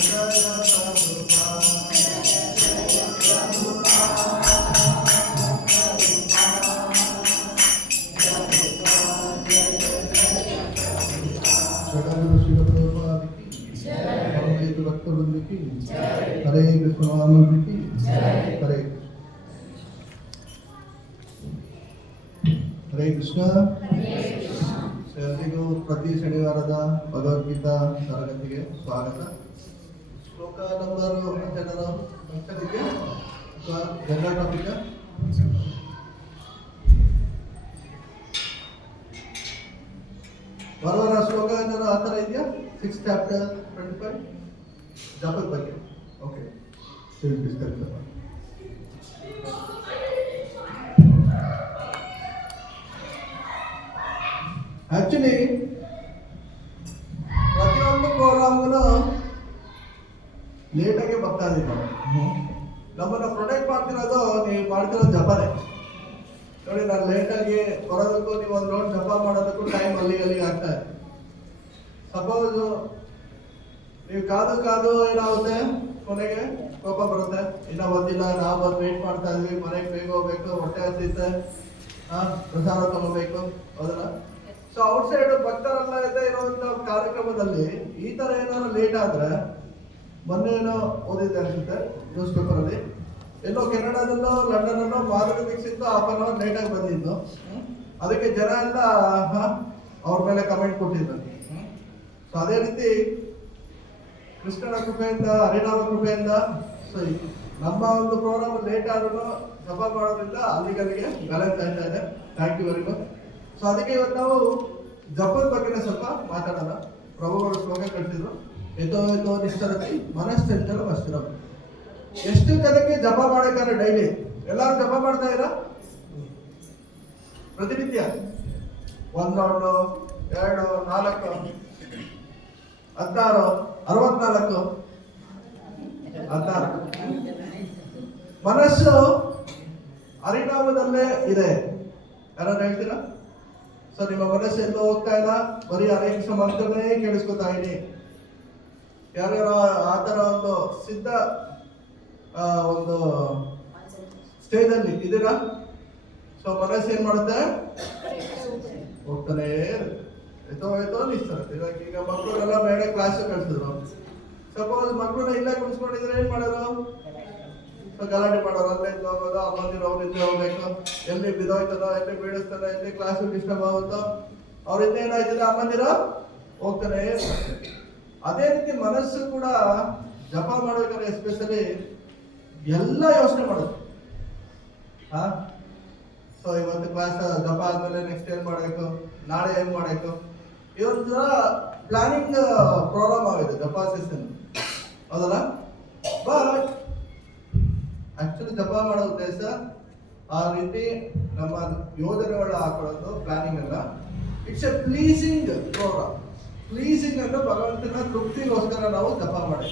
हरे कृष्ण की हरे हरे कृष्ण ಎಲ್ರಿಗೂ ಪ್ರತಿ ಶನಿವಾರದ ಭಗವದ್ಗೀತಾ ತರಗತಿಗೆ ಸ್ವಾಗತ. ಶ್ಲೋಕ ನಂಬರ್ ಜನರಲ್ ಟಾಪಿಕ್ ಬರೋರ ಶ್ಲೋಕ ಏನಾದ್ರು ಆ ಥರ ಇದೆಯಾ? 6th ಚಾಪ್ಟರ್ 25 ಜಪದ ಬಗ್ಗೆ. ಓಕೆ, ಆಕ್ಚುಲಿ ಪ್ರತಿಯೊಂದು ಪ್ರೋಗ್ರಾಮ್ಗಳು ಲೇಟಾಗಿ ಬರ್ತಾ ಇದ್ದೀವಿ. ನಮ್ಮನ್ನು ಪ್ರೊಟೆಕ್ಟ್ ಮಾಡ್ತಿರೋದು ನೀವು ಮಾಡ್ತಿರೋ ಜಪನೇ. ನೋಡಿ, ನಾನು ಲೇಟಾಗಿ ಬರೋದಕ್ಕೂ ನೀವು ಒಂದು ನೋಟ್ ಜಪ ಮಾಡೋದಕ್ಕೂ ಟೈಮ್ ಅಲ್ಲಿಗೆ ಆಗ್ತಾ ಇದೆ. ಸಪೋಸ್ ನೀವು ಕಾದು ಏನಾಗುತ್ತೆ, ಕೊನೆಗೆ ಕೋಪ ಬರುತ್ತೆ. ಇನ್ನೂ ಬಂದಿಲ್ಲ, ನಾವು ಬಂದು ವೇಟ್ ಮಾಡ್ತಾ ಇದ್ವಿ, ಮನೆಗೆ ಬೇಗ ಹೋಗ್ಬೇಕು, ಹೊಟ್ಟೆ ಹಸಿತೆ, ಪ್ರಸಾದ ತಗೋಬೇಕು, ಹೌದಲ್ಲ? ಸೊ ಔಟ್ಸೈಡ್ ಭಕ್ತರೆಲ್ಲ ಇರೋಂಥ ಕಾರ್ಯಕ್ರಮದಲ್ಲಿ ಈ ಥರ ಏನಾದ್ರು ಲೇಟ್ ಆದರೆ, ಮೊನ್ನೆ ಏನೋ ಓದಿದ್ದೆ ಅನಿಸುತ್ತೆ ನ್ಯೂಸ್ ಪೇಪರಲ್ಲಿ, ಎಲ್ಲೋ ಕೆನಡಾದಲ್ಲೋ ಲಂಡನಲ್ಲೋ Madhuri Dixit half an hour ಲೇಟಾಗಿ ಬಂದಿದ್ದು. ಅದಕ್ಕೆ ಜನ ಎಲ್ಲ ಅವ್ರ ಮೇಲೆ ಕಮೆಂಟ್ ಕೊಟ್ಟಿದ್ದಾರೆ. ಸೊ ಅದೇ ರೀತಿ ಕೃಷ್ಣನ ಕೃಪೆಯಿಂದ, ಹರಿನಾಮ ಕೃಪೆಯಿಂದ ಸೊ ನಮ್ಮ ಒಂದು ಪ್ರೋಗ್ರಾಮ್ ಲೇಟ್ ಆದ್ರೂ ಜಪ ಮಾಡೋದ್ರಿಂದ ಅಲ್ಲಿಗೆ ಬ್ಯಾಲೆನ್ಸ್ ಆಗ್ತಾ ಇದೆ. Thank you very much. So ಅದಕ್ಕೆ ಇವತ್ತು ನಾವು ಜಪದ ಬಗ್ಗೆ ಸ್ವಲ್ಪ ಮಾತಾಡೋಣ. ಪ್ರಭುಗಳು ಶ್ಲೋಕ ಕಳಿಸಿದ್ರು, ಯಥೋ ನಿಷ್ಠರತಿ ಮನಶ್ಚಂಚಲ ಅಸ್ಥಿರಂ. ಎಷ್ಟು ಜನಕ್ಕೆ ಜಪ ಮಾಡಬೇಕಾದ್ರೆ ಡೈಲಿ ಎಲ್ಲರೂ ಜಪ ಮಾಡ್ತಾ ಇರ? ಪ್ರತಿನಿತ್ಯ 1 ರೌಂಡು, 2, 4, 16, 64, 16. ಮನಸ್ಸು ಹರಿನಾಮದಲ್ಲೇ ಇದೆ. ಯಾರು ಹೇಳ್ತೀರಾ? ಸೊ ನಿಮ್ಮ ಮನಸ್ಸು ಎಲ್ಲೋ ಹೋಗ್ತಾ ಇಲ್ಲ, ಬರೀ ಹರೇ ಕೃಷ್ಣ ಮಂತ್ರನೇ ಕೇಳಿಸ್ಕೊತಾ ಇದೀನಿ. ಯಾರ್ಯಾರು ಆ ಥರ ಒಂದು ಸಿದ್ಧ ಒಂದು ಸ್ಟೇಜ್ ಅಲ್ಲಿ ಇದೀರಾ? ಸೊ ಮನಸ್ಸು ಏನ್ ಮಾಡುತ್ತೆ? ಹೋಗ್ತಾನೆ ಎತ್ತೋ ನಿಷ್ಠರತೆ. ಈಗ ಮಕ್ಕಳೆಲ್ಲ ಬೇಡ ಕ್ಲಾಸ್ ಕಳ್ಸಿದ್ರು. ಸಪೋಸ್ ಮಕ್ಕಳನ್ನ ಇಲ್ಲೇ ಕುಣಿಸ್ಕೊಂಡಿದ್ರೆ ಏನ್ ಮಾಡೋರು? ಸೊ ಗಲಾಟೆ ಮಾಡೋರು, ಅಲ್ಲೇ ಹೋಗೋದು, ಅಮ್ಮಂದಿರು ಅವ್ರಿಂದ ಹೋಗ್ಬೇಕು, ಎಲ್ಲಿ ಬಿದೋಯ್ತದೋ, ಎಲ್ಲಿ ಬೀಳಿಸ್ತದೋ, ಎಲ್ಲಿ ಕ್ಲಾಸ್ ಡಿಸ್ಟರ್ಬ್ ಆಗುತ್ತೋ ಅವ್ರಿಂದ ಏನಾಯ್ತದೆ, ಅಮ್ಮಂದಿರು ಹೋಗ್ತಾನೆ. ಅದೇ ರೀತಿ ಮನಸ್ಸು ಕೂಡ ಜಪ ಮಾಡ್ಬೇಕಾದ್ರೆ ಎಸ್ಪೆಷಲಿ ಎಲ್ಲ ಯೋಚನೆ ಮಾಡೋದು. ಸೊ ಇವತ್ತು ಕ್ಲಾಸ್ ಜಪ ಆದ್ಮೇಲೆ ನೆಕ್ಸ್ಟ್ ಏನ್ ಮಾಡಬೇಕು, ನಾಳೆ ಏನ್ ಮಾಡಬೇಕು, ಇವತ್ತು ಪ್ಲಾನಿಂಗ್ ಪ್ರೋಗ್ರಾಮ್ ಆಗಿದೆ ಜಪ ಸೆಷನ್, ಹೌದಲ್ಲ? ಬಟ್ ಆಕ್ಚುಲಿ ಜಪ ಮಾಡೋ ಉದ್ದೇಶ ಆ ರೀತಿ ನಮ್ಮ ಯೋಜನೆಗಳ ಹಾಕೊಳ್ಳೋದು ಪ್ಲಾನಿಂಗ್ ಅಲ್ಲ. It's a pleasing program. Pleasing ಅನ್ನು ಭಗವಂತನ ತೃಪ್ತಿಗೋಸ್ಕರ ನಾವು ಜಪ ಮಾಡಿ.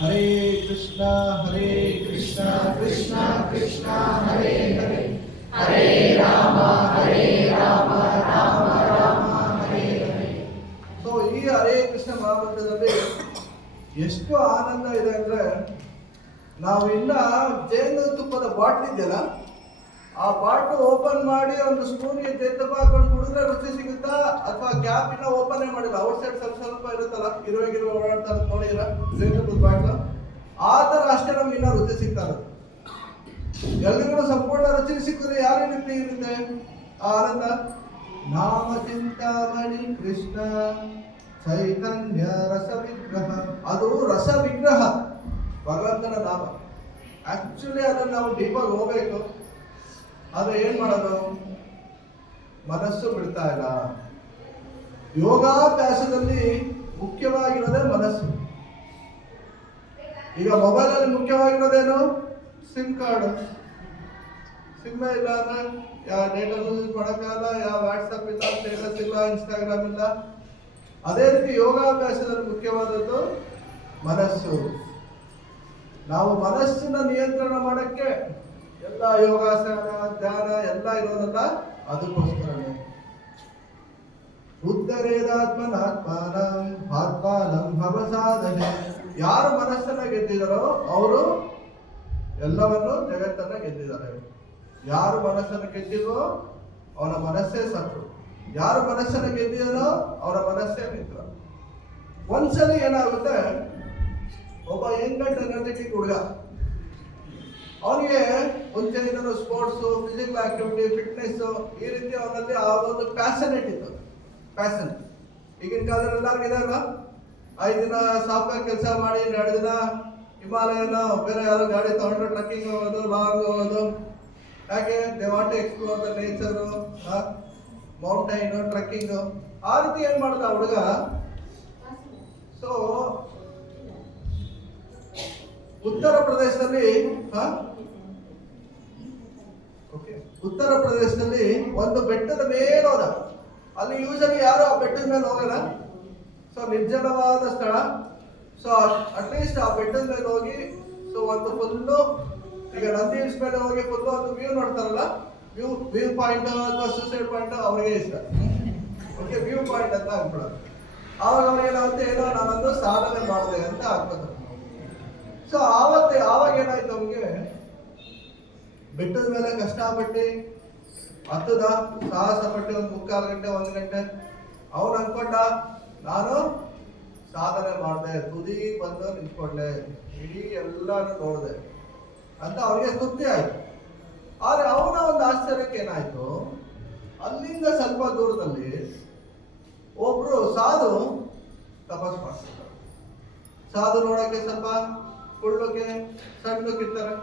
ಹರೇ ಕೃಷ್ಣ ಕೃಷ್ಣ ಕೃಷ್ಣ ಹರೇ ಹರೇ, ಹರೇ ರಾಮ ರಾಮ ರಾಮ ಹರೇ ಹರೇ. ಸೊ ಈ ಹರೇ ಕೃಷ್ಣ ಮಹಾಮಂತ್ರದಲ್ಲಿ ಎಷ್ಟು ಆನಂದ ಇದೆ ಅಂದ್ರೆ, ನಾವು ಇನ್ನ ಜೇನು ತುಪ್ಪದ ಬಾಟ್ಲ್ ಇದೆಯಲ್ಲ, ಆ ಬಾಟ್ಲು ಓಪನ್ ಮಾಡಿ ಒಂದು ಸ್ಪೂನ್ಗೆ ಜೇನುತುಪ್ಪ ಹಾಕೊಂಡು ಕುಡಿದ್ರೆ ರುಚಿ ಸಿಗುತ್ತಾ, ಅಥವಾ ಕ್ಯಾಪ್ ಇನ್ನ ಓಪನ್ ಮಾಡಿಲ್ಲ, ಔಟ್ ಸೈಡ್ ಸ್ವಲ್ಪ ಇರುತ್ತಲ್ಲ, ಇರುವೆ ಓಡಾಡ್ತಾರೆ ನೋಡಿದ್ರ ಜೇನುತುಪ್ಪದ ಬಾಟ್ಲು, ಆ ತರ ಅಷ್ಟೇ ನಮ್ಗೆ ಇನ್ನ ರುಚಿ ಸಿಗ್ತಾ ಇರುತ್ತೆ. ಎಲ್ರಿಗೂ ಸಂಪೂರ್ಣ ರುಚಿ ಸಿಕ್ಕಿದ್ರೆ ಯಾವ ರೀತಿ ಇರುತ್ತೆ ಆ ಆನಂದ? ನಾಮ ಚಿಂತಾಮಣಿ ಕೃಷ್ಣ ಚೈತನ್ಯ ರಸ ವಿಗ್ರಹ. ಅದು ರಸ ವಿಗ್ರಹ, ಭಗವಂತನ ನಾಮ. ಆಕ್ಚುಲಿ ಅದನ್ನ ನಾವು ಡೀಪಾಗಿ ಹೋಗ್ಬೇಕು. ಆದ್ರೆ ಏನ್ ಮಾಡೋದು? ಮನಸ್ಸು ಬಿಡ್ತಾ ಇಲ್ಲ. ಯೋಗಾಭ್ಯಾಸದಲ್ಲಿ ಮುಖ್ಯವಾಗಿರೋದೇ ಮನಸ್ಸು. ಈಗ ಮೊಬೈಲ್ ಅಲ್ಲಿ ಮುಖ್ಯವಾಗಿರೋದೇನು? Sim card. ಸಿಮ್ ಇಲ್ಲ ಅಂದ್ರೆ ಯಾವ ಡೇಟನ್ನು ಯೂಸ್ ಮಾಡೋಕ್ಕಾಗಲ್ಲ, ಯಾವ ವಾಟ್ಸಪ್ ಇಲ್ಲ, ಸ್ಟೇಟಸ್ ಇಲ್ಲ, ಇನ್ಸ್ಟಾಗ್ರಾಮ್ ಇಲ್ಲ. ಅದೇ ರೀತಿ ಯೋಗಾಭ್ಯಾಸದಲ್ಲಿ ಮುಖ್ಯವಾದದ್ದು ಮನಸ್ಸು. ನಾವು ಮನಸ್ಸನ್ನ ನಿಯಂತ್ರಣ ಮಾಡಕ್ಕೆ ಎಲ್ಲ ಯೋಗಾಸನ, ಧ್ಯಾನ ಎಲ್ಲ ಇರೋದಲ್ಲ, ಅದಕ್ಕೋಸ್ಕರನೇ. ಉತ್ತರೇದಾತ್ಮನಾತ್ಮಾನಂ ಆತ್ಮಾನಂ ಭವಸಾಧನೆ. ಯಾರು ಮನಸ್ಸನ್ನ ಗೆದ್ದಿದಾರೋ ಅವರು ಎಲ್ಲವನ್ನು ಜಗತ್ತನ್ನ ಗೆದ್ದಿದ್ದಾರೆ. ಯಾರು ಮನಸ್ಸನ್ನು ಗೆದ್ದಿಲ್ವೋ ಅವನ ಮನಸ್ಸೇ ಸತ್ರು. ಯಾರು ಮನಸ್ಸನ್ನು ಗೆದ್ದಿದಾರೋ ಅವರ ಮನಸ್ಸೇ ಮಿತ್ರ. ಒಂದ್ಸಲಿ ಏನಾಗುತ್ತೆ, ಒಬ್ಬ ಯಂಗ್ ಅಂಡ್ ಎನರ್ಜೆಟಿಕ್ ಹುಡುಗ, ಅವನಿಗೆ ಮುಂಚೆಯಿಂದಲೂ ಸ್ಪೋರ್ಟ್ಸು, ಫಿಸಿಕಲ್ ಆಕ್ಟಿವಿಟಿ, ಫಿಟ್ನೆಸ್ ಈ ರೀತಿ ಅವನಲ್ಲಿ ಆ ಒಂದು ಪ್ಯಾಷನೇಟ್ ಇತ್ತು. ಪ್ಯಾಷನ್ ಈಗಿನ ಕಾಲದಲ್ಲಿ ಎಲ್ಲರಿಗೂ ಇದೆ ಅಲ್ಲ. 5 ದಿನ ಸಾಫ್ಟ್ವೇರ್ ಕೆಲಸ ಮಾಡಿ 2 ದಿನ ಹಿಮಾಲಯನ ಬೇರೆ ಯಾರೋ ಗಾಡಿ ತಗೊಂಡು ಟ್ರಕ್ಕಿಂಗ್ ಹೋಗೋದು, ಲಾಂಗ್ ಹೋಗೋದು. ಯಾಕೆ? They want to explore the nature, mountain, trekking. ಆ ರೀತಿ ಏನ್ ಮಾಡ್ದ ಹುಡುಗ? ಸೊ ಉತ್ತರ ಪ್ರದೇಶದಲ್ಲಿ ಒಂದು ಬೆಟ್ಟದ ಮೇಲೆ ಹೋದ. ಅಲ್ಲಿ ಯೂಶಲಿ ಯಾರು ಆ ಬೆಟ್ಟದ ಮೇಲೆ ಹೋಗಲ್ಲ. ಸೊ ನಿರ್ಜನವಾದ ಸ್ಥಳ. ಸೊ ಅಟ್ಲೀಸ್ಟ್ ಆ ಬೆಟ್ಟದ ಮೇಲೆ ಹೋಗಿ ಸೊ ಒಂದು ಫುಲ್ಲು, ಈಗ ನಂದಿ ಹಿಲ್ಸ್ ಮೇಲೆ ಹೋಗಿ ಫುಲ್ಲು ಒಂದು ವ್ಯೂ ನೋಡ್ತಾರಲ್ಲ, ವ್ಯೂ ಪಾಯಿಂಟ್ ಅಥವಾ ಸೂಸೈಡ್ ಪಾಯಿಂಟ್ ಅವರಿಗೆ ಇಷ್ಟ. ಓಕೆ, ವ್ಯೂ ಪಾಯಿಂಟ್ ಅಂತ ಅನ್ಕೊಳ್ಳೋದು. ಆವಾಗ ಅವ್ರಿಗೆ ಏನಾಗುತ್ತೆ, ಏನೋ ನಾನೊಂದು ಸಾಧನೆ ಮಾಡಿದೆ ಅಂತ ಆಗ್ತದೆ. ಸೊ ಆವಾಗ ಏನಾಯ್ತು, ಅವ್ನಿಗೆ ಬೆಟ್ಟದ ಮೇಲೆ ಕಷ್ಟಪಟ್ಟು ಹತ್ತದ ಸಾಹಸ ಪಟ್ಟು ಒಂದು 3/4 ಗಂಟೆ 1 ಗಂಟೆ ಅವನು ಅನ್ಕೊಂಡ, ನಾನು ಸಾಧನೆ ಮಾಡಿದೆ, ತುದಿ ಬಂದು ನಿಂತ್ಕೊಂಡೆ, ಇಡೀ ಎಲ್ಲಾನು ನೋಡಿದೆ ಅಂತ ಅವನಿಗೆ ತೃಪ್ತಿ ಆಯ್ತು. ಆದ್ರೆ ಅವನ ಒಂದು ಆಶ್ಚರ್ಯಕ್ಕೆ ಏನಾಯ್ತು, ಅಲ್ಲಿಂದ ಸ್ವಲ್ಪ ದೂರದಲ್ಲಿ ಒಬ್ರು ಸಾಧು ತಪಸ್ ಮಾಡ್ತಿದ್ದಾರೆ. ಸಾಧು ನೋಡಕ್ಕೆ ಸ್ವಲ್ಪ ಕುಳ್ಳಕ್ಕೆ ಸಣ್ಣಕ್ಕಿರ್ತಾರೆ.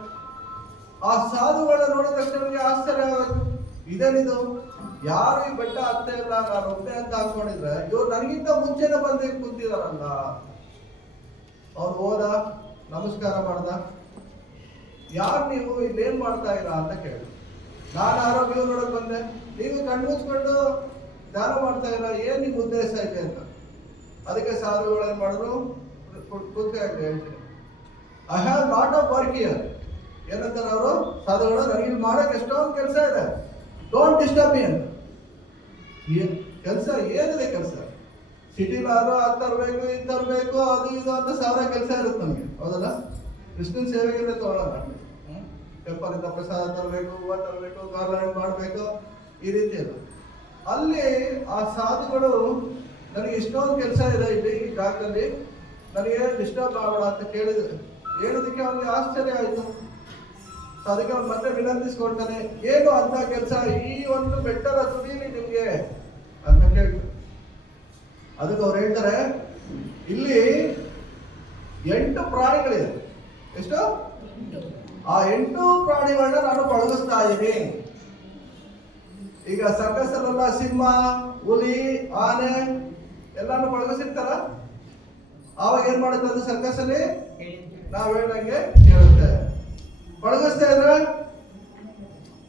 ಆ ಸಾಧುಗಳನ್ನ ನೋಡಿದ ತಕ್ಷಣ ಆಶ್ಚರ್ಯ ಆಗೋಯ್ತು. ಇದೇನಿದು, ಯಾರು ಈ ಬೆಟ್ಟ ಹತ್ತೇ ಇಲ್ಲ, ನಾನು ಒಬ್ಬನೇ ಅಂತ ಹಾಕೊಂಡಿದ್ರೆ ಇವ್ರು ನನಗಿಂತ ಮುಂಚೆನೆ ಬಂದು ಕುಂತಿದಾರಲ್ಲ. ಅವ್ರು ಹೋದ, ನಮಸ್ಕಾರ ಮಾಡ್ದ. ಯಾರು ನೀವು ಇಲ್ಲೇನ್ ಮಾಡ್ತಾ ಇರಾ ಅಂತ ಕೇಳಿದ್ರು. ನಾನು ಆರೋಗ್ಯ ನೋಡಕ್ ಬಂದೆ, ನೀವು ಕಣ್ಣು ಮುಚ್ಕೊಂಡು ಧ್ಯಾನ ಮಾಡ್ತಾ ಇಲ್ಲ, ಏನ್ ನಿಮ್ ಉದ್ದೇಶ ಇದೆ ಅಂತ. ಅದಕ್ಕೆ ಸಾಧುಗಳು ಏನ್ ಮಾಡಿದ್ರು, ಕೂತ್ಕೊಂಡು ಹೇಳ್ತೀನಿ, I have lot of work here. ಏನಂತಾರೆ ಅವರು ಸಾಧುಗಳು, ನನಗೆ ಮಾಡಕ್ ಎಷ್ಟೊಂದು ಕೆಲಸ ಇದೆ, ಡೋಂಟ್ ಡಿಸ್ಟರ್ಬ್ ಮೀ ಅಂತ. ಕೆಲಸ ಏನಿದೆ ಕೆಲಸ? ಸಿಟಿಲಾದ್ರೂ ಅದು ತರಬೇಕು, ಇದು ತರಬೇಕು, ಅದು ಇದು ಅಂತ 1000 ಕೆಲಸ ಇರುತ್ತೆ ನಮಗೆ, ಹೌದಲ್ಲ? ಕೃಷ್ಣನ್ ಸೇವೆಗೆಲ್ಲ ತಗೊಳ್ಳೋಣ. ಟೆಂಪಲಿಂದ ಪ್ರಸಾದ ತರಬೇಕು, ಹೂವು ತರಬೇಕು, ಗಾರ್ಲ್ಯಾಂಡ್ ಮಾಡಬೇಕು, ಈ ರೀತಿ ಎಲ್ಲ. ಅಲ್ಲಿ ಆ ಸಾಧುಗಳು, ನನಗೆ ಇಷ್ಟೊಂದು ಕೆಲಸ ಇದೆ ಇಲ್ಲಿ ಈ ಜಾಗದಲ್ಲಿ, ನನಗೆ ಡಿಸ್ಟರ್ಬ್ ಆಗೋಣ ಅಂತ ಕೇಳಿದ್ರು. ಹೇಳೋದಕ್ಕೆ ಅವ್ನಿಗೆ ಆಶ್ಚರ್ಯ ಆಯ್ತು. ಅದಕ್ಕೆ ಅವ್ನು ಮತ್ತೆ ವಿನಂತಿಸ್ಕೊಳ್ತಾನೆ, ಏನು ಅಂತ ಕೆಲಸ ಈ ಒಂದು ಬೆಟ್ಟದ ತುದಿಲಿ ನಿಮ್ಗೆ ಅಂತ ಕೇಳ್ತಾರೆ. ಅದಕ್ಕೆ ಅವ್ರು ಹೇಳ್ತಾರೆ, ಇಲ್ಲಿ 8 ಪ್ರಾಣಿಗಳಿದೆ. ಎಷ್ಟು? ಆ 8 ಪ್ರಾಣಿಗಳನ್ನ ನಾನು ಪಳಗಿಸ್ತಾ ಇದ್ದೀನಿ. ಈಗ ಸರ್ಕಸ್ಸಲ್ಲೆಲ್ಲ ಸಿಂಹ, ಹುಲಿ, ಆನೆ ಎಲ್ಲಾನು ಪಳಗಿಸಿರ್ತಾರ. ಆವಾಗ ಏನ್ ಮಾಡುತ್ತೆ ಅದು ಸರ್ಕಸ್ ಅಲ್ಲಿ? ನಾವ್ ಹೇಳ್ದಂಗೆ ಕೇಳುತ್ತೆ. ಪಳಗಿಸ್ತಾ ಇದ್ರೆ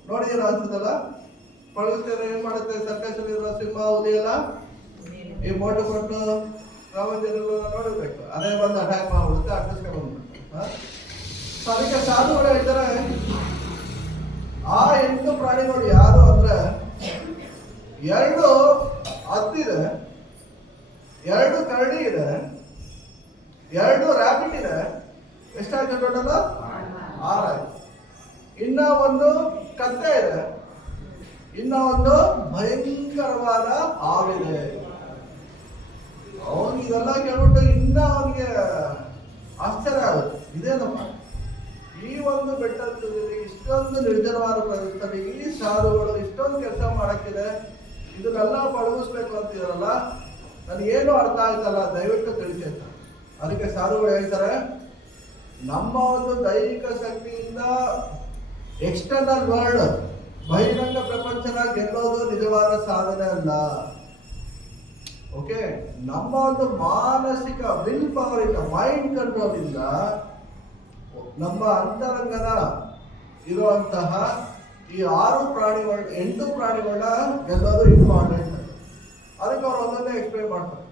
ನೋಡಿದೀರ ಅನ್ಸುತ್ತಲ್ಲ, ಪಳಗಿಸ್ತಾ ಇದ್ರೆ ಏನ್ ಮಾಡುತ್ತೆ? ಸರ್ಕಸ್ ಅಲ್ಲಿ ಇರೋ ಸಿಂಹ, ಹುಲಿ ಎಲ್ಲ ಈ ಮೋಟು ಕೊಟ್ಟು ರಾಮಚಂದ್ರ ನೋಡಿರ್ಬೇಕು, ಅದೇ ಬಂದು ಅಟ್ಯಾಕ್ ಮಾಡ್ಬಿಡುತ್ತೆ, ಅಟ್ಟಿಸ್ಕೊಂಡು ಬಂದ್ಬಿಡುತ್ತೆ. ಅದಕ್ಕೆ ಸಾಧುಗಳು ಹೇಳ್ತಾರೆ, ಆ 8 ಪ್ರಾಣಿಗಳು ಯಾರು ಅಂದ್ರೆ 2 ಹದ್ದಿದೆ, 2 ಕರಡಿ ಇದೆ, 2 ರ್ಯಾಬಿಟ್ ಇದೆ. ಎಷ್ಟಾಯ್ತು ಟೋಟಲ್? 6 ಆಯ್ತು. ಇನ್ನ ಒಂದು ಕತ್ತೆ ಇದೆ, ಇನ್ನ ಒಂದು ಭಯಂಕರವಾದ ಹಾವಿದೆ. ಅವನಿಗೆ ಇದೆಲ್ಲ ಕೇಳ್ಬಿಟ್ಟು ಇನ್ನ ಅವನಿಗೆ ಆಶ್ಚರ್ಯ ಆಗುತ್ತೆ. ಇದೇನಪ್ಪ, ಈ ಒಂದು ಬೆಟ್ಟದಲ್ಲಿ ಇಷ್ಟೊಂದು ನಿರ್ಜನವಾದ ಪ್ರದೇಶದಲ್ಲಿ ಈ ಸಾಧುಗಳು ಇಷ್ಟೊಂದು ಕೆಲಸ ಮಾಡಕ್ಕಿದೆ, ಇದನ್ನೆಲ್ಲ ಪಳಗಿಸ್ಬೇಕು ಅಂತಿದಾರಲ್ಲ, ನನಗೇನು ಅರ್ಥ ಆಯ್ತಲ್ಲ, ದಯವಿಟ್ಟು ತಿಳಿಸಿ ಅಂತ. ಅದಕ್ಕೆ ಸಾಧುಗಳು ಹೇಳ್ತಾರೆ, ನಮ್ಮ ಒಂದು ದೈಹಿಕ ಶಕ್ತಿಯಿಂದ ಎಕ್ಸ್ಟರ್ನಲ್ ವರ್ಲ್ಡ್, ಬಹಿರಂಗ ಪ್ರಪಂಚನ ಗೆಲ್ಲೋದು ನಿಜವಾದ ಸಾಧನೆ ಅಲ್ಲ. ಓಕೆ, ನಮ್ಮ ಒಂದು ಮಾನಸಿಕ ವಿಲ್ ಪವರ್ ಇಂದ, ಮೈಂಡ್ ಕಂಟ್ರೋಲ್ ಇಂದ ನಮ್ಮ ಅಂತರಂಗನ ಇರುವಂತಹ ಈ 6 ಪ್ರಾಣಿಗಳು 8 ಪ್ರಾಣಿಗಳನ್ನ ಗೆಲ್ಲೋದು ಇಂಪಾರ್ಟೆಂಟ್. ಅದಕ್ಕೆ ಅವ್ರು ಒಂದನ್ನೇ ಎಕ್ಸ್ಪ್ಲೇನ್ ಮಾಡ್ತಾರೆ.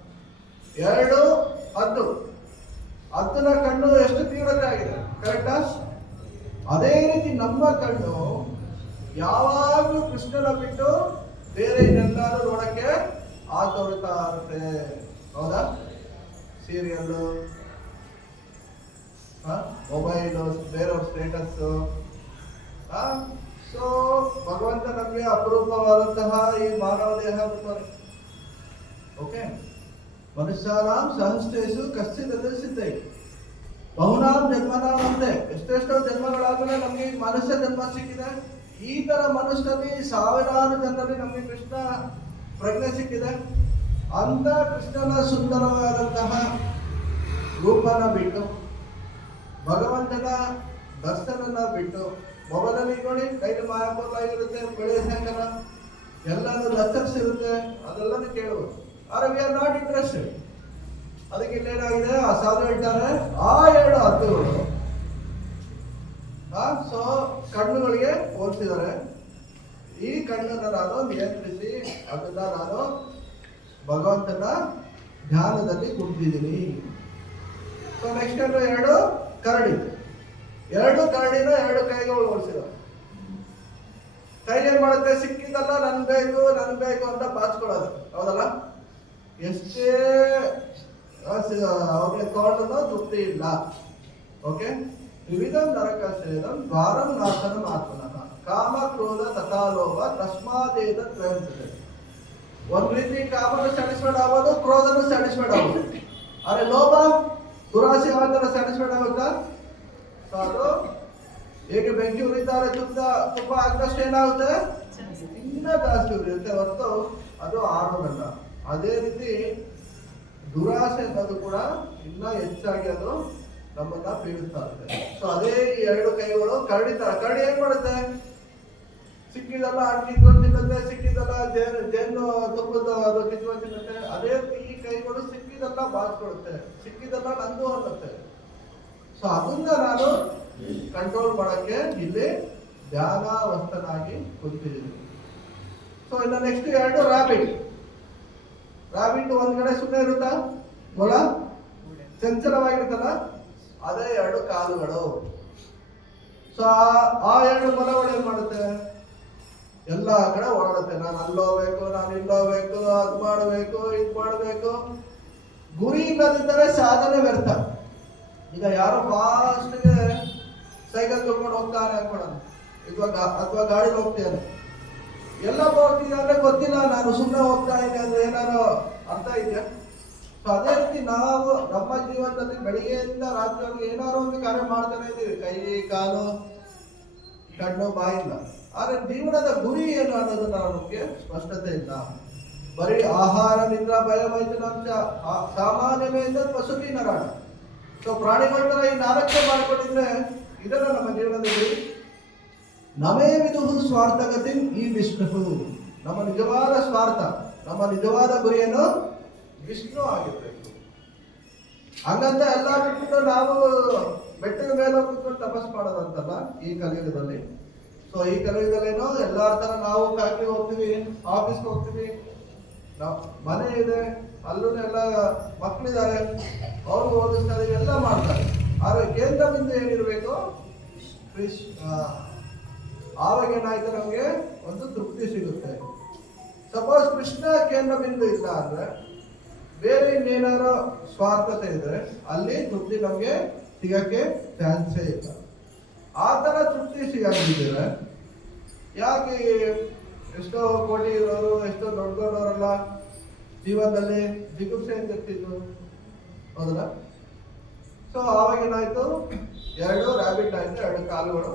2 ಹದ್ದಿನ ಕಣ್ಣು ಎಷ್ಟು ತೀವ್ರತೆ ಆಗಿದೆ, ಕರೆಕ್ಟಾ? ಅದೇ ರೀತಿ ನಮ್ಮ ಕಣ್ಣು ಯಾವಾಗಲೂ ಕೃಷ್ಣನ ಬಿಟ್ಟು ಬೇರೆ ಇನ್ನೆಲ್ಲಾರು ನೋಡಕ್ಕೆ ಆ ತೋರಿಸ್ತಾ ಇರುತ್ತೆ, ಹೌದಾ? ಸೀರಿಯಲ್ಲು, ಮೊಬೈಲು, ಬೇರೆಯವ್ರ ಸ್ಟೇಟಸ್ಸು. ಸೊ ಭಗವಂತ ನಮಗೆ ಅಪರೂಪವಾದಂತಹ ಈ ಮಾನವ ದೇಹ ಕೊಟ್ಟರೆ. ಓಕೆ, ಮನುಷ್ಯನಾಂ ಸಹಸ್ರೇಷು ಕಶ್ಚಿತ್ ಸಿದ್ಧೈ ಬಹುನಾಂ ಜನ್ಮನಾಂ ಅಂತೆ. ಎಷ್ಟೆಷ್ಟೋ ಜನ್ಮಗಳಾದ್ಮೇಲೆ ನಮಗೆ ಮನುಷ್ಯ ಜನ್ಮ ಸಿಕ್ಕಿದೆ. ಈ ತರ ಮನುಷ್ಯರಲ್ಲಿ ಸಾವಿರಾರು ಜನರಲ್ಲಿ ನಮಗೆ ಕೃಷ್ಣ ಪ್ರಜ್ಞೆ ಸಿಕ್ಕಿದೆ. ಅಂತ ಕೃಷ್ಣನ ಸುಂದರವಾದಂತಹ ರೂಪನ ಬಿಟ್ಟು, ಭಗವಂತನ ದರ್ಶನನ ಬಿಟ್ಟು, ಮೊಬೈಲಲ್ಲಿ ನೋಡಿ ಕೈಲಿ ಮಾಯಾಪುರ ಇರುತ್ತೆ, ಬೆಳೆ ಸಾಯಂಕಾಲ ಎಲ್ಲಾನು ಲೆಕ್ಚರ್ಸ್ ಇರುತ್ತೆ, ಅದೆಲ್ಲನೂ ಕೇಳುವುದು. ಆದ್ರೆ ವಿ ಆರ್ ನಾಟ್ ಇಂಟ್ರೆಸ್ಟೆಡ್. ಅದಕ್ಕೆ ಇಲ್ಲೇನಾಗಿದೆ, ಆ ಸಾಧು ಹೇಳ್ತಾರೆ, ಆ 7 ಹದ್ದುಗಳು ಸೊ ಕಣ್ಣುಗಳಿಗೆ ಹೋಲಿಸಿದ್ದಾರೆ. ಈ ಕಣ್ಣನ್ನು ನಾನು ನಿಯಂತ್ರಿಸಿ ಅದನ್ನ ನಾನು ಭಗವಂತನ ಧ್ಯಾನದಲ್ಲಿ ಕುಂತಿದ್ದೀನಿ. ಸೊ ನೆಕ್ಸ್ಟ್ 2 ಕರಡಿ, 2 ಕರಡಿನ 2 ಕೈಗಳು ಹೋಲಿಸಿದ್ದಾರೆ. ಕೈ ಏನ್ ಮಾಡುತ್ತೆ, ಸಿಕ್ಕಿದಲ್ಲ ನನ್ ಬೇಕು ಅಂತ ಬಾಚ್ಕೊಳ್ಳೋದು, ಹೌದಲ್ಲ? ಎಷ್ಟೇ ಅವ್ರಿಗೆ ತಗೊಂಡು ತೃಪ್ತಿ ಇಲ್ಲ. ಓಕೆ, ವಿವಿಧ ನರಕೇದಂ ದ್ವಾರಂ ನಾಶನಂ ಆತ್ಮನಃ ಕಾಮ ಕ್ರೋಧ ತಥಾಲೋಭ ತಸ್ಮಾದೇದ ತ್ರಯಂತದೆ. ಒಂದ್ ರೀತಿ ಕಾಮನು ಸ್ಯಾಟಿಸ್ಫೈಡ್ ಆಗೋದು, ಕ್ರೋಧನು ಸ್ಯಾಟಿಸ್ಫೈಡ್ ಆಗೋದು. ಆದ್ರೆ ಲೋಭ ದುರಾಸೆ ಯಾವಾಗ ಸ್ಯಾಟಿಸ್ಫೈಡ್ ಆಗುತ್ತಾ? ಸೊ ಅದು ಹೇಗೆ ಬೆಂಕಿ ಉರಿತಾರೆ, ತುಪ್ಪ ಹಾಕಿದಷ್ಟು ಏನಾಗುತ್ತೆ, ಇನ್ನ ಜಾಸ್ತಿ ಉರಿಯುತ್ತೆ ಹೊರತು ಅದು ಆರೋದಲ್ಲ. ಅದೇ ರೀತಿ ದುರಾಸೆ ಅನ್ನೋದು ಕೂಡ ಇನ್ನ ಹೆಚ್ಚಾಗಿ ಅದು ನಮ್ಮನ್ನ ಪೀಡಿಸ್ತಾ ಇರುತ್ತೆ. ಸೊ ಅದೇ ಈ 2 ಕೈಗಳು ಕರಡಿ ತರ. ಕರಡಿ ಏನ್ ಮಾಡುತ್ತೆ, ಸಿಕ್ಕಿದಲ್ಲ ಹಣ್ಣು ಕಿತ್ಕೊಂಡು ತಿನ್ನುತ್ತೆ, ಸಿಕ್ಕಿದಲ್ಲ ಜೇನು ತುಪ್ಪದ ಅದು ಕಿತ್ಕೊಂಡು ತಿನ್ನುತ್ತೆ. ಅದೇ ರೀತಿ ಈ ಕೈಗಳು ಸಿಕ್ಕಿದಲ್ಲ ಬಾಚ್ಕೊಡುತ್ತೆ, ಸಿಕ್ಕಿದಲ್ಲ ನಂದು ಅನ್ನುತ್ತೆ. ಸೊ ಅದನ್ನ ನಾನು ಕಂಟ್ರೋಲ್ ಮಾಡಕ್ಕೆ ಇಲ್ಲಿ ಧ್ಯಾನಾವಸ್ಥನಾಗಿ ಕುಂತಿದ್ದೀನಿ. ಸೊ ಇನ್ನು ನೆಕ್ಸ್ಟ್ 2 ರಾಬಿಟ್. ಒಂದ್ ಕಡೆ ಸುಮ್ಮನೆ ಇರುತ್ತಾ, ಮೊಲ ಚಂಚಲವಾಗಿರುತ್ತಲ್ಲ, ಅದೇ 2 ಕಾಲುಗಳು. ಸೊ ಆ 2 ಮೊಲಗಳು ಏನ್ ಮಾಡುತ್ತೆ, ಎಲ್ಲಾ ಕಡೆ ಓಡಾಡುತ್ತೆ. ನಾನು ಅಲ್ಲೋಗ್ಬೇಕು, ನಾನು ಇಲ್ಲೋಗ್ಬೇಕು, ಅದ್ ಮಾಡಬೇಕು, ಇದ್ ಮಾಡಬೇಕು. ಗುರಿ ಇಲ್ಲದಿದ್ದರೆ ಸಾಧನೆ ವ್ಯರ್ಥ. ಈಗ ಯಾರೋ ಫಾಸ್ಟ್ಗೆ ಸೈಕಲ್ ತಗೊಂಡು ಹೋಗ್ತಾನೆ ಅನ್ಕೊಳ್ಳೋಣ, ಅಥವಾ ಗಾಡಿಲಿ ಹೋಗ್ತಾನೆ, ಎಲ್ಲ ಹೋಗ್ತಿದ್ದೆ ಅಂದ್ರೆ ಗೊತ್ತಿಲ್ಲ, ನಾನು ಸುಮ್ಮನೆ ಹೋಗ್ತಾ ಇದ್ದೆ ಅಂದ್ರೆ ಏನಾರು ಅರ್ಥ ಇದೆಯಾ? ಸೊ ಅದೇ ರೀತಿ ನಾವು ನಮ್ಮ ಜೀವನದಲ್ಲಿ ಬೆಳಿಗ್ಗೆಯಿಂದ ರಾತ್ರಿವರೆಗೂ ಏನಾದ್ರು ಒಂದು ಕಾರ್ಯ ಮಾಡ್ತಾನೆ ಇದ್ದೀವಿ, ಕೈ ಕಾಲು ಕಣ್ಣು ಬಾಯಿಲ್ಲ. ಆದ್ರೆ ಜೀವನದ ಗುರಿ ಏನು ಅನ್ನೋದು ನಮಗೆ ಸ್ಪಷ್ಟತೆ ಇಲ್ಲ. ಬರೀ ಆಹಾರ ನಿದ್ರಾ ಭಯ ಮೈಥುನಾಂಶ ಸಾಮಾನ್ಯವೇದ ಪಶುತಿ ನರಾಣ. ಸೊ ಪ್ರಾಣಿಗಳ ತರ ಈ 4 ಮಾಡ್ಕೊಂಡಿದ್ರೆ ಇದನ್ನ ನಮ್ಮ ಜೀವನದಲ್ಲಿ ನಮೇ ವಿದುಹು ಸ್ವಾರ್ಥಗತಿ ಈ ವಿಷ್ಣು. ನಮ್ಮ ನಿಜವಾದ ಸ್ವಾರ್ಥ, ನಮ್ಮ ನಿಜವಾದ ಗುರಿಯನ್ನು ವಿಷ್ಣು ಆಗಿರ್ಬೇಕು. ಹಂಗಂತ ಎಲ್ಲ ಬಿಟ್ಬಿಟ್ಟು ನಾವು ಬೆಟ್ಟದ ಮೇಲೆ ಕೂತ್ಕೊಂಡು ತಪಸ್ ಮಾಡೋದಂತಲ್ಲ ಈ ಕಲಿಯುಗದಲ್ಲಿ. ಸೊ ಈ ಕಲಿಯುಗದಲ್ಲೇನೋ ಎಲ್ಲಾರ ತರ ನಾವು ಫ್ಯಾಕ್ಟ್ರಿಗೆ ಹೋಗ್ತೀವಿ, ಆಫೀಸ್ಗೆ ಹೋಗ್ತೀವಿ, ಮನೆ ಇದೆ, ಅಲ್ಲೂ ಎಲ್ಲ ಮಕ್ಕಳಿದ್ದಾರೆ, ಅವ್ರು ಓದಿಸ್ತಾರೆ, ಎಲ್ಲ ಮಾಡ್ತಾರೆ. ಆದ್ರೆ ಕೇಂದ್ರ ಬಿಂದು ಏನಿರ್ಬೇಕು, ಆವಾಗ ಏನಾಯ್ತು, ನಮಗೆ ಒಂದು ತೃಪ್ತಿ ಸಿಗುತ್ತೆ. ಸಪೋಸ್ ಕೃಷ್ಣ ಕೇಂದ್ರ ಬಿಂದು ಇಲ್ಲ ಅಂದ್ರೆ, ಬೇರೆ ಇನ್ನೇನಾರೋ ಸ್ವಾರ್ಥತೆ ಇದ್ರೆ ಅಲ್ಲಿ ತೃಪ್ತಿ ನಮಗೆ ಸಿಗಕ್ಕೆ ಚಾನ್ಸೇ ಇಲ್ಲ. ಆ ತರ ತೃಪ್ತಿ ಸಿಗಂಗಿದ್ರೆ ಯಾಕೆ ಎಷ್ಟೋ ಕೋಟಿ ಇರೋರು, ಎಷ್ಟೋ ದೊಡ್ಡ ದೊಡ್ಡವರೆಲ್ಲ ಜೀವನದಲ್ಲಿ ಜಿಗುಪ್ಸೆ ಅಂತ ಇರ್ತಿದ್ರು, ಹೌದಲ್ಲ? ಸೊ ಆವಾಗ ಏನಾಯ್ತು, 2 ರ್ಯಾಬಿಟ್ ಆಯ್ತು, 2 ಕಾಲುಗಳು.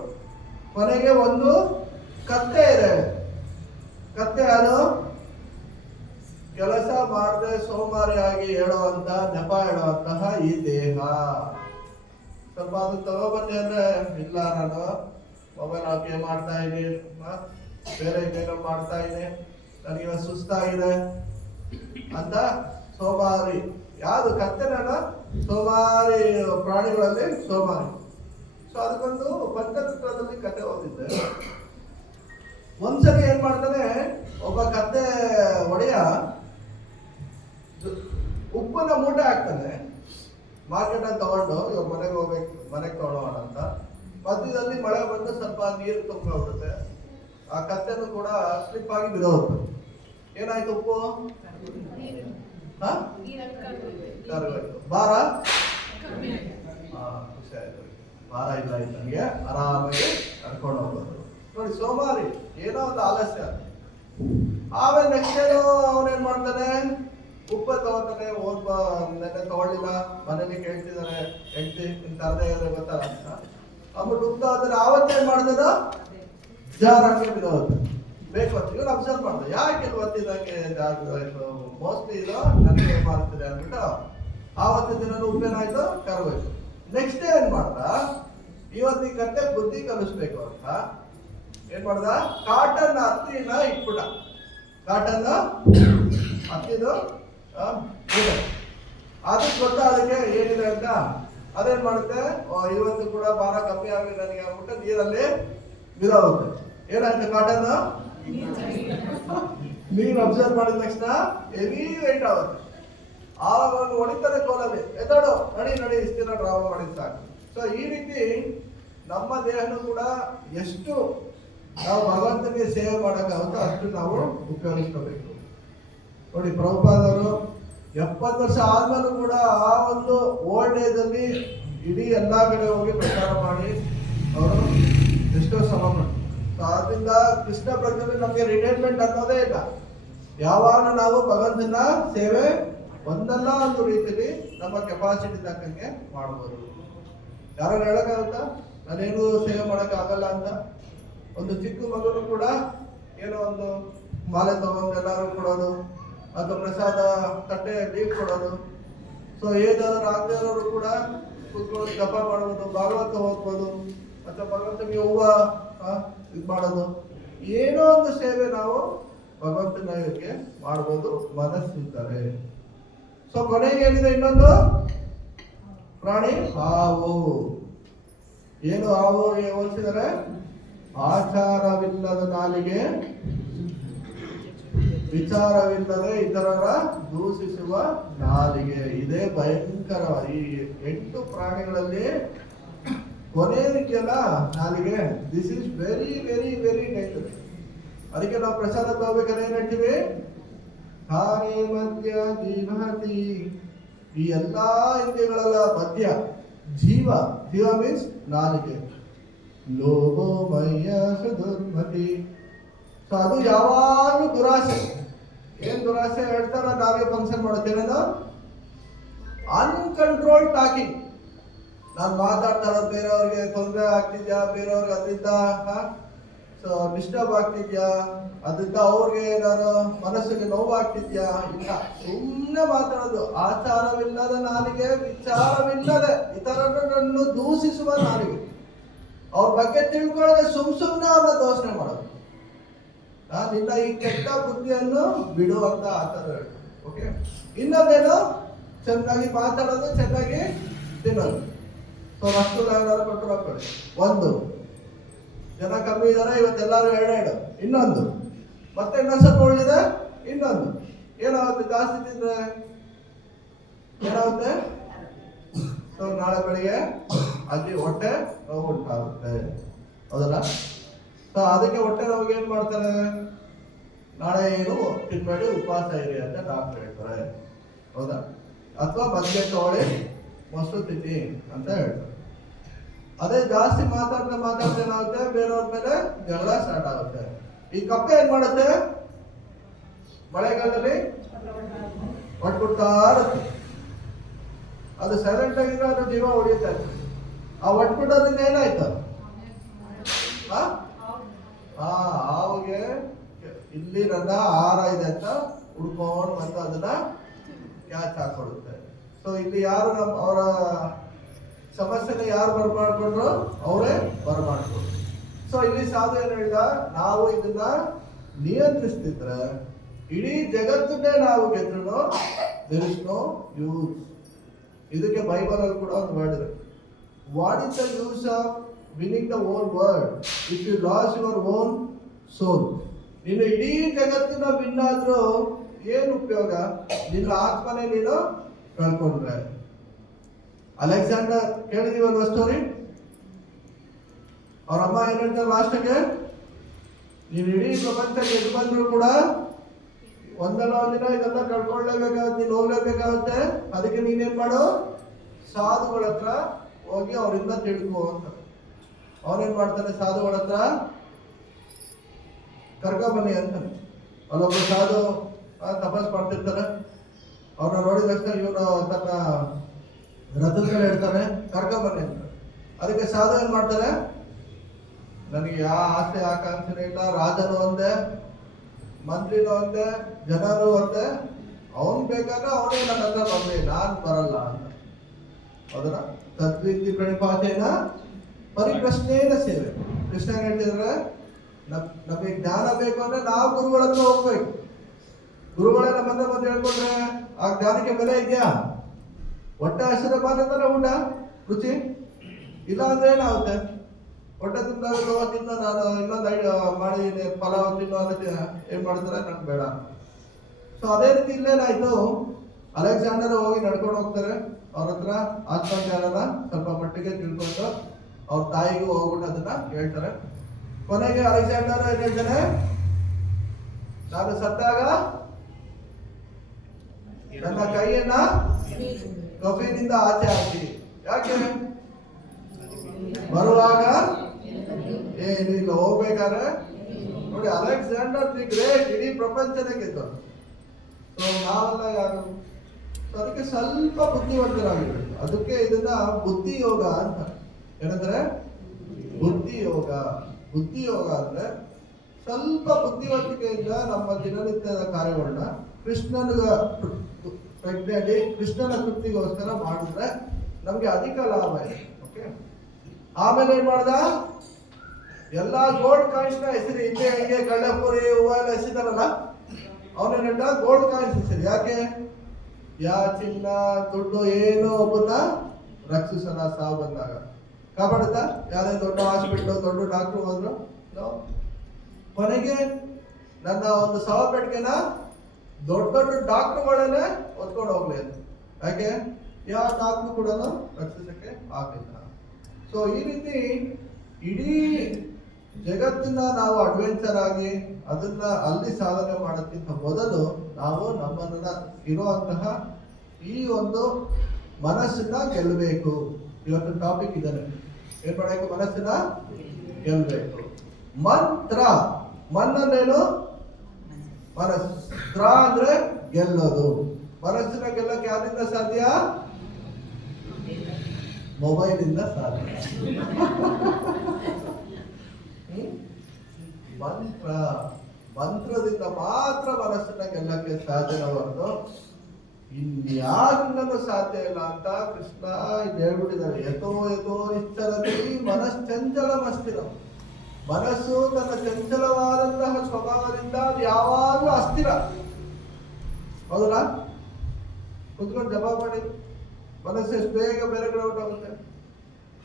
ಕೊನೆಗೆ ಒಂದು ಕತ್ತೆ ಇದೆ. ಕತ್ತೆ ಅದು ಕೆಲಸ ಮಾಡದೆ ಸೋಮಾರಿಯಾಗಿ ಹೇಳುವಂತ ನೆಪ ಹೇಳುವಂತಹ ಈ ದೇಹ. ಸ್ವಲ್ಪ ಅದು ತಗೊಬನ್ನಿ ಅಂದ್ರೆ, ಇಲ್ಲ ನಾನು ಮೊಬೈಲ್ ಹಾಕಿ ಮಾಡ್ತಾ ಇದ್ದೀನಿ, ಬೇರೆ ಏನೋ ಮಾಡ್ತಾ ಇದ್ದೀನಿ, ನನಗೆ ಸುಸ್ತಾಗಿದೆ ಅಂತ ಸೋಮಾರಿ. ಯಾವುದು ಕತ್ತೆನ ಸೋಮಾರಿ ಪ್ರಾಣಿಗಳಲ್ಲಿ ಸೋಮಾರಿ. ಸೊ ಅದಕ್ಕೊಂದು ಪಂಚತಂತ್ರದಲ್ಲಿ ಕತೆ ಓದಿದ್ದೆ. ಒಂದ್ಸರಿ ಏನ್ ಮಾಡ್ತಾನೆ, ಒಬ್ಬ ಕತ್ತೆ ಒಡೆಯ ಉಪ್ಪನ್ನ ಮೂಟೆ ಹಾಕ್ತಾನೆ, ಮಾರ್ಕೆಟ್ ಅಲ್ಲಿ ತಗೊಂಡು ಇವಾಗ ಮನೆಗೆ ಹೋಗ್ಬೇಕು, ಮನೆಗೆ ತಗೊಳ್ಳೋಣ ಅಂತ. ಮಧ್ಯದಲ್ಲಿ ಮಳೆ ಬಂದು ಸ್ವಲ್ಪ ನೀರು ತುಂಬಿಬಿಡುತ್ತೆ, ಆ ಕತ್ತೆನೂ ಕೂಡ ಸ್ಲಿಪ್ ಆಗಿ ಬಿಡೋದು. ಏನಾಯ್ತು? ಉಪ್ಪು ಕರಗೋಯ್ತು. ಭಾರ ಖುಷಿ ಆಯ್ತು. ಭಾರ ಇಲ್ಲ ನನಗೆ, ಆರಾಮಾಗಿ ನಡ್ಕೊಂಡು ಹೋಗ್ಬೋದು. ನೋಡಿ, ಸೋಮಾರಿ, ಏನೋ ಒಂದು ಆಲಸ್ಯ. ಆಮೇಲೆ ನೆಕ್ಸ್ಟ್ ಏನು ಅವನೇನ್ ಮಾಡ್ತಾನೆ? ಉಪ್ಪ ತಗೋತಾನೆ. ನೆನ್ನೆ ತಗೊಳ್ಳಿಲ್ಲ, ಮನೇಲಿ ಕೇಳ್ತಿದಾರೆ, ಹೆಂಡತಿ ತರದೇ ಇದ್ರೆ ಗೊತ್ತಲ್ಲ ಅಂತ ಅಂದ್ಬಿಟ್ಟು ಉಪ್ಪ ತಗೋತಾನೆ. ಆವತ್ತೇನ್ ಮಾಡ್ತದ? ಜಾರ್ ಹಾಕಿ ಬಿಡೋದು ಬೇಕು ಅಂತ ಇವ್ರು ಅಬ್ಸರ್ವ್ ಮಾಡ್ದೆ. ಯಾಕೆ ಇವತ್ತಿದಂಗೆ ಜಾರ್ ಮೋಸ್ಟ್ಲಿ ಇದು ನನಗೆ ಮಾಡ್ತಿದೆ ಅಂದ್ಬಿಟ್ಟು ಆವತ್ತಿನ ದಿನ ಉಪ್ಪೇನಾಯ್ತು? ಕರಗೋಯ್ತು. ನೆಕ್ಸ್ಟ್ ಡೇ ಏನ್ ಮಾಡ್ದ? ಇವತ್ತಿನ ಕತ್ತೆ ಬುದ್ಧಿ ಕಲಿಸ್ಬೇಕು ಅಂತ ಏನ್ ಮಾಡ್ದ? ಕಾಟನ್ ಹತ್ತಿನ ಇಟ್ಬಿಟ್ಟ. ಕಾಟನ್ ಹತ್ತಿದು ಅದಕ್ಕೆ ಗೊತ್ತಾದಕ್ಕೆ ಏನಿದೆ ಅಂತ ಅದೇನ್ ಮಾಡುತ್ತೆ? ಇವತ್ತು ಕೂಡ ಭಾರ ಕಮ್ಮಿ ಆಗಿ ನನಗೆ ಆಗ್ಬಿಟ್ಟು ನೀರಲ್ಲಿ ಬಿದೋಗುತ್ತೆ. ಏನಾಯ್ತು? ಕಾಟನ್ ನೀರು ಅಬ್ಸರ್ವ್ ಮಾಡಿದ ತಕ್ಷಣ ಹೆವಿ ವೆಯ್ಟ್ ಆಗುತ್ತೆ. ಆವಾಗ ಒಂದು ಹೊಡಿತಾರೆ ಕೋಲಲ್ಲಿ, ಎದ್ದಾಡು, ನಡಿ ಇಷ್ಟು ದಿನ ಡ್ರಾಮಾ ಮಾಡಿದ್ ಸಾಕು. ಸೊ ಈ ರೀತಿ ನಮ್ಮ ದೇಹನೂ ಕೂಡ ಎಷ್ಟು ನಾವು ಭಗವಂತನಿಗೆ ಸೇವೆ ಮಾಡೋಕ್ಕಾಗುತ್ತೋ ಅಷ್ಟು ನಾವು ಉಪಯೋಗಿಸ್ಕೋಬೇಕು. ನೋಡಿ, ಪ್ರಭುಪಾದವರು 70 ವರ್ಷ ಆದ್ಮೇಲೂ ಕೂಡ ಆ ಒಂದು ಓಲ್ಡ್ ಏಜ್ ಅಲ್ಲಿ ಇಡೀ ಎಲ್ಲಾ ಕಡೆ ಹೋಗಿ ಪ್ರಚಾರ ಮಾಡಿ ಅವರು ಎಷ್ಟೋ ಶ್ರಮ ಮಾಡ್ತಾರೆ. ಆದ್ರಿಂದ ಕೃಷ್ಣ ಪ್ರಜ್ಞೆ ನಮಗೆ ರಿಟೈರ್ಮೆಂಟ್ ಅನ್ನೋದೇ ಇಲ್ಲ. ಯಾವಾಗ ನಾವು ಭಗವಂತನ ಸೇವೆ ಒಂದಲ್ಲ ಒಂದು ರೀತಿಯಲ್ಲಿ ನಮ್ಮ ಕೆಪಾಸಿಟಿ ತಕ್ಕಂಗೆ ಮಾಡ್ಬೋದು. ಯಾರು ಹೇಳಕ್ಕಾಗುತ್ತಾ ನಾನೇನು ಸೇವೆ ಮಾಡಕ್ ಆಗಲ್ಲ ಅಂತ? ಒಂದು ಚಿಕ್ಕ ಮಗನು ಕೂಡ ಏನೋ ಒಂದು ಮಾಲೆ ತಗೊಂಡು ಎಲ್ಲರೂ ಕೊಡೋದು, ಅಥವಾ ಪ್ರಸಾದ ತಟ್ಟೆ ಲೀವ್ ಕೊಡೋದು. ಸೊ ಏನಾದ್ರು ಆಗದೆ ಇರೋರು ಕೂಡ ಕೂತ್ಕೊಂಡು ಜಪ ಮಾಡೋದು, ಭಾಗವತ ಓದ್ಬೋದು, ಅಥವಾ ಭಗವಂತನಿಗೆ ಹೂವ ಇದು ಮಾಡೋದು. ಏನೋ ಒಂದು ಸೇವೆ ನಾವು ಭಗವಂತನಿಗೆ ಮಾಡ್ಬೋದು ಮನಸ್ಸಿದ್ದಾರೆ. ಸೊ ಕೊನೆಗೆ ಏನಿದೆ? ಇನ್ನೊಂದು ಪ್ರಾಣಿ ಹಾವು. ಏನು ಹಾವು ಹೋಲಿಸಿದರೆ? ಆಚಾರವಿಲ್ಲದ ನಾಲಿಗೆ, ವಿಚಾರವಿಲ್ಲದೆ ಇತರರ ದೂಷಿಸುವ ನಾಲಿಗೆ. ಇದೇ ಭಯಂಕರ. ಈ 8 ಪ್ರಾಣಿಗಳಲ್ಲಿ ಕೊನೆಯದಕ್ಕೆಲ್ಲ ನಾಲಿಗೆ. This is very very very dangerous. ಅದಕ್ಕೆ ನಾವು ಪ್ರಸಾದ ತಗೋಬೇಕಾದ್ರೆ ಏನ್ ಹೇಳ್ತೀವಿ? ಹಾನಿ ಮಧ್ಯ ಜೀವತಿ. ಈ ಎಲ್ಲಾ ಇಂದ್ರಿಯಗಳೆಲ್ಲ ಮಧ್ಯ ಜೀವ ಮೀನ್ಸ್ ನಾಲಿಗೆ. ಲೋಭೋಮಯ ಸುದುರ್ಮತಿ. ಸೊ ಅದು ಯಾವಾಗಲೂ ದುರಾಸೆ. ಏನ್ ದುರಾಸೆ ಹೇಳ್ತಾರ? ನಾವೇ ಫಂಕ್ಷನ್ ಮಾಡುತ್ತೇನೆ, ಅನ್ಕಂಟ್ರೋಲ್ ಟಾಕಿಂಗ್. ನಾನು ಮಾತಾಡ್ತಾ ಇರೋದು ಬೇರೆಯವ್ರಿಗೆ ತೊಂದರೆ ಆಗ್ತಿದ್ಯಾ, ಬೇರೆಯವ್ರಿಗೆ ಅದರಿಂದ ಸೊ ಡಿಸ್ಟರ್ಬ್ ಆಗ್ತಿದ್ಯಾ, ಅದರಿಂದ ಅವ್ರಿಗೆ ಏನಾದ್ರು ಮನಸ್ಸಿಗೆ ನೋವು ಆಗ್ತಿದ್ಯಾ? ಇಲ್ಲ, ಸುಮ್ಮನೆ ಮಾತಾಡೋದು. ಆಚಾರವಿಲ್ಲದ ನಾಲಿಗೆ, ವಿಚಾರವಿಲ್ಲದೆ ಇತರರನ್ನು ದೂಷಿಸುವ ನಾಲಿಗೆ. ಅವ್ರ ಬಗ್ಗೆ ತಿಳ್ಕೊಳ್ಳದೆ ಸುಮ್ಮನೆ ಅವ್ರನ್ನ ದೋಷಣೆ ಮಾಡೋದು. ನಿನ್ನ ಈ ಕೆಟ್ಟ ಬುದ್ಧಿಯನ್ನು ಬಿಡುವಂತ ಆಚಾರ. ಓಕೆ, ಇನ್ನೊಂದೇನು? ಚೆನ್ನಾಗಿ ಮಾತಾಡೋದು, ಚೆನ್ನಾಗಿ ತಿನ್ನೋದು. ಸೊ ಅಷ್ಟು ಯಾರು ಕೊಟ್ಟರು ಹಾಕೊಳ್ಳಿ. ಒಂದು ಜನ ಕಮ್ಮಿ ಇದಾರೆ, ಇವತ್ತೆಲ್ಲರೂ 2. ಇನ್ನೊಂದು ಮತ್ತೆ ಇನ್ನೊಂದು ಸ್ವಲ್ಪ ಉಳಿದಿದೆ. ಇನ್ನೊಂದು ಏನಾಗುತ್ತೆ? ಜಾಸ್ತಿ ತಿಂದ್ರೆ ಏನಾಗುತ್ತೆ? ಸೊ ನಾಳೆ ಬೆಳಿಗ್ಗೆ ಅಲ್ಲಿ ಹೊಟ್ಟೆ ನೋವು ಉಂಟಾಗುತ್ತೆ, ಹೌದಲ್ಲ? ಸೊ ಅದಕ್ಕೆ ಹೊಟ್ಟೆ ನೋವಿಗೆ ಏನ್ ಮಾಡ್ತಾರೆ? ನಾಳೆ ಏನು ತಿನ್ಬೇಡಿ, ಉಪವಾಸ ಇರಿ ಅಂತ ಡಾಕ್ಟರ್ ಹೇಳ್ತಾರೆ, ಹೌದಾ? ಅಥವಾ ಮದ್ಯ ತಗೊಳ್ಳಿ, ಮೊಸರು ತಿನ್ನಿ ಅಂತ ಹೇಳ್ತಾರೆ. ಅದೇ ಜಾಸ್ತಿ ಮಾತಾಡ್ತಾ ಏನಾಗುತ್ತೆ? ಬೇರೆಯವ್ರ ಮೇಲೆ ಜಗಳ ಸ್ಟಾರ್ಟ್ ಆಗುತ್ತೆ. ಈ ಕಪ್ಪೆ ಏನ್ ಮಾಡುತ್ತೆ? ಮಳೆಗಾಲದಲ್ಲಿ ಹೊಟ್ಬಿಡ್ತಾ ಇರುತ್ತೆ. ಅದು ಸೈಲೆಂಟ್ ಆಗಿದ್ರೆ ಅದು ಜೀವ ಹೊಡಿಯುತ್ತೆ. ಆ ಹೊಟ್ಬಿಡೋದ್ರಿಂದ ಏನಾಯ್ತು? ಹಾವಿಗೆ ಇಲ್ಲಿ ನನ್ನ ಆಹಾರ ಇದೆ ಅಂತ ಹುಡ್ಕೊಂಡು ಬಂದು ಅದನ್ನ ಕ್ಯಾಚ್ ಹಾಕೊಡುತ್ತೆ. ಸೊ ಇಲ್ಲಿ ಯಾರು ಅವರ ಸಮಸ್ಯೆನ ಯಾರು ಬರ್ಮಾಡ್ಕೊಂಡ್ರು? ಅವರೇ ಬರ್ಮಾಡ್ಕೊಂಡ್ರು. ಸೊ ಇಲ್ಲಿ ಸಾಧು ಏನ್ ಹೇಳಿದ? ನಾವು ಇದನ್ನ ನಿಯಂತ್ರಿಸ್ತಿದ್ರೆ ಇಡೀ ಜಗತ್ತನ್ನೇ ನಾವು ಗೆದ್ರು ದೇರ್ ಇಸ್ ನೋ ಯೂಸ್. ಇದಕ್ಕೆ ಬೈಬಲ್ ಅಲ್ಲಿ ಕೂಡ ಒಂದು ವರ್ಡ್ ಇದೆ. What is the use of winning the own world if you lose your own soul? ನೀನು ಇಡೀ ಜಗತ್ತಿನ ವಿನ್ ಆದ್ರೂ ಏನು ಉಪಯೋಗ? ನಿನ್ನ ಆತ್ಮನೇ ನೀನು ಕಳ್ಕೊಂಡ್ರೆ. ಅಲೆಕ್ಸಾಂಡರ್ ಕೇಳಿದೀವಲ್ವ ಸ್ಟೋರಿ? ಅವ್ರ ಅಮ್ಮ ಏನ್ ಹೇಳ್ತಾರೆ ಲಾಸ್ಟ್ಗೆ? ನೀನು ಇಡೀ ಪ್ರಪಂಚ ಗೆದ್ದು ಬಂದ್ರು ಕೂಡ ಒಂದಲ್ಲ ಒಂದಿನ ಇದೆಲ್ಲ ಕಳ್ಕೊಳ್ಳೇಬೇಕಾಗುತ್ತೆ, ನೀನು ಹೋಗ್ಲೇಬೇಕಾಗುತ್ತೆ. ಅದಕ್ಕೆ ನೀನೇನ್ ಮಾಡು, ಸಾಧುಗಳ ಹತ್ರ ಹೋಗಿ ಅವರಿಂದ ತಿಳ್ಕೊ ಅಂತ. ಅವನೇನ್ ಮಾಡ್ತಾನೆ, ಸಾಧುಗಳ ಹತ್ರ ಕರ್ಕೊಂಬನ್ನಿ ಅಂತಾನೆ. ಅಲ್ಲೊಬ್ಬ ಸಾಧು ತಪಸ್ ಮಾಡ್ತಿರ್ತಾರೆ. ಅವ್ರನ್ನ ನೋಡಿದ ತಕ್ಷಣ ಇವನು ತನ್ನ ರಥದ ಮೇಲೆ ಹೇಳ್ತಾನೆ, ಕರ್ಕೊಂಬನ್ನಿ ಅಂತ. ಅದಕ್ಕೆ ಸಾಧು ಏನ್ ಮಾಡ್ತಾರೆ, ನನಗೆ ಯಾವ ಆಸೆ ಆಕಾಂಕ್ಷೆ ಇಲ್ಲ, ರಾಜನು ಒಂದೇ, ಮಂತ್ರಿನೂ ಒಂದೇ, ಜನರು ಒಂದೇ, ಅವನ್ ಬೇಕಾದ್ರೆ ಅವನೇ ನನ್ನ ಹತ್ರ ಬರ್ಲಿ, ನಾನ್ ಬರಲ್ಲ ಅಂತ. ಹೌದಾ? ತದ್ವಿಧಿ ಪ್ರಣಿಪಾತೇನ ಪರಿಪ್ರಶ್ನೇನ ಸೇವೆ. ಕೃಷ್ಣ ಹೇಳ್ತಿದ್ರೆ ನಮಗೆ ಜ್ಞಾನ ಬೇಕು ಅಂದ್ರೆ ನಾವು ಗುರುಗಳ ಹತ್ರ ಹೋಗ್ಬೇಕು. ಗುರುಗಳೇ ನಮ್ಮನ್ನ ಬಂದು ಹೇಳ್ಕೊಂಡ್ರೆ ಆ ಜ್ಞಾನಕ್ಕೆ ಬೆಲೆ ಇದೆಯಾ? ಹೊಟ್ಟೆ ಹಸಿದ ಮಾತ್ರ ಊಟ ರುಚಿ ಇಲ್ಲ ಅಂದ್ರೆ ಏನಾಗುತ್ತೆ? ಹೊಟ್ಟೆ ತಿಂದಾಗ ತಿನ್ನೋ ನಾನು ಇನ್ನೊಂದು ಮಾಡಿದ್ದೀನಿ ಪಲಾವ್ ತಿನ್ನೋ ಅದಕ್ಕೆ ಏನ್ ಮಾಡ್ತಾರೆ, ನನ್ಗೆ ಬೇಡ. ಸೊ ಅದೇ ರೀತಿ ಇಲ್ಲೇನಾಯ್ತು, ಅಲೆಕ್ಸಾಂಡರ್ ಹೋಗಿ ನಡ್ಕೊಂಡು ಹೋಗ್ತಾರೆ. ಅವ್ರ ಹತ್ರ ಆತ್ಮಜ್ಞಾನನ ಸ್ವಲ್ಪ ಮಟ್ಟಿಗೆ ತಿಳ್ಕೊಂಡು ಅವ್ರ ತಾಯಿಗೂ ಹೋಗ್ಬಿಟ್ಟು ಅದನ್ನ ಹೇಳ್ತಾರೆ. ಕೊನೆಗೆ ಅಲೆಕ್ಸಾಂಡರ್ ಏನ್ ಹೇಳ್ತಾನೆ, ನಾನು ಸತ್ತಾಗ ನನ್ನ ಕೈಯನ್ನ ಕಫಿನಿಂದ ಆಚೆ ಹಾಕಿ. ಯಾಕೆ? ಬರುವಾಗ ಏನಿಲ್ಲ, ಹೋಗ್ಬೇಕಾದ್ರೆ ನೋಡಿ ಅಲೆಕ್ಸಾಂಡರ್ ದಿ ಗ್ರೇಟ್ ಇಡೀ ಪ್ರಪಂಚನೇ ಗೆದ್ದು. ಸೊ ನಾವೆಲ್ಲ ಯಾರು? ಅದಕ್ಕೆ ಸ್ವಲ್ಪ ಬುದ್ಧಿವಂತರಾಗಿರ್ಬೇಕು. ಅದಕ್ಕೆ ಇದನ್ನ ಬುದ್ಧಿ ಯೋಗ ಅಂತ ಏನಂದ್ರೆ, ಬುದ್ಧಿ ಯೋಗ. ಬುದ್ಧಿ ಯೋಗ ಅಂದ್ರೆ ಸ್ವಲ್ಪ ಬುದ್ಧಿವಂತಿಕೆಯಿಂದ ನಮ್ಮ ದಿನನಿತ್ಯದ ಕಾರ್ಯಗಳನ್ನ ಕೃಷ್ಣನ ಪ್ರಜ್ಞೆಯಲ್ಲಿ ಕೃಷ್ಣನ ತೃಪ್ತಿಗೋಸ್ಕರ ಮಾಡಿದ್ರೆ ನಮ್ಗೆ ಅಧಿಕ ಲಾಭ ಇದೆ. ಓಕೆ. ಆಮೇಲೆ ಏನ್ ಮಾಡ್ದ, ಎಲ್ಲಾ ಗೋಲ್ಡ್ ಕಾಯಿನ್ಸ್ ನ ಹೆಸರು ಹಿಂದೆ ಹಿಂಗೆ ಕಳ್ಳಪುರಿ ಹೂವ ಎಲ್ಲ ಹೆಸರಿದಾರಲ್ಲ, ಅವನೇನ್ ಹೇಳ್ದ, ಗೋಲ್ಡ್ ಕಾಯಿನ್ಸ್ ಹೆಸರು. ಯಾಕೆ? ಚಿನ್ನ ದುಡ್ಡು ಏನು ಒಬ್ಬನ ರಕ್ಷಿಸಲ್ಲ, ಸಾವು ಬಂದಾಗ ಕಾಪಾಡುತ್ತಾ? ಯಾರೇ ದೊಡ್ಡ ಹಾಸ್ಪಿಟ್ಲು ದೊಡ್ಡ ಡಾಕ್ಟ್ರು ಹೋದ್ರು ಕೊನೆಗೆ ನನ್ನ ಒಂದು ಸಾವು ಪೆಟ್ಟಿಗೆನ ದೊಡ್ಡ ದೊಡ್ಡ ಡಾಕ್ಟರ್ಗಳನ್ನೇ ಹೊತ್ಕೊಂಡು ಹೋಗ್ಲಿ ಅಂತ. ಯಾಕೆ? ಯಾವ ಡಾಕ್ಟ್ರು ಕೂಡ ರಕ್ಷಿಸಕ್ಕೆ ಆಗಲಿಲ್ಲ. ಸೊ ಈ ರೀತಿ ಇಡೀ ಜಗತ್ತಿನ ನಾವು ಅಡ್ವೆಂಚರ್ ಆಗಿ ಅದನ್ನ ಅಲ್ಲಿ ಸಾಧನೆ ಮಾಡೋದಕ್ಕಿಂತ ಮೊದಲು ನಾವು ನಮ್ಮನ್ನ ಇರುವಂತಹ ಈ ಒಂದು ಮನಸ್ಸನ್ನ ಗೆಲ್ಲಬೇಕು. ಇವತ್ತು ಟಾಪಿಕ್ ಇದ್ದಾನೆ, ಏನ್ ಮಾಡಬೇಕು? ಮನಸ್ಸನ್ನ ಗೆಲ್ಲಬೇಕು. ಮಂತ್ರ, ಮನ್ನನ್ನೇನು? ಮನಸ್ಸು. ತ್ರ ಅಂದ್ರೆ ಗೆಲ್ಲೋದು. ಮನಸ್ಸನ್ನ ಗೆಲ್ಲಕ್ಕೆ ಯಾರಿಂದ ಸಾಧ್ಯ? ಮೊಬೈಲ್ ಇಂದ ಸಾಧ್ಯ. ಮಂತ್ರದಿಂದ ಮಾತ್ರ ಮನಸ್ಸನ್ನ ಗೆಲ್ಲಕ್ಕೆ ಸಾಧ್ಯನ ಹೊರತು ಇನ್ಯಾರಿಂದಲೂ ಸಾಧ್ಯ ಇಲ್ಲ ಅಂತ ಕೃಷ್ಣ ಹೇಳ್ಬಿಟ್ಟಿದ್ದಾರೆ. ಯಥೋ ಯಥೋ ನಿಶ್ಚಲತೆ ಮನಶ್ಚಂಚಲ ಅಸ್ಥಿರ. ಮನಸ್ಸು ತನ್ನ ಚಂಚಲವಾದಂತಹ ಸ್ವಭಾವದಿಂದ ಅದು ಯಾವಾಗಲೂ ಅಸ್ಥಿರ. ಹೌದಲ್ಲ? ಕುತ್ಕೊಂಡು ಜಪ ಮಾಡಿ ಮನಸ್ಸು ಎಷ್ಟು ಬೇಗ ಬೇರೆ ಕಡೆ ಹೊರಟೋಗುತ್ತೆ.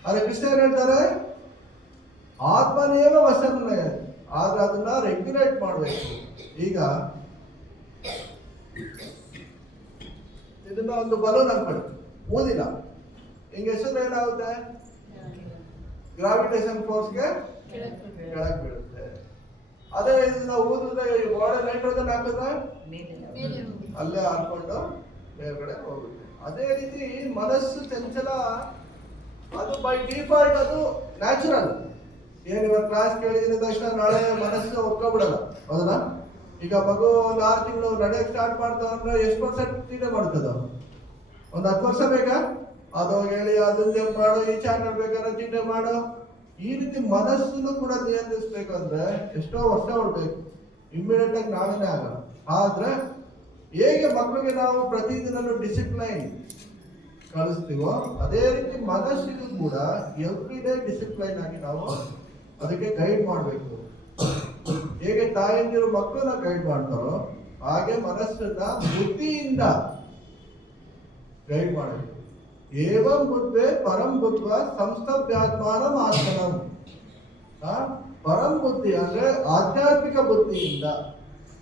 ಆದ್ರೆ ಕೃಷ್ಣ ಏನ್ ಹೇಳ್ತಾರೆ, ಆತ್ಮನೇವ ವಶನೇ, ಆದ್ರೆ ಅದನ್ನ ರೆಗ್ಯುಲೇಟ್ ಮಾಡಬೇಕು. ಈಗ ಇದನ್ನ ಒಂದು ಬಲೂನ್ ಹಾಕ್ಬೇಡಿ, ಊದಿಲ್ಲ, ಹಿಂಗೆ ಹೆಸರು ಏನಾಗುತ್ತೆ? ಗ್ರಾವಿಟೇಷನ್ ಫೋರ್ಸ್ಗೆ ಕೆಳಗೆ ಬೀಳುತ್ತೆ. ಅದೇ ಇದನ್ನ ಊದಿದ್ರೆ ಗೋಡೆ ನೈಟ್ರೋಜನ್ ಹಾಕಿದ್ರೆ ಅಲ್ಲೇ ಹಾಕೊಂಡು ಮೇಲ್ಗಡೆ ಹೋಗುತ್ತೆ. ಅದೇ ರೀತಿ ಮನಸ್ಸು ಚಂಚಲ, ಅದು ಬೈ ಡಿಫಾಲ್ಟ್ ಅದು ನ್ಯಾಚುರಲ್. ಏನಿವ ಕ್ಲಾಸ್ ಕೇಳಿದ ತಕ್ಷಣ ನಾಳೆ ಮನಸ್ಸು ಒಪ್ಕೊಬಿಡಲ್ಲ. ಹೌದಲ್ಲ? ಈಗ ಮಗು ಒಂದು 6 ತಿಂಗಳು ನಡೆಯಕ್ಕೆ ಸ್ಟಾರ್ಟ್ ಮಾಡ್ತಾವ ಅಂದ್ರೆ ಎಷ್ಟು % ಚಿಂತೆ ಮಾಡ್ತದ? ಒಂದು 10 ವರ್ಷ ಬೇಕಾ? ಅದು ಹೇಳಿ ಅದನ್ನ ಜಂಪ್ ಮಾಡು, ಈ ಚಾನಲ್ ಬೇಕಾದ್ರೆ ಚಿಂತೆ ಮಾಡು. ಈ ರೀತಿ ಮನಸ್ಸನ್ನು ಕೂಡ ನಿಯಂತ್ರಿಸ್ಬೇಕಂದ್ರೆ ಎಷ್ಟೋ ವರ್ಷ ಹೊಡ್ಬೇಕು. ಇಮ್ಮಿಡಿಯೇಟ್ ಆಗಿ ನಾಳೆನೇ ಆಗಲ್ಲ. ಆದ್ರೆ ಹೇಗೆ ಮಕ್ಕಳಿಗೆ ನಾವು ಪ್ರತಿದಿನಲ್ಲೂ ಡಿಸಿಪ್ಲೈನ್ ಕಲಿಸ್ತೀವೋ ಅದೇ ರೀತಿ ಮನಸ್ಸಿಗೂ ಕೂಡ ಎವ್ರಿ ಡೇ ಡಿಸಿಪ್ಲೈನ್ ಆಗಿ ನಾವು ಅದಕ್ಕೆ ಗೈಡ್ ಮಾಡಬೇಕು. ಹೇಗೆ ತಾಯಂದಿರು ಮಕ್ಕಳನ್ನ ಗೈಡ್ ಮಾಡ್ತಾರೋ ಹಾಗೆ ಮನಸ್ಸನ್ನ ಬುದ್ಧಿಯಿಂದ ಗೈಡ್ ಮಾಡಬೇಕು. ಏವಂ ಬುದ್ಧೇ ಪರಂ ಬುದ್ಧ ಸಂಸ್ಥವ್ಯಾತ್ಮಾನ ಆತ್ಮನಂ. ಪರಂ ಬುದ್ಧಿ ಅಂದ್ರೆ ಆಧ್ಯಾತ್ಮಿಕ ಬುದ್ಧಿಯಿಂದ,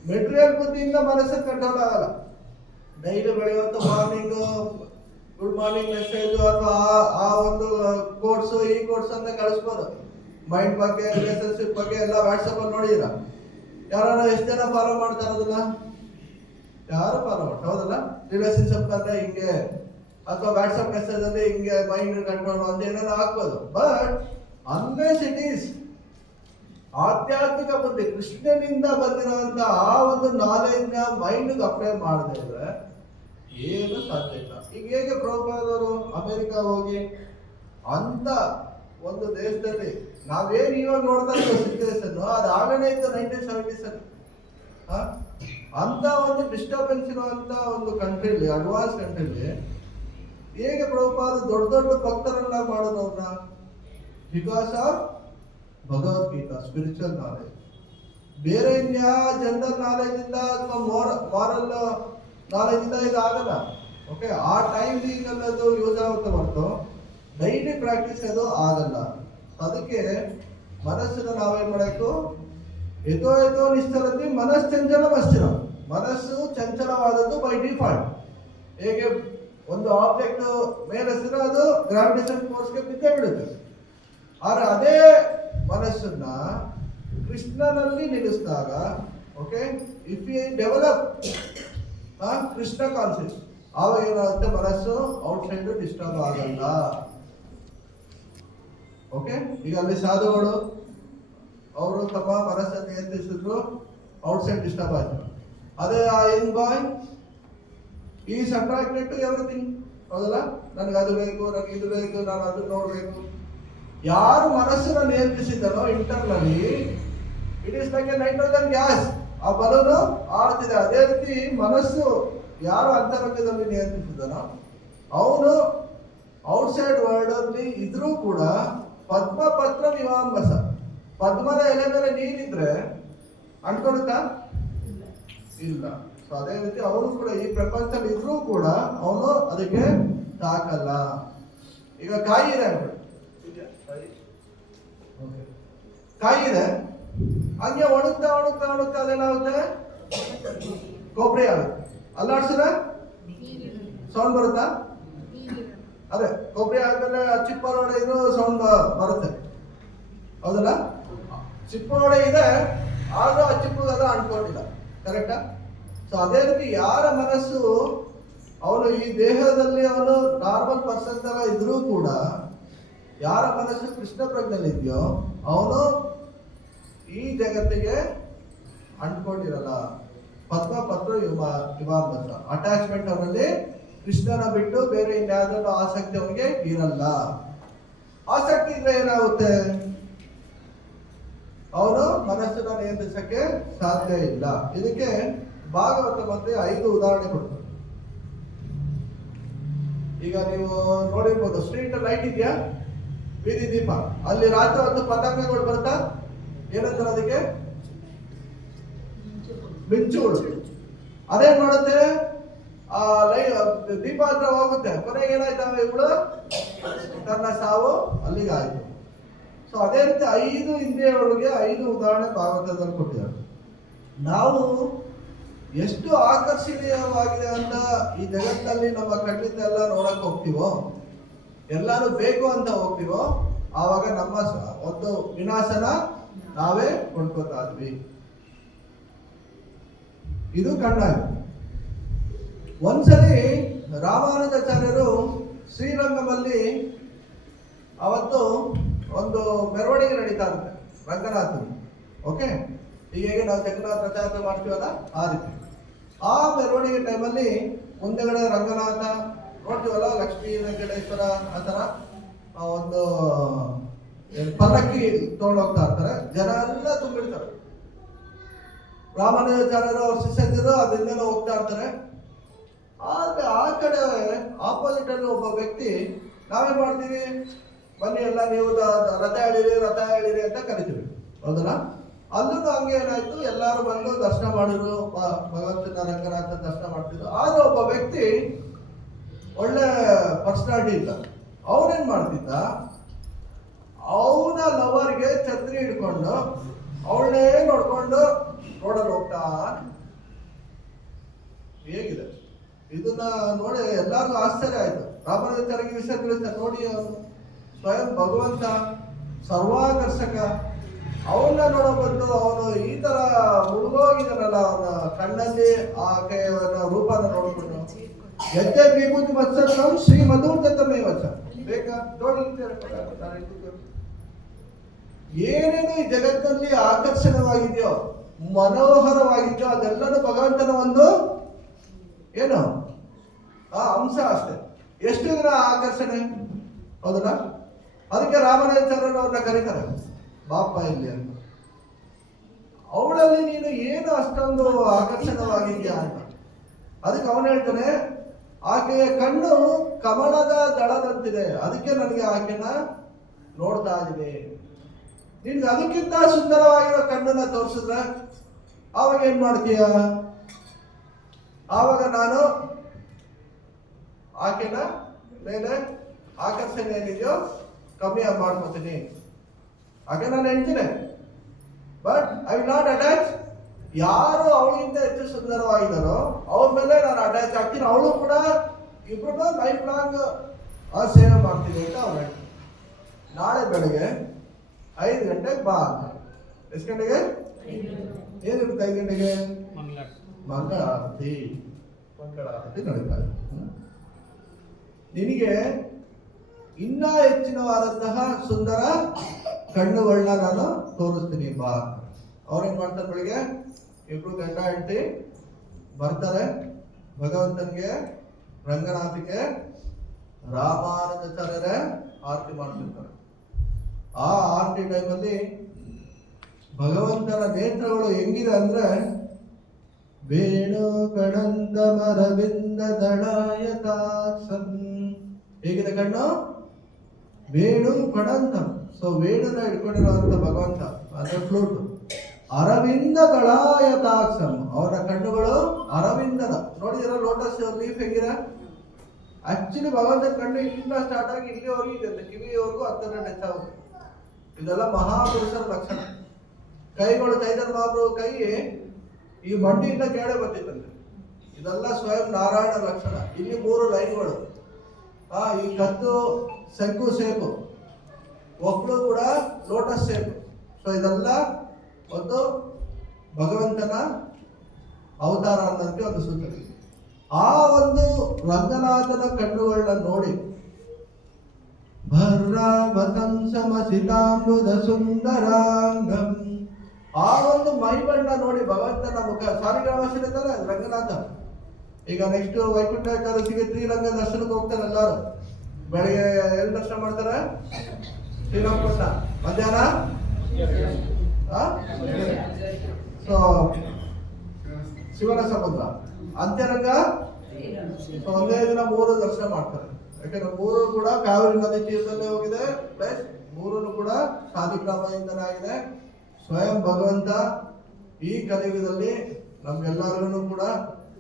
ಮೆಟೀರಿಯಲ್ ಬುದ್ಧಿಯಿಂದ ಮನಸ್ಸನ್ನು ಕಂಟ್ರೋಲ್ ಆಗಲ್ಲ. ಡೈಲಿ ಬೆಳೆಯುವಂತ ಮಾರ್ನಿಂಗ್ ಗುಡ್ ಮಾರ್ನಿಂಗ್ ಮೆಸೇಜ್ ಅಥವಾ ಆ ಒಂದು ಕೋರ್ಸ್ ಈ ಕೋರ್ಸ್ ಅಂತ ಕಳಿಸ್ಬೋದು. ಮೈಂಡ್ ಬಗ್ಗೆ ರಿಲೇಶನ್ಶಿಪ್ ಬಗ್ಗೆ ಎಲ್ಲ ವಾಟ್ಸಪ್ ಅಲ್ಲಿ ನೋಡಿದ್ರ? ಯಾರು ಎಷ್ಟು ಜನ ಫಾಲೋ ಮಾಡ್ತಾರ ಅದನ್ನ? ಯಾರು ಫಾಲೋ ಮಾಡ್ತಾರೆ, ಹೌದಲ್ಲ? ರಿಲೇಶನ್ಶಿಪ್ ಅಂದ್ರೆ ಹಿಂಗೆ, ಅಥವಾ ವಾಟ್ಸಪ್ ಮೆಸೇಜ್ ಅಲ್ಲಿ ಹಿಂಗೆ ಮೈಂಡ್ ಕಂಟ್ರೋಲ್ ಅಂತ ಏನೇನೋ ಹಾಕ್ಬೋದು. ಬಟ್ ಅನ್ಲೆಸ್ ಇಟ್ ಈಸ್ ಆಧ್ಯಾತ್ಮಿಕ ಬುದ್ಧಿ, ಕೃಷ್ಣನಿಂದ ಬಂದಿರುವಂತ ಆ ಒಂದು ನಾಲೆಡ್ಜ್ ಮೈಂಡ್ ಅಪ್ಲೈ ಮಾಡದೇ ಇದ್ರೆ ಏನು ಸಾಧ್ಯ ಇಲ್ಲ. ಈಗ ಹೇಗೆ ಪ್ರಭುಪಾದವರು ಅಮೆರಿಕ ಹೋಗಿ ಅಂತ ಒಂದು ದೇಶದಲ್ಲಿ ನಾವೇನು ಇವಾಗ ನೋಡ್ತಾ ಇರೋ ಸಿಚುವೇಶನ್ ಅದು ಆಗಲೇ ಇತ್ತು 1970s ಅಲ್ಲಿ. ಅಂತ ಒಂದು ಡಿಸ್ಟರ್ಬೆನ್ಸ್ ಇರುವಂತ ಒಂದು ಕಂಟ್ರಿಲಿ, ಅಡ್ವಾನ್ಸ್ ಕಂಟ್ರಿಲಿ ಹೇಗೆ ಪ್ರಭುಪಾದ ದೊಡ್ಡ ದೊಡ್ಡ ಭಕ್ತರೆಲ್ಲ ಮಾಡೋದು ಅವ್ರನ್ನ? Because of Bhagavad Gita, spiritual knowledge. ಬೇರೆ ಇನ್ಯಾವ ಜನರಲ್ ನಾಲೆಜ್ ಇಂದ ಅಥವಾ ಮಾರಲ್ ನಾಲೆಜ್ ಇಂದ ಇದು ಆಗಲ್ಲ. ಓಕೆ, ಆ ಟೈಮ್ ಅನ್ನೋದು ಯೂಸ್ ಆಗುತ್ತೆ ಹೊರತು ಡೈಲಿ ಪ್ರಾಕ್ಟೀಸ್ ಅದು ಆಗಲ್ಲ. ಅದಕ್ಕೆ ಮನಸ್ಸನ್ನು ನಾವೇನ್ ಮಾಡಬೇಕು? ಯಥೋ ನಿಶ್ಚಲತೆ ಮನಶ್ಚಂಚಲ ಅಸ್ಥಿರ. ಮನಸ್ಸು ಚಂಚಲವಾದದ್ದು ಬೈ ಡಿಫಾಲ್ಟ್. ಹೇಗೆ ಒಂದು ಆಬ್ಜೆಕ್ಟ್ ಮೇಲೆಸಿದ್ರೆ ಅದು ಗ್ರಾವಿಟೇಷನ್ ಫೋರ್ಸ್ಗೆ ಬಿದ್ದೇ ಬಿಡುತ್ತೆ. ಆದ್ರೆ ಅದೇ ಮನಸ್ಸನ್ನ ಕೃಷ್ಣನಲ್ಲಿ ನಿಲ್ಲಿಸಿದಾಗ, okay, if you develop Krishna concept, ಆವಾಗ ಏನಾಗುತ್ತೆ? ಮನಸ್ಸು ಔಟ್ಸೈಡ್ ಡಿಸ್ಟರ್ಬ್ ಆಗಲ್ಲ. ಓಕೆ, ಈಗ ಅಲ್ಲಿ ಸಾಧುಗಳು ಅವರು ತಮ್ಮ ಮನಸ್ಸನ್ನು ನಿಯಂತ್ರಿಸಿದ್ರು, ಔಟ್ಸೈಡ್ ಡಿಸ್ಟರ್ಬ್ ಆಯ್ತು. ಅದೇ ಆ young boy is attracted to everything, ಹೌದಲ್ಲ? ನನಗೆ ಅದು ಬೇಕು, ನನಗೆ ಇದು ಬೇಕು, ನಾನು ಅದನ್ನ ನೋಡ್ಬೇಕು. ಯಾರು ಮನಸ್ಸನ್ನು ನಿಯಂತ್ರಿಸಿದನೋ internally, it is like a nitrogen gas. ಆ ಬಲೂನು ಆಡ್ತಿದೆ. ಅದೇ ರೀತಿ ಮನಸ್ಸು ಯಾರು ಅಂತರಂಗದಲ್ಲಿ ನಿಯಂತ್ರಿಸಿದನೋ ಅವನು ಔಟ್ಸೈಡ್ ವರ್ಲ್ಡ್ ಅಲ್ಲಿ ಇದ್ರೂ ಕೂಡ ಪದ್ಮ ಪತ್ರ ವಿವಾಂಬಸ, ಪದ್ಮದ ಎಲೆ ಮೇಲೆ ನೀರಿದ್ರೆ ಅಂಟ್ಕೊಡುತ್ತಾ? ಇಲ್ಲ. ಸೊ ಅದೇ ರೀತಿ ಅವನು ಕೂಡ ಈ ಪ್ರಪಂಚದಲ್ಲಿ ಇದ್ರೂ ಕೂಡ ಅವನು ಅದಕ್ಕೆ ತಾಕಲ್ಲ. ಈಗ ಕಾಯಿ ಇದೆ, ಕಾಯಿ ಇದೆ, ಹಂಗೆ ಒಣಗ್ತಾ ಒಣಗ್ತಾ ಒಣಗ್ತಾ ಅದೇನಾಗುತ್ತೆ? ಕೊಬ್ಬರಿ ಆಗುತ್ತೆ. ಅಲ್ಲಾಡ್ಸಿದ್ರೆ ಸೌಂಡ್ ಬರುತ್ತಾ? ಅದೇ ಕೊಬ್ಬರಿ ಆದ್ಮೇಲೆ ಚಿಪ್ಪರೊಡೆ ಇದು ಸೌಂಡ್ ಬರುತ್ತೆ, ಹೌದಲ್ಲ? ಚಿಪ್ಪರೊಡೆ ಇದೆ, ಆದ್ರೂ ಆ ಚಿಪ್ಪು ಅದು ಅಂಟ್ಕೊಂಡಿಲ್ಲ. ಕರೆಕ್ಟಾ? ಸೊ ಅದೇ ರೀತಿ ಯಾರ ಮನಸ್ಸು ಅವನು ಈ ದೇಹದಲ್ಲಿ ಅವನು ನಾರ್ಮಲ್ ಪರ್ಸನ್ ತರ ಇದ್ರೂ ಕೂಡ, ಯಾರ ಮನಸ್ಸು ಕೃಷ್ಣ ಪ್ರಜ್ಞೆಯಲ್ಲಿ ಇದೆಯೋ ಅವನು ಈ ಜಗತ್ತಿಗೆ ಅಂಟ್ಕೊಂಡಿರಲ್ಲ. ಪದ್ಮ ಪತ್ರ ವಿವಾಂಬಸ, ಅಟ್ಯಾಚ್ಮೆಂಟ್ ಅವನಲ್ಲಿ ಕೃಷ್ಣನ ಬಿಟ್ಟು ಬೇರೆ ಇನ್ಯಾವುದೋ ಆಸಕ್ತಿ ಅವನಿಗೆ ಇರಲ್ಲ. ಆಸಕ್ತಿ ಇದ್ರೆ ಏನಾಗುತ್ತೆ? ಅವನು ಮನಸ್ಸನ್ನ ನಿಯಂತ್ರಿಸಕ್ಕೆ ಸಾಧ್ಯ ಇಲ್ಲ. ಇದಕ್ಕೆ ಭಾಗವತ ಮತ್ತೆ 5 ಉದಾಹರಣೆ ಕೊಡ್ತಾರೆ. ಈಗ ನೀವು ನೋಡಿರ್ಬೋದು, ಸ್ಟ್ರೀಟ್ ಲೈಟ್ ಇದೆಯಾ, ಬೀದಿ ದೀಪ, ಅಲ್ಲಿ ರಾತ್ರಿ ಹೊತ್ತು ಪತಾಕಗಳು ಬರ್ತಾ, ಏನಂತಾರೆ ಅದಕ್ಕೆ? ಮಿಂಚುಗಳು. ಅದೇನ್ ಮಾಡುತ್ತೆ? ಆ ದೀಪ ಹತ್ರ ಹೋಗುತ್ತೆ, ಕೊನೆಗೆ ಏನಾಯ್ತವೆ ಇವಳು ತನ್ನ ಸಾವು ಅಲ್ಲಿಗೆ ಆಯ್ತು. ಸೊ ಅದೇ ರೀತಿ 5 ಇಂದ್ರಿಯಗಳಿಗೆ 5 ಉದಾಹರಣೆ ಭಾಗವತದಲ್ಲಿ ಕೊಟ್ಟಿದ್ದಾರೆ. ನಾವು ಎಷ್ಟು ಆಕರ್ಷಣೀಯವಾಗಿದೆ ಅಂತ ಈ ಜಗತ್ತಲ್ಲಿ ನಮ್ಮ ಕಣ್ಣಿಂದ ಎಲ್ಲ ನೋಡಕ್ ಹೋಗ್ತೀವೋ, ಎಲ್ಲಾನು ಬೇಕು ಅಂತ ಹೋಗ್ತೀವೋ, ಆವಾಗ ನಮ್ಮ ಒಂದು ವಿನಾಶನ ನಾವೇ ಕೊಂಡ್ಕೋತಾ ಇದ್ವಿ. ಇದು ಕಣ್ಣಾಗಿ. ಒಂದ್ಸಲಿ ರಾಮಾನುಜಾಚಾರ್ಯರು ಶ್ರೀರಂಗಮಲ್ಲಿ ಅವತ್ತು ಒಂದು ಮೆರವಣಿಗೆ ನಡೀತಾ ಇರುತ್ತೆ, ರಂಗನಾಥನ್. ಓಕೆ, ಈಗ ಹೇಗೆ ನಾವು ಜಗನ್ನಾಥ ರಥಯಾತ್ರೆ ಮಾಡ್ತೀವಲ್ಲ ಆ ರೀತಿ. ಆ ಮೆರವಣಿಗೆ ಟೈಮಲ್ಲಿ ಮುಂದೆಗಡೆ ರಂಗನಾಥ ನೋಡ್ತೀವಲ್ಲ, ಲಕ್ಷ್ಮೀ ವೆಂಕಟೇಶ್ವರ ಆ ಥರ ಒಂದು ಪಲ್ಲಕ್ಕಿ ತಗೊಂಡೋಗ್ತಾ ಇರ್ತಾರೆ. ಜನ ಎಲ್ಲ ತುಂಬಿಡ್ತಾರೆ. ರಾಮಾನುಜಾಚಾರ್ಯರು ಅವ್ರ ಶಿಷ್ಯಂದಿರು ಅದರಿಂದ ಹೋಗ್ತಾ ಇರ್ತಾರೆ. ಆದ್ರೆ ಆ ಕಡೆ ಆಪೋಸಿಟ್ ಅಲ್ಲಿ ಒಬ್ಬ ವ್ಯಕ್ತಿ, ನಾವೇನ್ ಮಾಡ್ತೀವಿ? ಬನ್ನಿ ಎಲ್ಲ ನೀವು ರಥ ಎಳಿರಿ ಅಂತ ಕರಿತೀವಿ, ಹೌದಲ್ಲ? ಅಲ್ಲೂ ಹಂಗೆ ಏನಾಯ್ತು, ಎಲ್ಲಾರು ಬಂದು ದರ್ಶನ ಮಾಡಿದ್ರು, ಭಗವಂತನ ರಂಗನಾಥ ದರ್ಶನ ಮಾಡ್ತಿದ್ರು. ಆದ್ರೆ ಒಬ್ಬ ವ್ಯಕ್ತಿ ಒಳ್ಳೆ ಪರ್ಸನಾಲಿಟಿ ಇದ್ದ. ಅವನೇನ್ ಮಾಡ್ತಿದ್ದ? ಅವನ ಲವರ್ಗೆ ಛತ್ರಿ ಹಿಡ್ಕೊಂಡು ಅವಳನ್ನೇ ನೋಡ್ಕೊಂಡು ರೋಡಲ್ಲಿ ಹೋಗ್ತಾ. ಹೇಗಿದೆ ಇದನ್ನ ನೋಡಿ ಎಲ್ಲಾರ್ಗು ಆಶ್ಚರ್ಯ ಆಯ್ತು. ರಾಮಾನುಜಾಚಾರ್ಯರಿಗೆ ವಿಷಯ ತಿಳಿಸ್ತಾರೆ, ನೋಡಿ ಅವನು ಸ್ವಯಂ ಭಗವಂತ, ಸರ್ವಾಕರ್ಷಕ, ಅವನ್ನ ನೋಡೋ ಬದಲು ಅವನು ಈ ತರ ಮುಳುಗೋಗಿದಾನಲ್ಲ, ಅವನ ಕಣ್ಣಲ್ಲಿ ಆಕೆಯವನ ರೂಪನ ನೋಡ್ಕೊಂಡು ಯಜ್ಞ ವಿಭೂತಿ ವತ್ಸರಂ ಶ್ರೀ ಮಧುರ್ದತ್ತಮೇ ವಚ ಬೇಕಾ ನೋಡಿ. ಏನೇನು ಈ ಜಗತ್ತಿನಲ್ಲಿ ಆಕರ್ಷಣವಾಗಿದೆಯೋ, ಮನೋಹರವಾಗಿದೆಯೋ, ಅದೆಲ್ಲನೂ ಭಗವಂತನ ಒಂದು ಏನು ಅಂಶ ಅಷ್ಟೇ. ಎಷ್ಟು ದಿನ ಆಕರ್ಷಣೆ, ಹೌದಲ್ಲ? ಅದಕ್ಕೆ ರಾಮನಾಚಾರ್ಯರು ಅವ್ರನ್ನ ಕರೀತಾರೆ ಬಾಪ ಇಲ್ಲಿ ಅಂತ. ಅವಳಲ್ಲಿ ನೀನು ಏನು ಅಷ್ಟೊಂದು ಆಕರ್ಷಣವಾಗಿದ್ಯಾ ಅಂತ. ಅದಕ್ಕೆ ಅವನು ಹೇಳ್ತಾನೆ, ಆಕೆಯ ಕಣ್ಣು ಕಮಲದ ದಳದಂತಿದೆ, ಅದಕ್ಕೆ ನನಗೆ ಆಕೆನ ನೋಡ್ತಾ ಇದ್ದೀನಿ. ನಿನ್ಗೆ ಅದಕ್ಕಿಂತ ಸುಂದರವಾಗಿರೋ ಕಣ್ಣನ್ನ ತೋರಿಸಿದ್ರೆ ಆವಾಗ ಏನ್ ಮಾಡ್ತೀಯ? ಆವಾಗ ನಾನು ಆಕೆನ ಮೇಲೆ ಆಕರ್ಷಣೆ ಏನಿದೆಯೋ ಕಮ್ಮಿ ಮಾಡ್ಕೊತೀನಿ. ಆಕೆ ನಾನು ಹೇಳ್ತೀನಿ, but I will not attach. ಯಾರು ಅವಳಿಗಿಂತ ಹೆಚ್ಚು ಸುಂದರವಾಗಿದ್ದಾರೋ ಅವ್ರ ಮೇಲೆ ನಾನು ಅಟ್ಯಾಚ್ ಆಗ್ತೀನಿ. ಅವಳು ಕೂಡ ಇಬ್ರು ಲೈಫ್ ಲಾಂಗ್ ಆ ಸೇವೆ ಮಾಡ್ತೀನಿ ಅಂತ ಅವ್ರು ಹೇಳ್ತಾರೆ. ನಾಳೆ ಬೆಳಗ್ಗೆ 5 ಗಂಟೆಗೆ ಬಾ ಅಂತ. ಎಷ್ಟು ಗಂಟೆಗೆ? ಏನಿರುತ್ತೆ 5 ಗಂಟೆಗೆ? ಮಂಗಳಾರತಿ. ಮಂಗಳಾರತಿ ನಡೀತಾ ಇದೆ. ನಿನಗೆ ಇನ್ನ ಹೆಚ್ಚಿನವಾದಂತಹ ಸುಂದರ ಕಣ್ಣುಗಳನ್ನ ನಾನು ತೋರಿಸ್ತೀನಿ ಬಾ. ಅವ್ರೇನ್ ಮಾಡ್ತಾರೆ, ಬೆಳಿಗ್ಗೆ ಇಬ್ರು ಗಂಡ ಹೆಂಡತಿ ಬರ್ತಾರೆ. ಭಗವಂತನಿಗೆ, ರಂಗನಾಥಿಗೆ ರಾಮಾನುಜಾಚಾರ್ಯರೇ ಆರತಿ ಮಾಡ್ತಿರ್ತಾರೆ. ಆ ಆರತಿ ಟೈಮಲ್ಲಿ ಭಗವಂತನ ನೇತ್ರಗಳು ಹೆಂಗಿದೆ ಅಂದ್ರೆ, ವೇಣು ಕಣಂದ ಮರವಿಂದ ದಳಾಯತಾಕ್ಷಂ. ಹೇಗಿದೆ ಕಣ್ಣು? ವೇಣು ಕಣಂದ. ಸೊ ವೇಣುನ ಇಟ್ಕೊಂಡಿರುವಂತ ಭಗವಂತ, ಅಂದ್ರೆ ಫ್ಲೂಟ್. ಅರವಿಂದ ದಳಾಯತಾಕ್ಷಂ, ಅವರ ಕಣ್ಣುಗಳು ಅರವಿಂದದ. ನೋಡಿದಿರ ಲೋಟಸ್ ಲೀಫ್ ಹೇಗಿದೆ? ಆಕ್ಚುಲಿ ಭಗವಂತನ ಕಣ್ಣು ಇಲ್ಲಿಂದ ಸ್ಟಾರ್ಟ್ ಆಗಿ ಇಲ್ಲಿವರೆಗೂ ಇದೆ, ಕಿವಿಯವರೆಗೂ 10 ಹೆಚ್ಚಾಗುತ್ತೆ. ಇದೆಲ್ಲ ಮಹಾಪುರುಷರ ಲಕ್ಷಣ. ಕೈಗಳು, ಚೈತನ್ಯ ಮಹಾಪ್ರಭು ಕೈ ಈ ಮಂಡಿಯಿಂದ ಕೆಳಗೆ ಬರ್ತಿತ್ತಂತೆ. ಇದೆಲ್ಲ ಸ್ವಯಂ ನಾರಾಯಣ ಲಕ್ಷಣ. ಇಲ್ಲಿ 3 ಲೈನ್ಗಳು, ಈ ಕತ್ತು ಶಂಕು ಸೇಪು, ಒಕ್ಕಳು ಕೂಡ ಲೋಟಸ್ ಸೇಪು. ಸೊ ಇದೆಲ್ಲ ಒಂದು ಭಗವಂತನ ಅವತಾರ ಅನ್ನೋದಕ್ಕೆ ಒಂದು ಸೂಚನೆ. ಆ ಒಂದು ರಂಗನಾಥನ ಕಣ್ಣುಗಳನ್ನ ನೋಡಿ, ಭರ್ರಾವತಂಸಮಸಿತಾಂಬುದ ಸುಂದರಾಂಗಂ, ಆ ಒಂದು ಮೈ ಬಣ್ಣ ನೋಡಿ ಭಗವಂತನ ಮುಖ. ಸಾರಿಗ್ರಾಮಶಿಲೆ ಇದ್ದಾರೆ ರಂಗನಾಥ. ಈಗ ನೆಕ್ಸ್ಟ್ ವೈಕುಂಠ ಏಕಾದಶಿಗೆ ಶ್ರೀರಂಗ ದರ್ಶನಕ್ಕೆ ಹೋಗ್ತಾರೆ ಎಲ್ಲರೂ. ಬೆಳಿಗ್ಗೆ ಎಲ್ಲಿ ದರ್ಶನ ಮಾಡ್ತಾರೆ? ಶ್ರೀರಂಗಪಟ್ಟಣ. ಮಧ್ಯಾಹ್ನ ಸೊ ಶಿವನ ಸಮುದ್ರ. ಅಂತ್ಯರಂಗ ಒಂದೇ ದಿನ 3 ದರ್ಶನ ಮಾಡ್ತಾರೆ. ಯಾಕಂದ್ರೆ 3 ಕೂಡ ಕಾವೇರಿ ನದಿ ತೀರದಲ್ಲೇ ಹೋಗಿದೆ, ಪ್ಲಸ್ 3 ಕೂಡ ಸಾಲಿಗ್ರಾಮದಿಂದನೇ ಆಗಿದೆ. ಸ್ವಯಂ ಭಗವಂತ ಈ ಕಲಿಯುಗದಲ್ಲಿ ನಮ್ಗೆಲ್ಲರಿಗೂ ಕೂಡ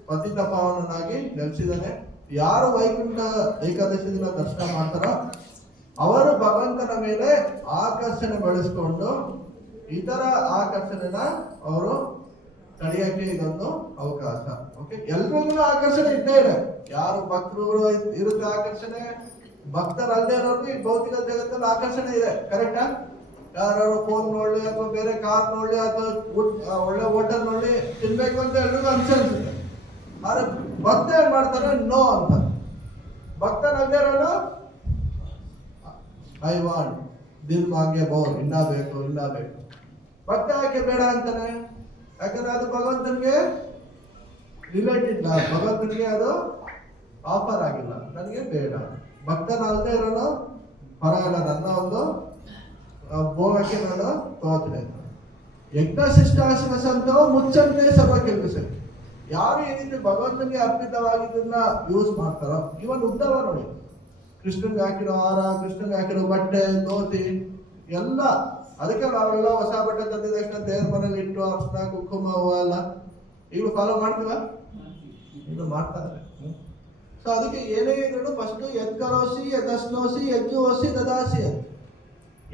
ಪತಿತ ಪಾವನನಾಗಿ ನೆಲೆಸಿದ್ದಾನೆ. ಯಾರು ವೈಕುಂಠ ಏಕಾದಶಿ ದಿನ ದರ್ಶನ ಮಾಡ್ತಾರೋ ಅವರು ಭಗವಂತನ ಮೇಲೆ ಆಕರ್ಷಣೆ ಬೆಳೆಸ್ಕೊಂಡು ಇತರ ಆಕರ್ಷಣೆನ ಅವರು ತಡೆಯಕ್ಕೆ ಇದೊಂದು ಅವಕಾಶ. ಓಕೆ, ಎಲ್ರಿಗೂ ಆಕರ್ಷಣೆ ಇದ್ದೇ ಇದೆ. ಯಾರು ಭಕ್ತರುಗಳು ಇರುತ್ತೆ ಆಕರ್ಷಣೆ, ಭಕ್ತರಲ್ಲೇ ಇರೋರ್ಗು ಈ ಭೌತಿಕ ಜಗತ್ತಲ್ಲಿ ಆಕರ್ಷಣೆ ಇದೆ. ಕರೆಕ್ಟಾ? ಯಾರು ಫೋನ್ ನೋಡ್ಲಿ ಅಥವಾ ಬೇರೆ ಕಾರ್ ನೋಡ್ಲಿ ಅಥವಾ ಒಳ್ಳೆ ಹೋಟೆಲ್ ನೋಡ್ಲಿ ತಿನ್ಬೇಕು ಅಂತ ಎಲ್ರಿಗೂ ಅನ್ಸುತ್ತೆ. ಆದ್ರೆ ಭಕ್ತ ಏನ್ ಮಾಡ್ತಾರೆ? ನೋ ಅಂತ. ಭಕ್ತನಲ್ಲೇ ಇರೋನು ಐ ವಾಂಟ್ ದಿಲ್ ಮಾಂಗೆ ಬೋರ್, ಇನ್ನ ಬೇಕು ಇನ್ನ ಬೇಕು. ಭಕ್ತ ಯಾಕೆ ಬೇಡ ಅಂತಾನೆ? ಯಾಕಂದ್ರೆ ಅದು ಭಗವಂತನಿಗೆ ರಿಲೇಟೆಡ್, ಭಗವಂತನಿಗೆ ಅದು ಆಫರ್ ಆಗಿಲ್ಲ, ನನಗೆ ಬೇಡ. ಭಕ್ತನಲ್ಲದೆ ಇರೋನು ಪರವಾಗಿಲ್ಲ, ನನ್ನ ಒಂದು ಭೋಗಕ್ಕೆ ನಾನು ತಗೋತೀನಿ. ಯಜ್ಞಶಿಷ್ಟಾಶನ ಸಂತವ ಮುಚ್ಚಂತೆ ಸರ್ವ ಕೆಲಸ. ಯಾರು ಈ ರೀತಿ ಭಗವಂತನಿಗೆ ಅರ್ಪಿತವಾಗಿದ್ದನ್ನ ಯೂಸ್ ಮಾಡ್ತಾರೋ, ಇವನ್ ಉದ್ದವ ನೋಡಿ, ಕೃಷ್ಣನ್ಗೆ ಹಾಕಿರೋ ಹಾರ, ಕೃಷ್ಣನ್ಗೆ ಹಾಕಿರೋ ಬಟ್ಟೆ, ಧೋತಿ ಎಲ್ಲ. ಅದಕ್ಕೆ ನಾವೆಲ್ಲ ಹೊಸ ಬಟ್ಟೆ ತಂದಿದ ತಕ್ಷಣ ದೇವ್ರ ಮನೇಲಿ ಇಟ್ಟು ಅರ್ಶನ ಕುಂಕುಮ ಎಲ್ಲ ಈಗಲೂ ಫಾಲೋ ಮಾಡ್ತೀವ? ಇದು ಮಾಡ್ತಾರೆ. ಸೊ ಅದಕ್ಕೆ ಏನೇ ಇದ್ರು ಫಸ್ಟ್ ಎದ್ಕರೋಸಿ ಎದಸ್ನೋಸಿ ಯಜ್ಜುವೋಸಿ ದದಾಸಿ ಅಂತ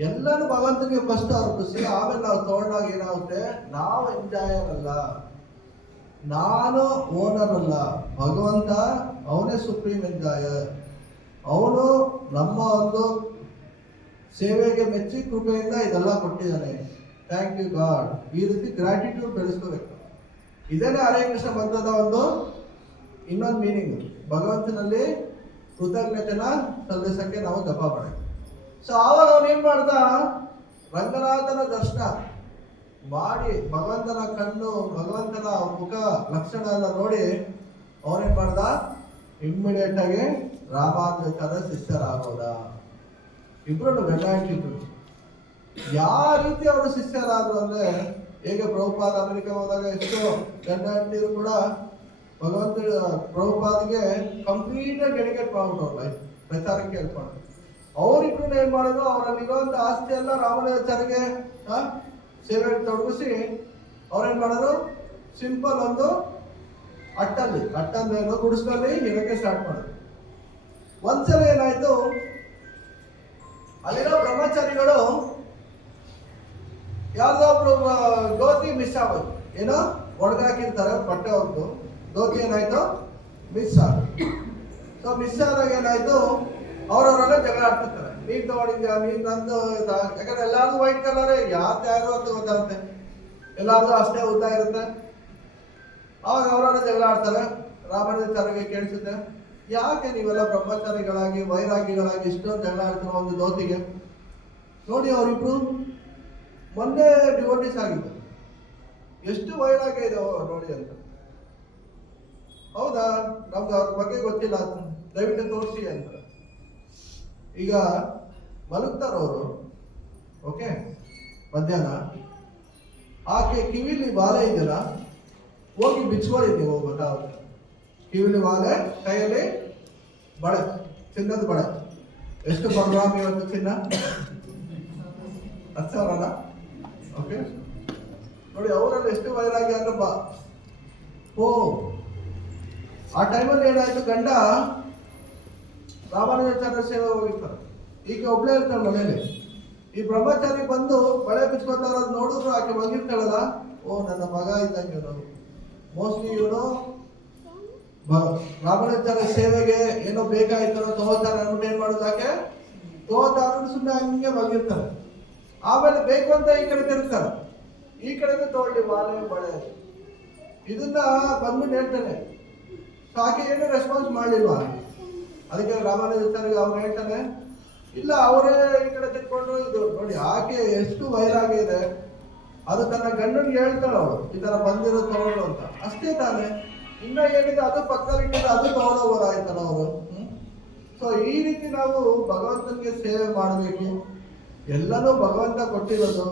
ಎಲ್ಲಾನು ಭಗವಂತನಿಗೆ ಫಸ್ಟ್ ಅರ್ಪಿಸಿ, ಆಮೇಲೆ ನಾವು ತಗೊಂಡಾಗ ಏನಾಗುತ್ತೆ, ನಾವು ಎಂಜಾಯರ್ ಅಲ್ಲ, ನಾನು ಓನರ್ ಅಲ್ಲ, ಭಗವಂತ ಅವನೇ ಸುಪ್ರೀಂ ಎಂಜಾಯರ್. ಅವನು ನಮ್ಮ ಒಂದು ಸೇವೆಗೆ ಮೆಚ್ಚಿ ಕೃಪೆಯಿಂದ ಇದೆಲ್ಲ ಕೊಟ್ಟಿದ್ದಾನೆ. Thank you God. ಈ ರೀತಿ ಗ್ರಾಟಿಟ್ಯೂಡ್ ಬೆಳೆಸ್ಕೋಬೇಕು. ಇದೇನೇ ಹರೇ ಕೃಷ್ಣ ಮಂತ್ರದ ಒಂದು ಇನ್ನೊಂದು ಮೀನಿಂಗ್. ಭಗವಂತನಲ್ಲಿ ಕೃತಜ್ಞತೆನ ಸಲ್ಲಿಸಕ್ಕೆ ನಾವು ಜಪ ಮಾಡಬೇಕು. ಸೊ ಆವಾಗ ಅವನೇನ್ ಮಾಡ್ದ, ರಂಗನಾಥನ ದರ್ಶನ ಮಾಡಿ ಭಗವಂತನ ಕಣ್ಣು, ಭಗವಂತನ ಮುಖ ಲಕ್ಷಣ ಎಲ್ಲ ನೋಡಿ ಅವನೇನ್ ಮಾಡ್ದ, ಇಮ್ಮಿಡಿಯೇಟ್ ಆಗಿ ರಾಮಾನುಜರ ಶಿಷ್ಯರಾಗೋದ. ಇಬ್ರು ಗಂಡ ಹೆಂಡತಿ. ಯಾವ ರೀತಿ ಅವರು ಶಿಷ್ಯರಾದ್ರು ಅಂದ್ರೆ, ಹೇಗೆ ಪ್ರಭುಪಾದ ಅಮೆರಿಕ ಹೋದಾಗ ಎಷ್ಟೋ ಗಂಡ ಹೆಂಡತಿರು ಕೂಡ ಭಗವಂತ ಪ್ರಭುಪಾದಿಗೆ ಕಂಪ್ಲೀಟ್ ಡೆಡಿಕೇಟ್ ಮಾಡ್ಬಿಟ್ಟು ಲೈಫ್ ಪ್ರಚಾರಕ್ಕೆ ಹೇಳ್ಕೊಂಡು, ಅವರಿಬ್ರು ಏನ್ ಮಾಡಿದ್ರು, ಅವರಲ್ಲಿರುವಂತ ಆಸ್ತಿ ಎಲ್ಲ ರಾಮಾನುಜಾಚಾರ್ಯಗೆ ಸೇವೆ ತೊಡಗಿಸಿ ಅವ್ರೇನ್ ಮಾಡಿದ್ರು, ಸಿಂಪಲ್ ಒಂದು ಅಟ್ಟಂದೇನೋ ಗುಡಿಸ್ನಲ್ಲಿ ಇರಕ್ಕೆ ಸ್ಟಾರ್ಟ್ ಮಾಡಿದ್ರು. ಒಂದ್ಸಲ ಏನಾಯ್ತು, ಅಲ್ಲಿರೋ ಬ್ರಹ್ಮಚಾರಿಗಳು ಯಾವ್ದೋ ಒಬ್ರು ಧೋತಿ ಮಿಸ್ ಆಗೋದು, ಏನೋ ಒಣಗಾಕಿರ್ತಾರೆ ಬಟ್ಟೆ ಹೊತ್ತು, ಧೋತಿ ಏನಾಯ್ತು ಮಿಸ್ ಆಗೋದು. ಸೊ ಮಿಸ್ ಆದಾಗ ಏನಾಯ್ತು, ಅವ್ರವರೆಲ್ಲ ಜಗಳ ಆಡ್ತಿರ್ತಾರೆ, ನೀನ್ ತಗೊಂಡಿದ್ಯಾ, ನೀನ್ ನಂದು, ಯಾಕಂದ್ರೆ ಎಲ್ಲಾರ್ದು ವೈಟ್ ಕಲರ್, ಯಾರು ಅಂತ ಗೊತ್ತಾಗುತ್ತೆ, ಎಲ್ಲಾರ್ದು ಅಷ್ಟೇ ಉದ್ದ ಇರುತ್ತೆ. ಅವಾಗ ಅವರೆಲ್ಲ ಜಗಳ ಆಡ್ತಾರೆ. ರಾಮಾನುಜಾಚಾರ್ಯಗೆ ಕೇಳಿಸುತ್ತೆ, ಯಾಕೆ ನೀವೆಲ್ಲ ಬ್ರಹ್ಮಚಾರಿಗಳಾಗಿ ವೈರಾಗಿಗಳಾಗಿ ಇಷ್ಟೊಂದು ಜಗಳ ಆಡ್ತಾರೋ ಒಂದು ಧೋತಿಗೆ? ನೋಡಿ ಅವರಿಬ್ರು ಮೊನ್ನೆ ಡಿವೋಟಿಸ್ ಆಗಿದ್ದು, ಎಷ್ಟು ವೈರಾಗ್ಯ ಇದೆ ನೋಡಿ ಅಂತ. ಹೌದಾ, ನಮ್ಗೆ ಅವ್ರ ಬಗ್ಗೆ ಗೊತ್ತಿಲ್ಲ, ದಯವಿಟ್ಟು ತೋರಿಸಿ ಅಂತ. ಈಗ ಮಲಗ್ತಾರವರು, ಓಕೆ, ಮಧ್ಯಾಹ್ನ ಆಕೆ ಕಿವಿಲಿ ಬಾಲೆ ಇದೆಯಲ್ಲ, ಹೋಗಿ ಬಿಚ್ಕೊಳ್ಳಿ ನೀವು, ಗೊತ್ತಾಗುತ್ತೆ. ಕಿವಿಲಿ ಬಾಲೆ, ಕೈಯಲ್ಲಿ ಬಳೆ, ಚಿನ್ನದ ಬಳೆ. ಎಷ್ಟು ಬಲರಾಮ್ ಇವತ್ತು ಚಿನ್ನ? 10,000ನ? ಓಕೆ, ನೋಡಿ ಅವರಲ್ಲಿ ಎಷ್ಟು ವೈರಾಗ್ಯ ಅಂದ್ರೆ ಆ ಟೈಮಲ್ಲಿ ಏನಾಯ್ತು, ಗಂಡ ರಾಮಾನುಜಾಚಾರ್ಯ ಸೇವೆ ಹೋಗಿರ್ತಾರೆ, ಈಗ ಒಬ್ಳೇ ಇರ್ತಾಳೆ ಮನೇಲಿ. ಈ ಬ್ರಹ್ಮಚಾರಿ ಬಂದು ಬಳೆ ಬಿಚ್ಕೊತಾ ಇರೋದು ನೋಡಿದ್ರು ಆಕೆ ಮಗಿರ್ತಾಳಲ್ಲ, ಓ ನನ್ನ ಮಗ ಇದ್ದಂಗೆ ಇವನು, ಮೋಸ್ಟ್ಲಿ ಇವನು ರಾಮಾನುಜಾಚಾರ್ಯ ಸೇವೆಗೆ ಏನೋ ಬೇಕಾಯ್ತಾರೋ ತಗೋತಾರೆ ಅಂದ್ಬಿಟ್ಟು ಏನ್ ಮಾಡೋದು, ಆಕೆ ತಗೋತಾರ ಸುಮ್ಮನೆ ಹಂಗೆ ಮಗಿರ್ತಾರೆ. ಆಮೇಲೆ ಬೇಕು ಅಂತ ಈ ಕಡೆ ತಿರುಗ್ತಾರೆ, ಈ ಕಡೆಗೆ ತಗೊಳ್ಳಿ ವಾಲೆ ಬಳೆ, ಇದನ್ನ ಬಂದ್ಬಿಟ್ಟು ಹೇಳ್ತಾನೆ. ಆಕೆ ಏನು ರೆಸ್ಪಾನ್ಸ್ ಮಾಡಲಿಲ್ವಾ, ಅದಕ್ಕೆ ರಾಮಾನುಜಾಚಾರ್ಯ ಅವ್ರು ಹೇಳ್ತಾನೆ, ಇಲ್ಲ ಅವರೇ ಈ ಕಡೆ ತಿಳ್ಕೊಂಡು ಇದು ನೋಡಿ ಆಕೆ ಎಷ್ಟು ವೈರಾಗ್ಯ ಇದೆ, ಅದು ತನ್ನ ಗಂಡನಿಗೆ ಹೇಳ್ತಾಳೆ ಅವಳು, ಈ ತರ ಬಂದಿರೋ ತಗೊಳ್ಳೋ ಅಂತ, ಅಷ್ಟೇ ತಾನೆ. ಇನ್ನ ಏನಿದೆ ಅದು ಪಕ್ಕದಲ್ಲಿ ಇಟ್ಟಿದ್ರೆ ಅದು ತಗೊಳ್ಳೋರಾಯ್ತಲ್ಲ ಅವರು. ಸೊ ಈ ರೀತಿ ನಾವು ಭಗವಂತನಿಗೆ ಸೇವೆ ಮಾಡಬೇಕು. ಎಲ್ಲನೂ ಭಗವಂತ ಕೊಟ್ಟಿರೋದು.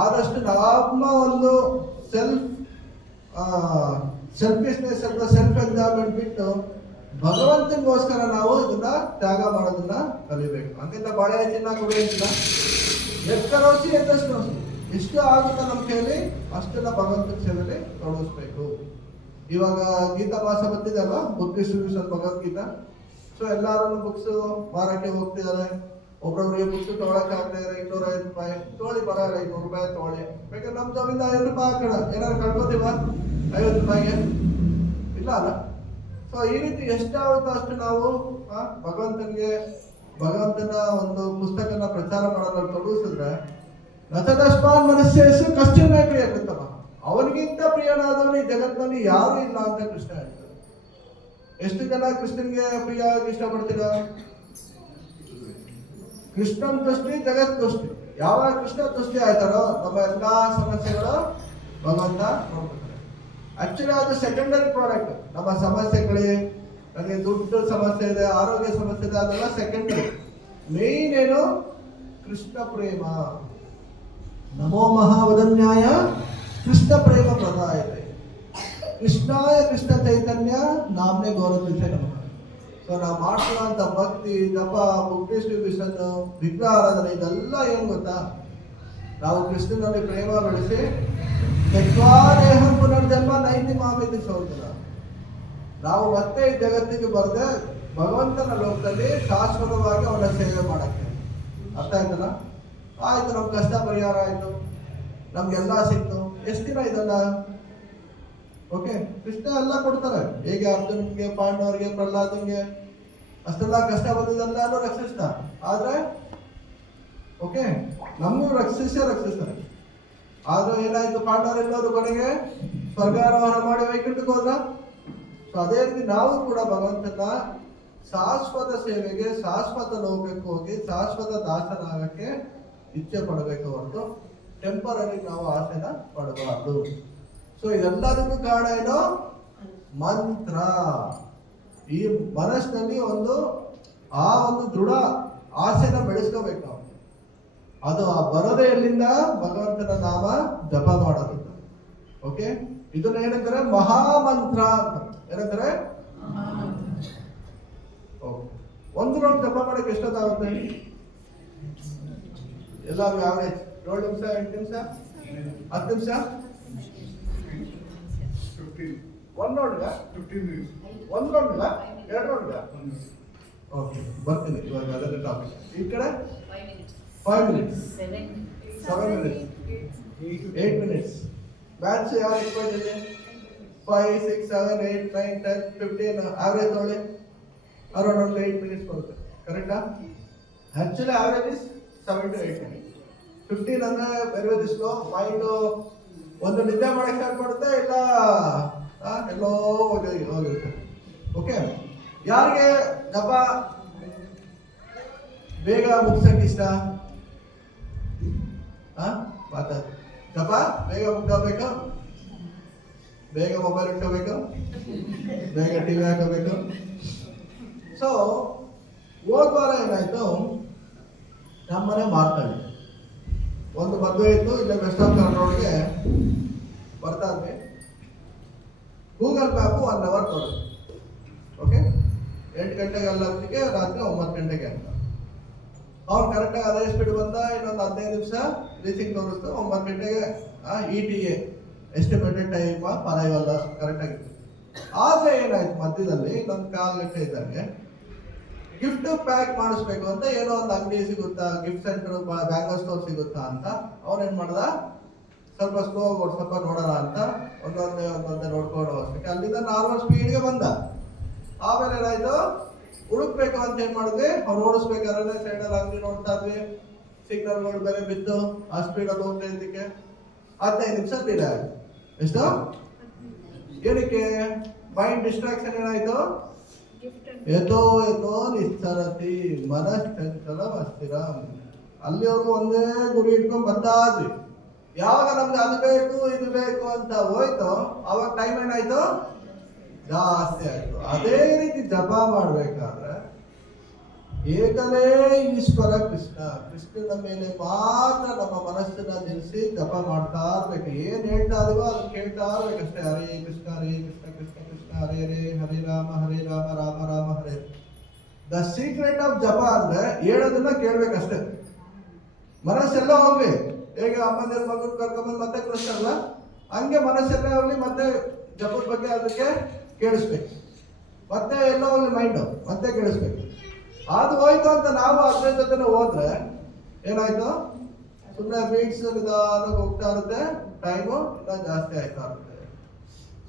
ಆದಷ್ಟು ನಮ್ಮ ಒಂದು ಸೆಲ್ಫಿಶ್ನೆಸ್ ಅಂತ ಸೆಲ್ಫ್ ಎಂಜಾಯ್ಮೆಂಟ್ ಬಿಟ್ಟು ಭಗವಂತನಿಗೋಸ್ಕರ ನಾವು ಇದನ್ನ ತ್ಯಾಗ ಮಾಡೋದನ್ನ ಕಲಿಬೇಕು. ಹಂಗಿಂತ ಬಾಳೆ ಚಿನ್ನ ಕೊಡುವಂತಿಲ್ಲ, ಎಕ್ಕರೋಸಿ ಎದ್ದಷ್ಟು ಎಷ್ಟು ಆಗುತ್ತಾ ನಮ್ಮ ಕೈಯಲ್ಲಿ ಅಷ್ಟೆಲ್ಲ ಭಗವಂತನ ಸೇವೆಯಲ್ಲಿ ತೊಡಗಿಸ್ಬೇಕು. ಇವಾಗ ಗೀತಾ ಮಾಸ ಬಂದಿದೆ ಅಲ್ವಾ, ಬುಕ್ ಡಿಸ್ಟ್ರಿಬ್ಯೂಷನ್ ಭಗವದ್ಗೀತಾ. ಸೊ ಎಲ್ಲಾರು ಬುಕ್ಸ್ ಮಾರಕ್ಕೆ ಹೋಗ್ತಿದ್ದಾರೆ. ಒಬ್ಬೊಬ್ರಿಗೆ ಬುಕ್ಸ್ ತೊಗೊಳಕ್ಕೆ ಆಗ್ತಾ ಇದೆ, 250 ರೂಪಾಯಿ ತೊಗೊಳ್ಳಿ, ಬರಲ್ಲ 200 ರೂಪಾಯಿ ತೊಗೊಳ್ಳಿ. ಬೇಕಾದ್ರೆ ನಮ್ಮ ಜಮೀನ 5 ರೂಪಾಯಿ ಹಾಕೋಣ, ಏನಾದ್ರು ಕಳ್ಕೊತೀವ 50 ರೂಪಾಯಿಗೆ? ಇಲ್ಲ ಅಲ್ಲ. ಸೊ ಈ ರೀತಿ ಎಷ್ಟಾಗುತ್ತೋ ಅಷ್ಟು ನಾವು ಭಗವಂತನ ಒಂದು ಪುಸ್ತಕನ ಪ್ರಚಾರ ಮಾಡೋದ್ರಲ್ಲಿ ತೊಡಗಿಸಿದ್ರೆ, ನತದಸ್ಮಾನ್ ಮನಸ್ಸೇಸು ಕಶ್ಚಿನ್ನೇ ಪ್ರಿಯ ಕೃತಮ, ಅವನಿಗಿಂತ ಪ್ರಿಯನಾದವನು ಈ ಜಗತ್ತಿನಲ್ಲಿ ಯಾರು ಇಲ್ಲ ಅಂತ ಕೃಷ್ಣ ಹೇಳ್ತಾರೆ. ಎಷ್ಟು ಜನ ಕೃಷ್ಣನ್ಗೆ ಪ್ರಿಯ ಇಷ್ಟಪಡ್ತೀರಾ? ಕೃಷ್ಣನ್ ದೃಷ್ಟಿ ಜಗತ್ ದೃಷ್ಟಿ. ಯಾವಾಗ ಕೃಷ್ಣ ದೃಷ್ಟಿ ಆಯ್ತಾರೋ ನಮ್ಮ ಎಲ್ಲಾ ಸಮಸ್ಯೆಗಳು ಭಗವಂತ ನೋಡ್ತಾರೆ. ಆಕ್ಚುಲಿ ಅದು ಸೆಕೆಂಡರಿ ಪ್ರಾಡಕ್ಟ್. ನಮ್ಮ ಸಮಸ್ಯೆಗಳೇ, ನನಗೆ ದುಡ್ಡು ಸಮಸ್ಯೆ ಇದೆ, ಆರೋಗ್ಯ ಸಮಸ್ಯೆ ಇದೆ, ಅದೆಲ್ಲ ಸೆಕೆಂಡರಿ. ಮೇನ್ ಏನು? ಕೃಷ್ಣ ಪ್ರೇಮ. ನಮೋ ಮಹಾವದನ್ಯಾಯ ಕೃಷ್ಣ ಪ್ರೇಮ ಪ್ರದಾಯತೆ ಕೃಷ್ಣಾಯ ಕೃಷ್ಣ ಚೈತನ್ಯ ನಾಮ್ನೆ ಗೌರವಿಸೆ ನಮಃ. ಸೊ ನಾವು ಮಾಡ್ಕೊಳ್ಳೋಂಥ ಭಕ್ತಿ, ಜಪ, ಬುಕ್ ಡಿಸ್ಟ್ರಿಬ್ಯೂಷನ್, ವಿಗ್ರಹಾರಾಧನೆ, ಇದೆಲ್ಲ ಏನು ಗೊತ್ತಾ? ನಾವು ಕೃಷ್ಣನಲ್ಲಿ ಪ್ರೇಮ ಬೆಳೆಸಿ ದೇಹಂ ಪುನರ್ಜನ್ಮ ನೈತಿ ಮಾಮಿತಿ ಸೌಂದರ, ನಾವು ಮತ್ತೆ ಈ ಜಗತ್ತಿಗೆ ಬರದೆ ಭಗವಂತನ ಲೋಕದಲ್ಲಿ ಶಾಶ್ವತವಾಗಿ ಅವನ ಸೇವೆ ಮಾಡಕ್ಕೆ. ಅರ್ಥ ಆಯ್ತಲ್ಲ? ಆಯ್ತು, ನಮ್ ಕಷ್ಟ ಪರಿಹಾರ ಆಯ್ತು, ನಮ್ಗೆಲ್ಲ ಸಿಕ್ತು. ಎಷ್ಟು ದಿನ ಇದಲ್ಲ? ಓಕೆ, ಕೃಷ್ಣ ಎಲ್ಲ ಕೊಡ್ತಾರೆ. ಹೇಗೆ ಅರ್ಜುನ್ಗೆ, ಪಾಂಡವರಿಗೆ, ಪ್ರಹ್ಲಾದನ್ಗೆ ಅಷ್ಟೆಲ್ಲ ಕಷ್ಟ ಬಂದಿದ್ದೆಲ್ಲಾನು ರಕ್ಷಿಸ್ತಾ. ಆದ್ರೆ ಓಕೆ, ನಮಗೂ ರಕ್ಷಿಸ್ತಾರೆ. ಆದ್ರೂ ಏನಾಯ್ತು, ಪಾಂಡವರೆಲ್ಲರೂ ಕೊನೆಗೆ ಸ್ವರ್ಗಾರೋಹಣ ಮಾಡಿ ವೈಕುಂಠಕ್ಕೆ ಹೋದ್ರ. ಸೊ ಅದೇ ರೀತಿ ನಾವು ಕೂಡ ಭಗವಂತನ ಶಾಶ್ವತ ಸೇವೆಗೆ, ಶಾಶ್ವತ ಲೋಕಕ್ಕೆ ಹೋಗಿ ಶಾಶ್ವತ ದಾಸನಾಗಕ್ಕೆ ಇಚ್ಛೆ ಪಡಬೇಕು ಹೊರತು ಟೆಂಪರರಿ ನಾವು ಆಸೆನ ಪಡಬಾರ್ದು. ಸೊ ಇದೆಲ್ಲದಕ್ಕೂ ಕಾರಣ ಏನು? ಮಂತ್ರ. ಈ ಮನಸ್ಸಿನಲ್ಲಿ ಒಂದು ದೃಢ ಆಸೆನ ಬೆಳೆಸ್ಕೋಬೇಕು ನಾವು. ಅದು ಆ ಬರೋದೇ ಎಲ್ಲಿಂದ? ಭಗವಂತನ ನಾಮ ಜಪ ಮಾಡೋದ್ರಿಂದ. ಓಕೆ, ಇದನ್ನ ಏನಂತಾರೆ? ಮಹಾಮಂತ್ರ ಅಂತ. ಏನಂತಾರೆ? ಒಂದು ರೌಂಡ್ ಜಪ ಮಾಡಕ್ಕೆ ಎಷ್ಟೊತ್ತಾಗುತ್ತೆ? ಎಲ್ಲ ಆವರೇಜ್ 7 ನಿಮಿಷ, 8 ನಿಮಿಷ, 10 ನಿಮಿಷ, 1 ರೌಂಡ್ಗ, 1 ರೌಂಡ್ಗ, 2 ರೌಂಡ್ಗ? ಓಕೆ, ಬರ್ತೀನಿ ಇವಾಗ ಅದರ ಟಾಪಿಕ್. ಈ ಕಡೆ 5 ಮಿನಿಟ್ಸ್, 7 ಮಿನಿಟ್ಸ್, 8 ಮಿನಿಟ್ಸ್. ಬ್ಯಾಚ್ ಯಾವ ಎಕ್ಸ್ಪರ್ಟ್ ಇದೆ? 5, 6, 7, 8, 9, 10, 15 ಆವರೇಜ್ ತೊಗೊಳ್ಳಿ. ಅರೌಂಡ್ ಒಂದು 8 ಮಿನಿಟ್ಸ್ ಬರುತ್ತೆ. ಕರೆಕ್ಟಾ? Actually average is 7 to 8 minutes. 15 ಅಂದ್ರೆ ವೆರಿ ವೆರಿ ಸ್ಲೋ. ಮೈಂಡ್ ಒಂದು ನಿದ್ದೆ ಮಾಡಕ್ಕೆ ಸ್ಟಾರ್ಟ್ ಮಾಡುತ್ತೆ, ಇಲ್ಲ ಎಲ್ಲೋ ಹೋಗಿರುತ್ತೆ. ಓಕೆ, ಯಾರಿಗೆ ಜಪ ಬೇಗ ಮುಗಿಸಕ್ಕೆ ಇಷ್ಟ? ಮಾತಾಡಿ. ಜಪ ಬೇಗ ಮುಗ್ದಬೇಕು, ಬೇಗ ಮೊಬೈಲ್ ಇಟ್ಕೋಬೇಕು, ಬೇಗ ಟಿವಿ ಹಾಕೋಬೇಕು. ಸೊ ಹೋದ ವಾರ ಏನಾಯ್ತು, ನಮ್ಮನೆ ಮಾರ್ಕಂಡು ಒಂದು ಮದುವೆ ಇತ್ತು. ಇಲ್ಲೇ ವೆಸ್ಟ್ ಆಫ್ ರೋಡ್ಗೆ ಬರ್ತಾ ಇದ್ವಿ. ಗೂಗಲ್ ಮ್ಯಾಪು 1 ಅವರ್ ತೋರಿಸ್ತು. ಓಕೆ, 8 ಗಂಟೆಗೆ ಅಲ್ಲದಕ್ಕೆ ರಾತ್ರಿ 9 ಗಂಟೆಗೆ ಅಂತ. ಅವ್ರು ಕರೆಕ್ಟಾಗಿ ಅದೇ ಸ್ಪೀಡ್ ಬಂದ. ಇನ್ನೊಂದು 15 ನಿಮಿಷ ರೀಚಿಂಗ್ ತೋರಿಸ್ತು. 9 ಗಂಟೆಗೆ ETA ಎಸ್ಟಿಮೇಟೆಡ್ ಟೈಮ್ ಅರೈವಲ್ ಕರೆಕ್ಟಾಗಿತ್ತು. ಆದರೆ ಏನಾಯ್ತು, ಮಧ್ಯದಲ್ಲಿ ಇನ್ನೊಂದು 1/4 ಗಂಟೆ ಇದ್ದಂಗೆ ಗಿಫ್ಟ್ ಪ್ಯಾಕ್ ಮಾಡಿಸ್ಬೇಕು ಅಂತ ಏನೋ ಒಂದು ಅಂಗಡಿ ಸಿಗುತ್ತಾ, ಗಿಫ್ಟ್ ಸೆಂಟರ್, ಬ್ಯಾಂಗಲ್ ಸ್ಟೋರ್ ಸಿಗುತ್ತಾ ಅಂತ ಅವ್ರೇನ್ ಮಾಡ್ದ, ಸ್ವಲ್ಪ ಸ್ಲೋ ಸ್ವಲ್ಪ ನೋಡೋಣ ಅಂತ ಒಂದೊಂದೇ ನೋಡ್ಕೊಂಡು ಹೋಗ್ಬೇಕು. ಅಲ್ಲಿಂದ ನಾರ್ಮಲ್ ಸ್ಪೀಡ್ಗೆ ಬಂದ. ಆಮೇಲೆ ಏನಾಯ್ತು, ಹುಡುಕ್ಬೇಕು ಅಂತ ಏನ್ ಮಾಡಿದ್ವಿ, ಅವ್ರು ಓಡಿಸ್ಬೇಕಾದ್ರೆ ಸೈಡಲ್ಲಿ ಅಂಗಡಿ ನೋಡ್ತಾ ಇದ್ವಿ. ಸಿಗ್ನಲ್ಗಳು ಬೇರೆ ಬಿದ್ದು ಆ ಸ್ಪೀಡಲ್ಲಿ ಹೋಗ್ತಾ ಇದ್ದಕ್ಕೆ 15 ನಿಮಿಷ ಡಿಲೇ ಆಯ್ತು. ಎಷ್ಟು? ಏನಕ್ಕೆ? ಮೈಂಡ್ ಡಿಸ್ಟ್ರಾಕ್ಷನ್ ಏನಾಯ್ತು? ಯಥೋ ನಿಶ್ಚರತಿ ಮನಶ್ಚಂಚಲ ಅಸ್ಥಿರ. ಅಲ್ಲಿವರೆಗೂ ಒಂದೇ ಗುರಿ ಇಟ್ಕೊಂಡ್ ಬರ್ತಾ ಇದ್ವಿ. ಯಾವಾಗ ನಮ್ಗೆ ಅದು ಬೇಕು ಇದು ಬೇಕು ಅಂತ ಹೋಯ್ತು, ಅವಾಗ ಟೈಮ್ ಏನಾಯ್ತು? ಜಾಸ್ತಿ ಆಯ್ತು. ಅದೇ ರೀತಿ ಜಪ ಮಾಡ್ಬೇಕಾದ್ರೆ ಏಕನೇ ಈಶ್ವರ ಕೃಷ್ಣನ ಮೇಲೆ ಮಾತ್ರ ನಮ್ಮ ಮನಸ್ಸನ್ನ ನಿಲ್ಲಿಸಿ ಜಪ ಮಾಡ್ತಾ ಇರ್ಬೇಕು. ಏನ್ ಹೇಳ್ತಾ ಇದೀವೋ ಅದನ್ನ ಕೇಳ್ತಾ ಇರ್ಬೇಕಷ್ಟೇ. ಹರೇ ಕೃಷ್ಣ ಕೃಷ್ಣ ಕೃಷ್ಣ ಹರೇ ಹರೇ, ಹರೇ ರಾಮ ರಾಮ ರಾಮ ಹರೇ. ದ ಸೀಕ್ರೆಟ್ ಆಫ್ ಜಪ ಅಂದ್ರೆ ಹೇಳೋದನ್ನ ಕೇಳ್ಬೇಕಷ್ಟೇ. ಮನಸ್ಸೆಲ್ಲ ಹೋಗ್ಲಿ. ಹೇಗೆ ಅಮ್ಮಂದಿರ ಮಗನ್ ಕರ್ಕೊಂಬಂದು ಮತ್ತೆ ಕಳಿಸ್ತಾರಲ್ಲ, ಹಂಗೆ ಮನಸ್ಸೆಲ್ಲ ಹೋಗ್ಲಿ, ಮತ್ತೆ ಜಪದ ಬಗ್ಗೆ ಅದಕ್ಕೆ ಕೇಳಿಸ್ಬೇಕು. ಮತ್ತೆ ಎಲ್ಲ ಹೋಗ್ಲಿ ಮೈಂಡು, ಮತ್ತೆ ಕೇಳಿಸ್ಬೇಕು. ಅದು ಹೋಯ್ತು ಅಂತ ನಾವು ಅದ್ರ ಜೊತೆ ಹೋದ್ರೆ ಏನಾಯ್ತು, ಸುಮ್ಮನೆ ಬೀಟ್ಸ್ ನಿಧಾನಕ್ಕೆ ಹೋಗ್ತಾ ಇರುತ್ತೆ, ಟೈಮು ಇಲ್ಲ ಜಾಸ್ತಿ ಆಯ್ತಾ ಇರುತ್ತೆ.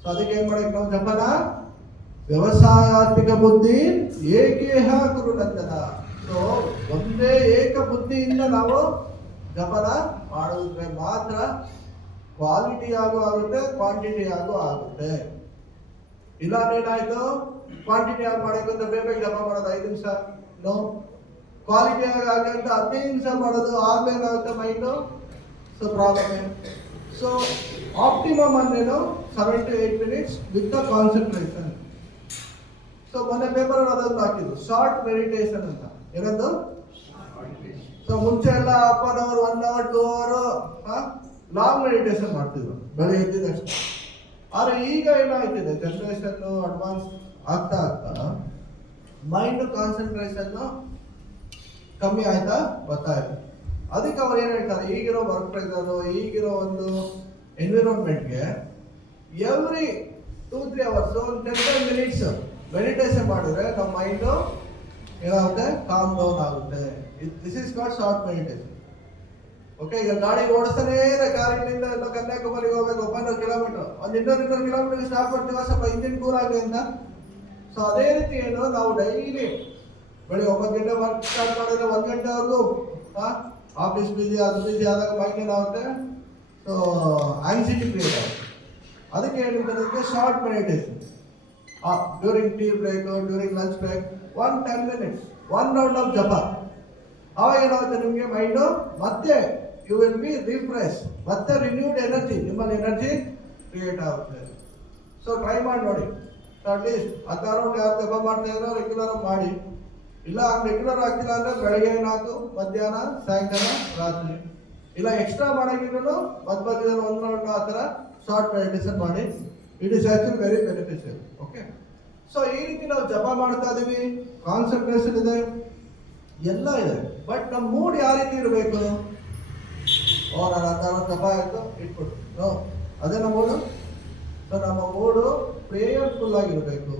ಸೊ ಅದಕ್ಕೆ ಏನ್ ಮಾಡಬೇಕು ನಾವು ಜಪನ? ವ್ಯವಸಾಯಾತ್ಮಿಕ ಬುದ್ಧಿ ಏಕೇಹ ಕುರುನಂದನ. ಸೊ ಒಂದೇ ಏಕ ಬುದ್ಧಿಯಿಂದ ನಾವು ಜಪನ ಮಾಡಿದ್ರೆ ಮಾತ್ರ ಕ್ವಾಲಿಟಿ ಆಗು ಆಗುತ್ತೆ, ಕ್ವಾಂಟಿಟಿ ಆಗು ಆಗುತ್ತೆ. ಇಲ್ಲ ಏನಾಯ್ತು, ಕ್ವಾಂಟಿಟಿ ಆಗಿ ಮಾಡಬೇಕು ಅಂತ ಬೇಗ ಜಪ ಮಾಡೋದು 5 ನಿಮಿಷ, ನೋ. ಕ್ವಾಲಿಟಿ ಆಗಿ ಅಂತ 15 ನಿಮಿಷ ಮಾಡೋದು, ಆಗ್ಲೇ ಏನಾಗುತ್ತೆ mind. So problem. So optimum ಅಂದ್ರೇನು? 7 to 8 minutes with the concentration. So ಮೊನ್ನೆ ಪೇಪರ್ ಅದೊಂದು ಹಾಕಿದ್ರು, ಶಾರ್ಟ್ ಮೆಡಿಟೇಷನ್ ಅಂತ. ಏನಂದು? ಸೊ ಮುಂಚೆ ಎಲ್ಲ 1 hour 1 hour 2 hour long meditation ಮಾಡ್ತಿದ್ರು ಬೆಳಗ್ಗೆ ಎದ್ದಿದ ತಕ್ಷಣ. ಆದ್ರೆ ಈಗ ಏನಾಗ್ತಿದೆ, ಜನರೇಷನ್ ಅಡ್ವಾನ್ಸ್ ಆಗ್ತಾ ಆಗ್ತಾ ಮೈಂಡ್ ಕಾನ್ಸಂಟ್ರೇಷನ್ ಕಮ್ಮಿ ಆಯ್ತಾ ಬರ್ತಾ ಇದೆ. ಅದಕ್ಕೆ ಅವ್ರು ಏನ್ ಹೇಳ್ತಾರೆ, ಈಗಿರೋ ವರ್ಕ್ ಪ್ರೆಷರ್, ಈಗಿರೋ ಒಂದು ಎನ್ವಿರಾನ್ಮೆಂಟ್ಗೆ ಎವ್ರಿ 2-3 hours 10 minutes ಮೆಡಿಟೇಷನ್ ಮಾಡಿದ್ರೆ ನಮ್ಮ ಮೈಂಡು ಏನಾಗುತ್ತೆ, ಕಾಮ್ ಡೌನ್ ಆಗುತ್ತೆ. This is called short meditation. Okay, ಈಗ ಗಾಡಿ ಓಡಿಸ್ತಾನೇ ಇದೆ, ಕಾರಿನಿಂದ ಎಲ್ಲ ಕನ್ಯಾಕುಮಾರಿಗೆ ಹೋಗ್ಬೇಕು 100 ಕಿಲೋಮೀಟರ್, ಒಂದು 200 ಕಿಲೋಮೀಟರ್ ಸ್ಟಾಪ್ ಮಾಡ್ತೀವ ಸ್ವಲ್ಪ ಇಂಜಿನ್ ಕೂಲ್ ಆಗಲಿ ಅಂತ. ಸೊ ಅದೇ ರೀತಿ ಏನು, ನಾವು ಡೈಲಿ ಬೆಳಿಗ್ಗೆ 9 ಗಂಟೆ ವರ್ಕ್ ಸ್ಟಾರ್ಟ್ ಮಾಡಿದ್ರೆ 1 ಗಂಟೆವರೆಗೂ ಆಫೀಸ್ ಬಿಸಿ ಅದು ಬಿಸಿ ಆದಾಗ ಮೈಂಡ್ ಏನಾಗುತ್ತೆ, ಸೊ ಆಂಗ್ಸೈಟಿ ಕ್ರಿಯೇಟ್ ಆಗುತ್ತೆ. ಅದಕ್ಕೆ ಹೇಳಿದ್ರೆ short meditation during tea break, during lunch break, 10 minutes, 1 round of ಜಪ. ಅವಾಗ ಏನಾಗುತ್ತೆ ನಿಮಗೆ ಮೈಂಡು ಮತ್ತೆ ಯು ವಿಲ್ ಬಿ ರಿಫ್ರೆಶ್, ಮತ್ತೆ ರಿನ್ಯೂಡ್ ಎನರ್ಜಿ, ನಿಮ್ಮಲ್ಲಿ ಎನರ್ಜಿ ಕ್ರಿಯೇಟ್ ಆಗುತ್ತೆ. ಸೊ ಟ್ರೈ ಮಾಡಿ ನೋಡಿ. ಅಟ್ಲೀಸ್ಟ್ 16 ರೌಂಡ್ ಯಾರು ಜಪ ಮಾಡ್ತಾ ಇದ್ರೆ ರೆಗ್ಯುಲರ್ ಮಾಡಿ. ಇಲ್ಲ ರೆಗ್ಯುಲರ್ ಆಗ್ತಿಲ್ಲ ಅಂದ್ರೆ ಬೆಳಗ್ಗೆ 4, ಮಧ್ಯಾಹ್ನ, ಸಾಯಂಕಾಲ, ರಾತ್ರಿ. ಇಲ್ಲ ಎಕ್ಸ್ಟ್ರಾ ಮಾಡೋಕ್ಕಿದ್ರು ಮಧ್ಯದಲ್ಲಿ 1 ರೌಂಡ್ ಆ ಥರ ಶಾರ್ಟ್ ಮೆಡಿಟೇಷನ್ ಮಾಡಿ. It is actually very beneficial. Okay, so ಈ ರೀತಿ ನಾವು ಜಪ ಮಾಡ್ತಾ ಇದೀವಿ, ಕಾನ್ಸಂಟ್ರೇಷನ್ ಇದೆ, ಎಲ್ಲ ಇದೆ. ಬಟ್ ನಮ್ಮ ಮೂಡ್ ಯಾವ ರೀತಿ ಇರಬೇಕು? ನಾನು 16 ಜಪ ಆಯಿತು ಇಟ್ಬಿಟ್ಟು ನೋ, ಅದೇ ನಮ್ಮ ಮೂಡು. ಸೊ ನಮ್ಮ ಮೂಡು ಪ್ರೇಯರ್ಫುಲ್ ಆಗಿರಬೇಕು.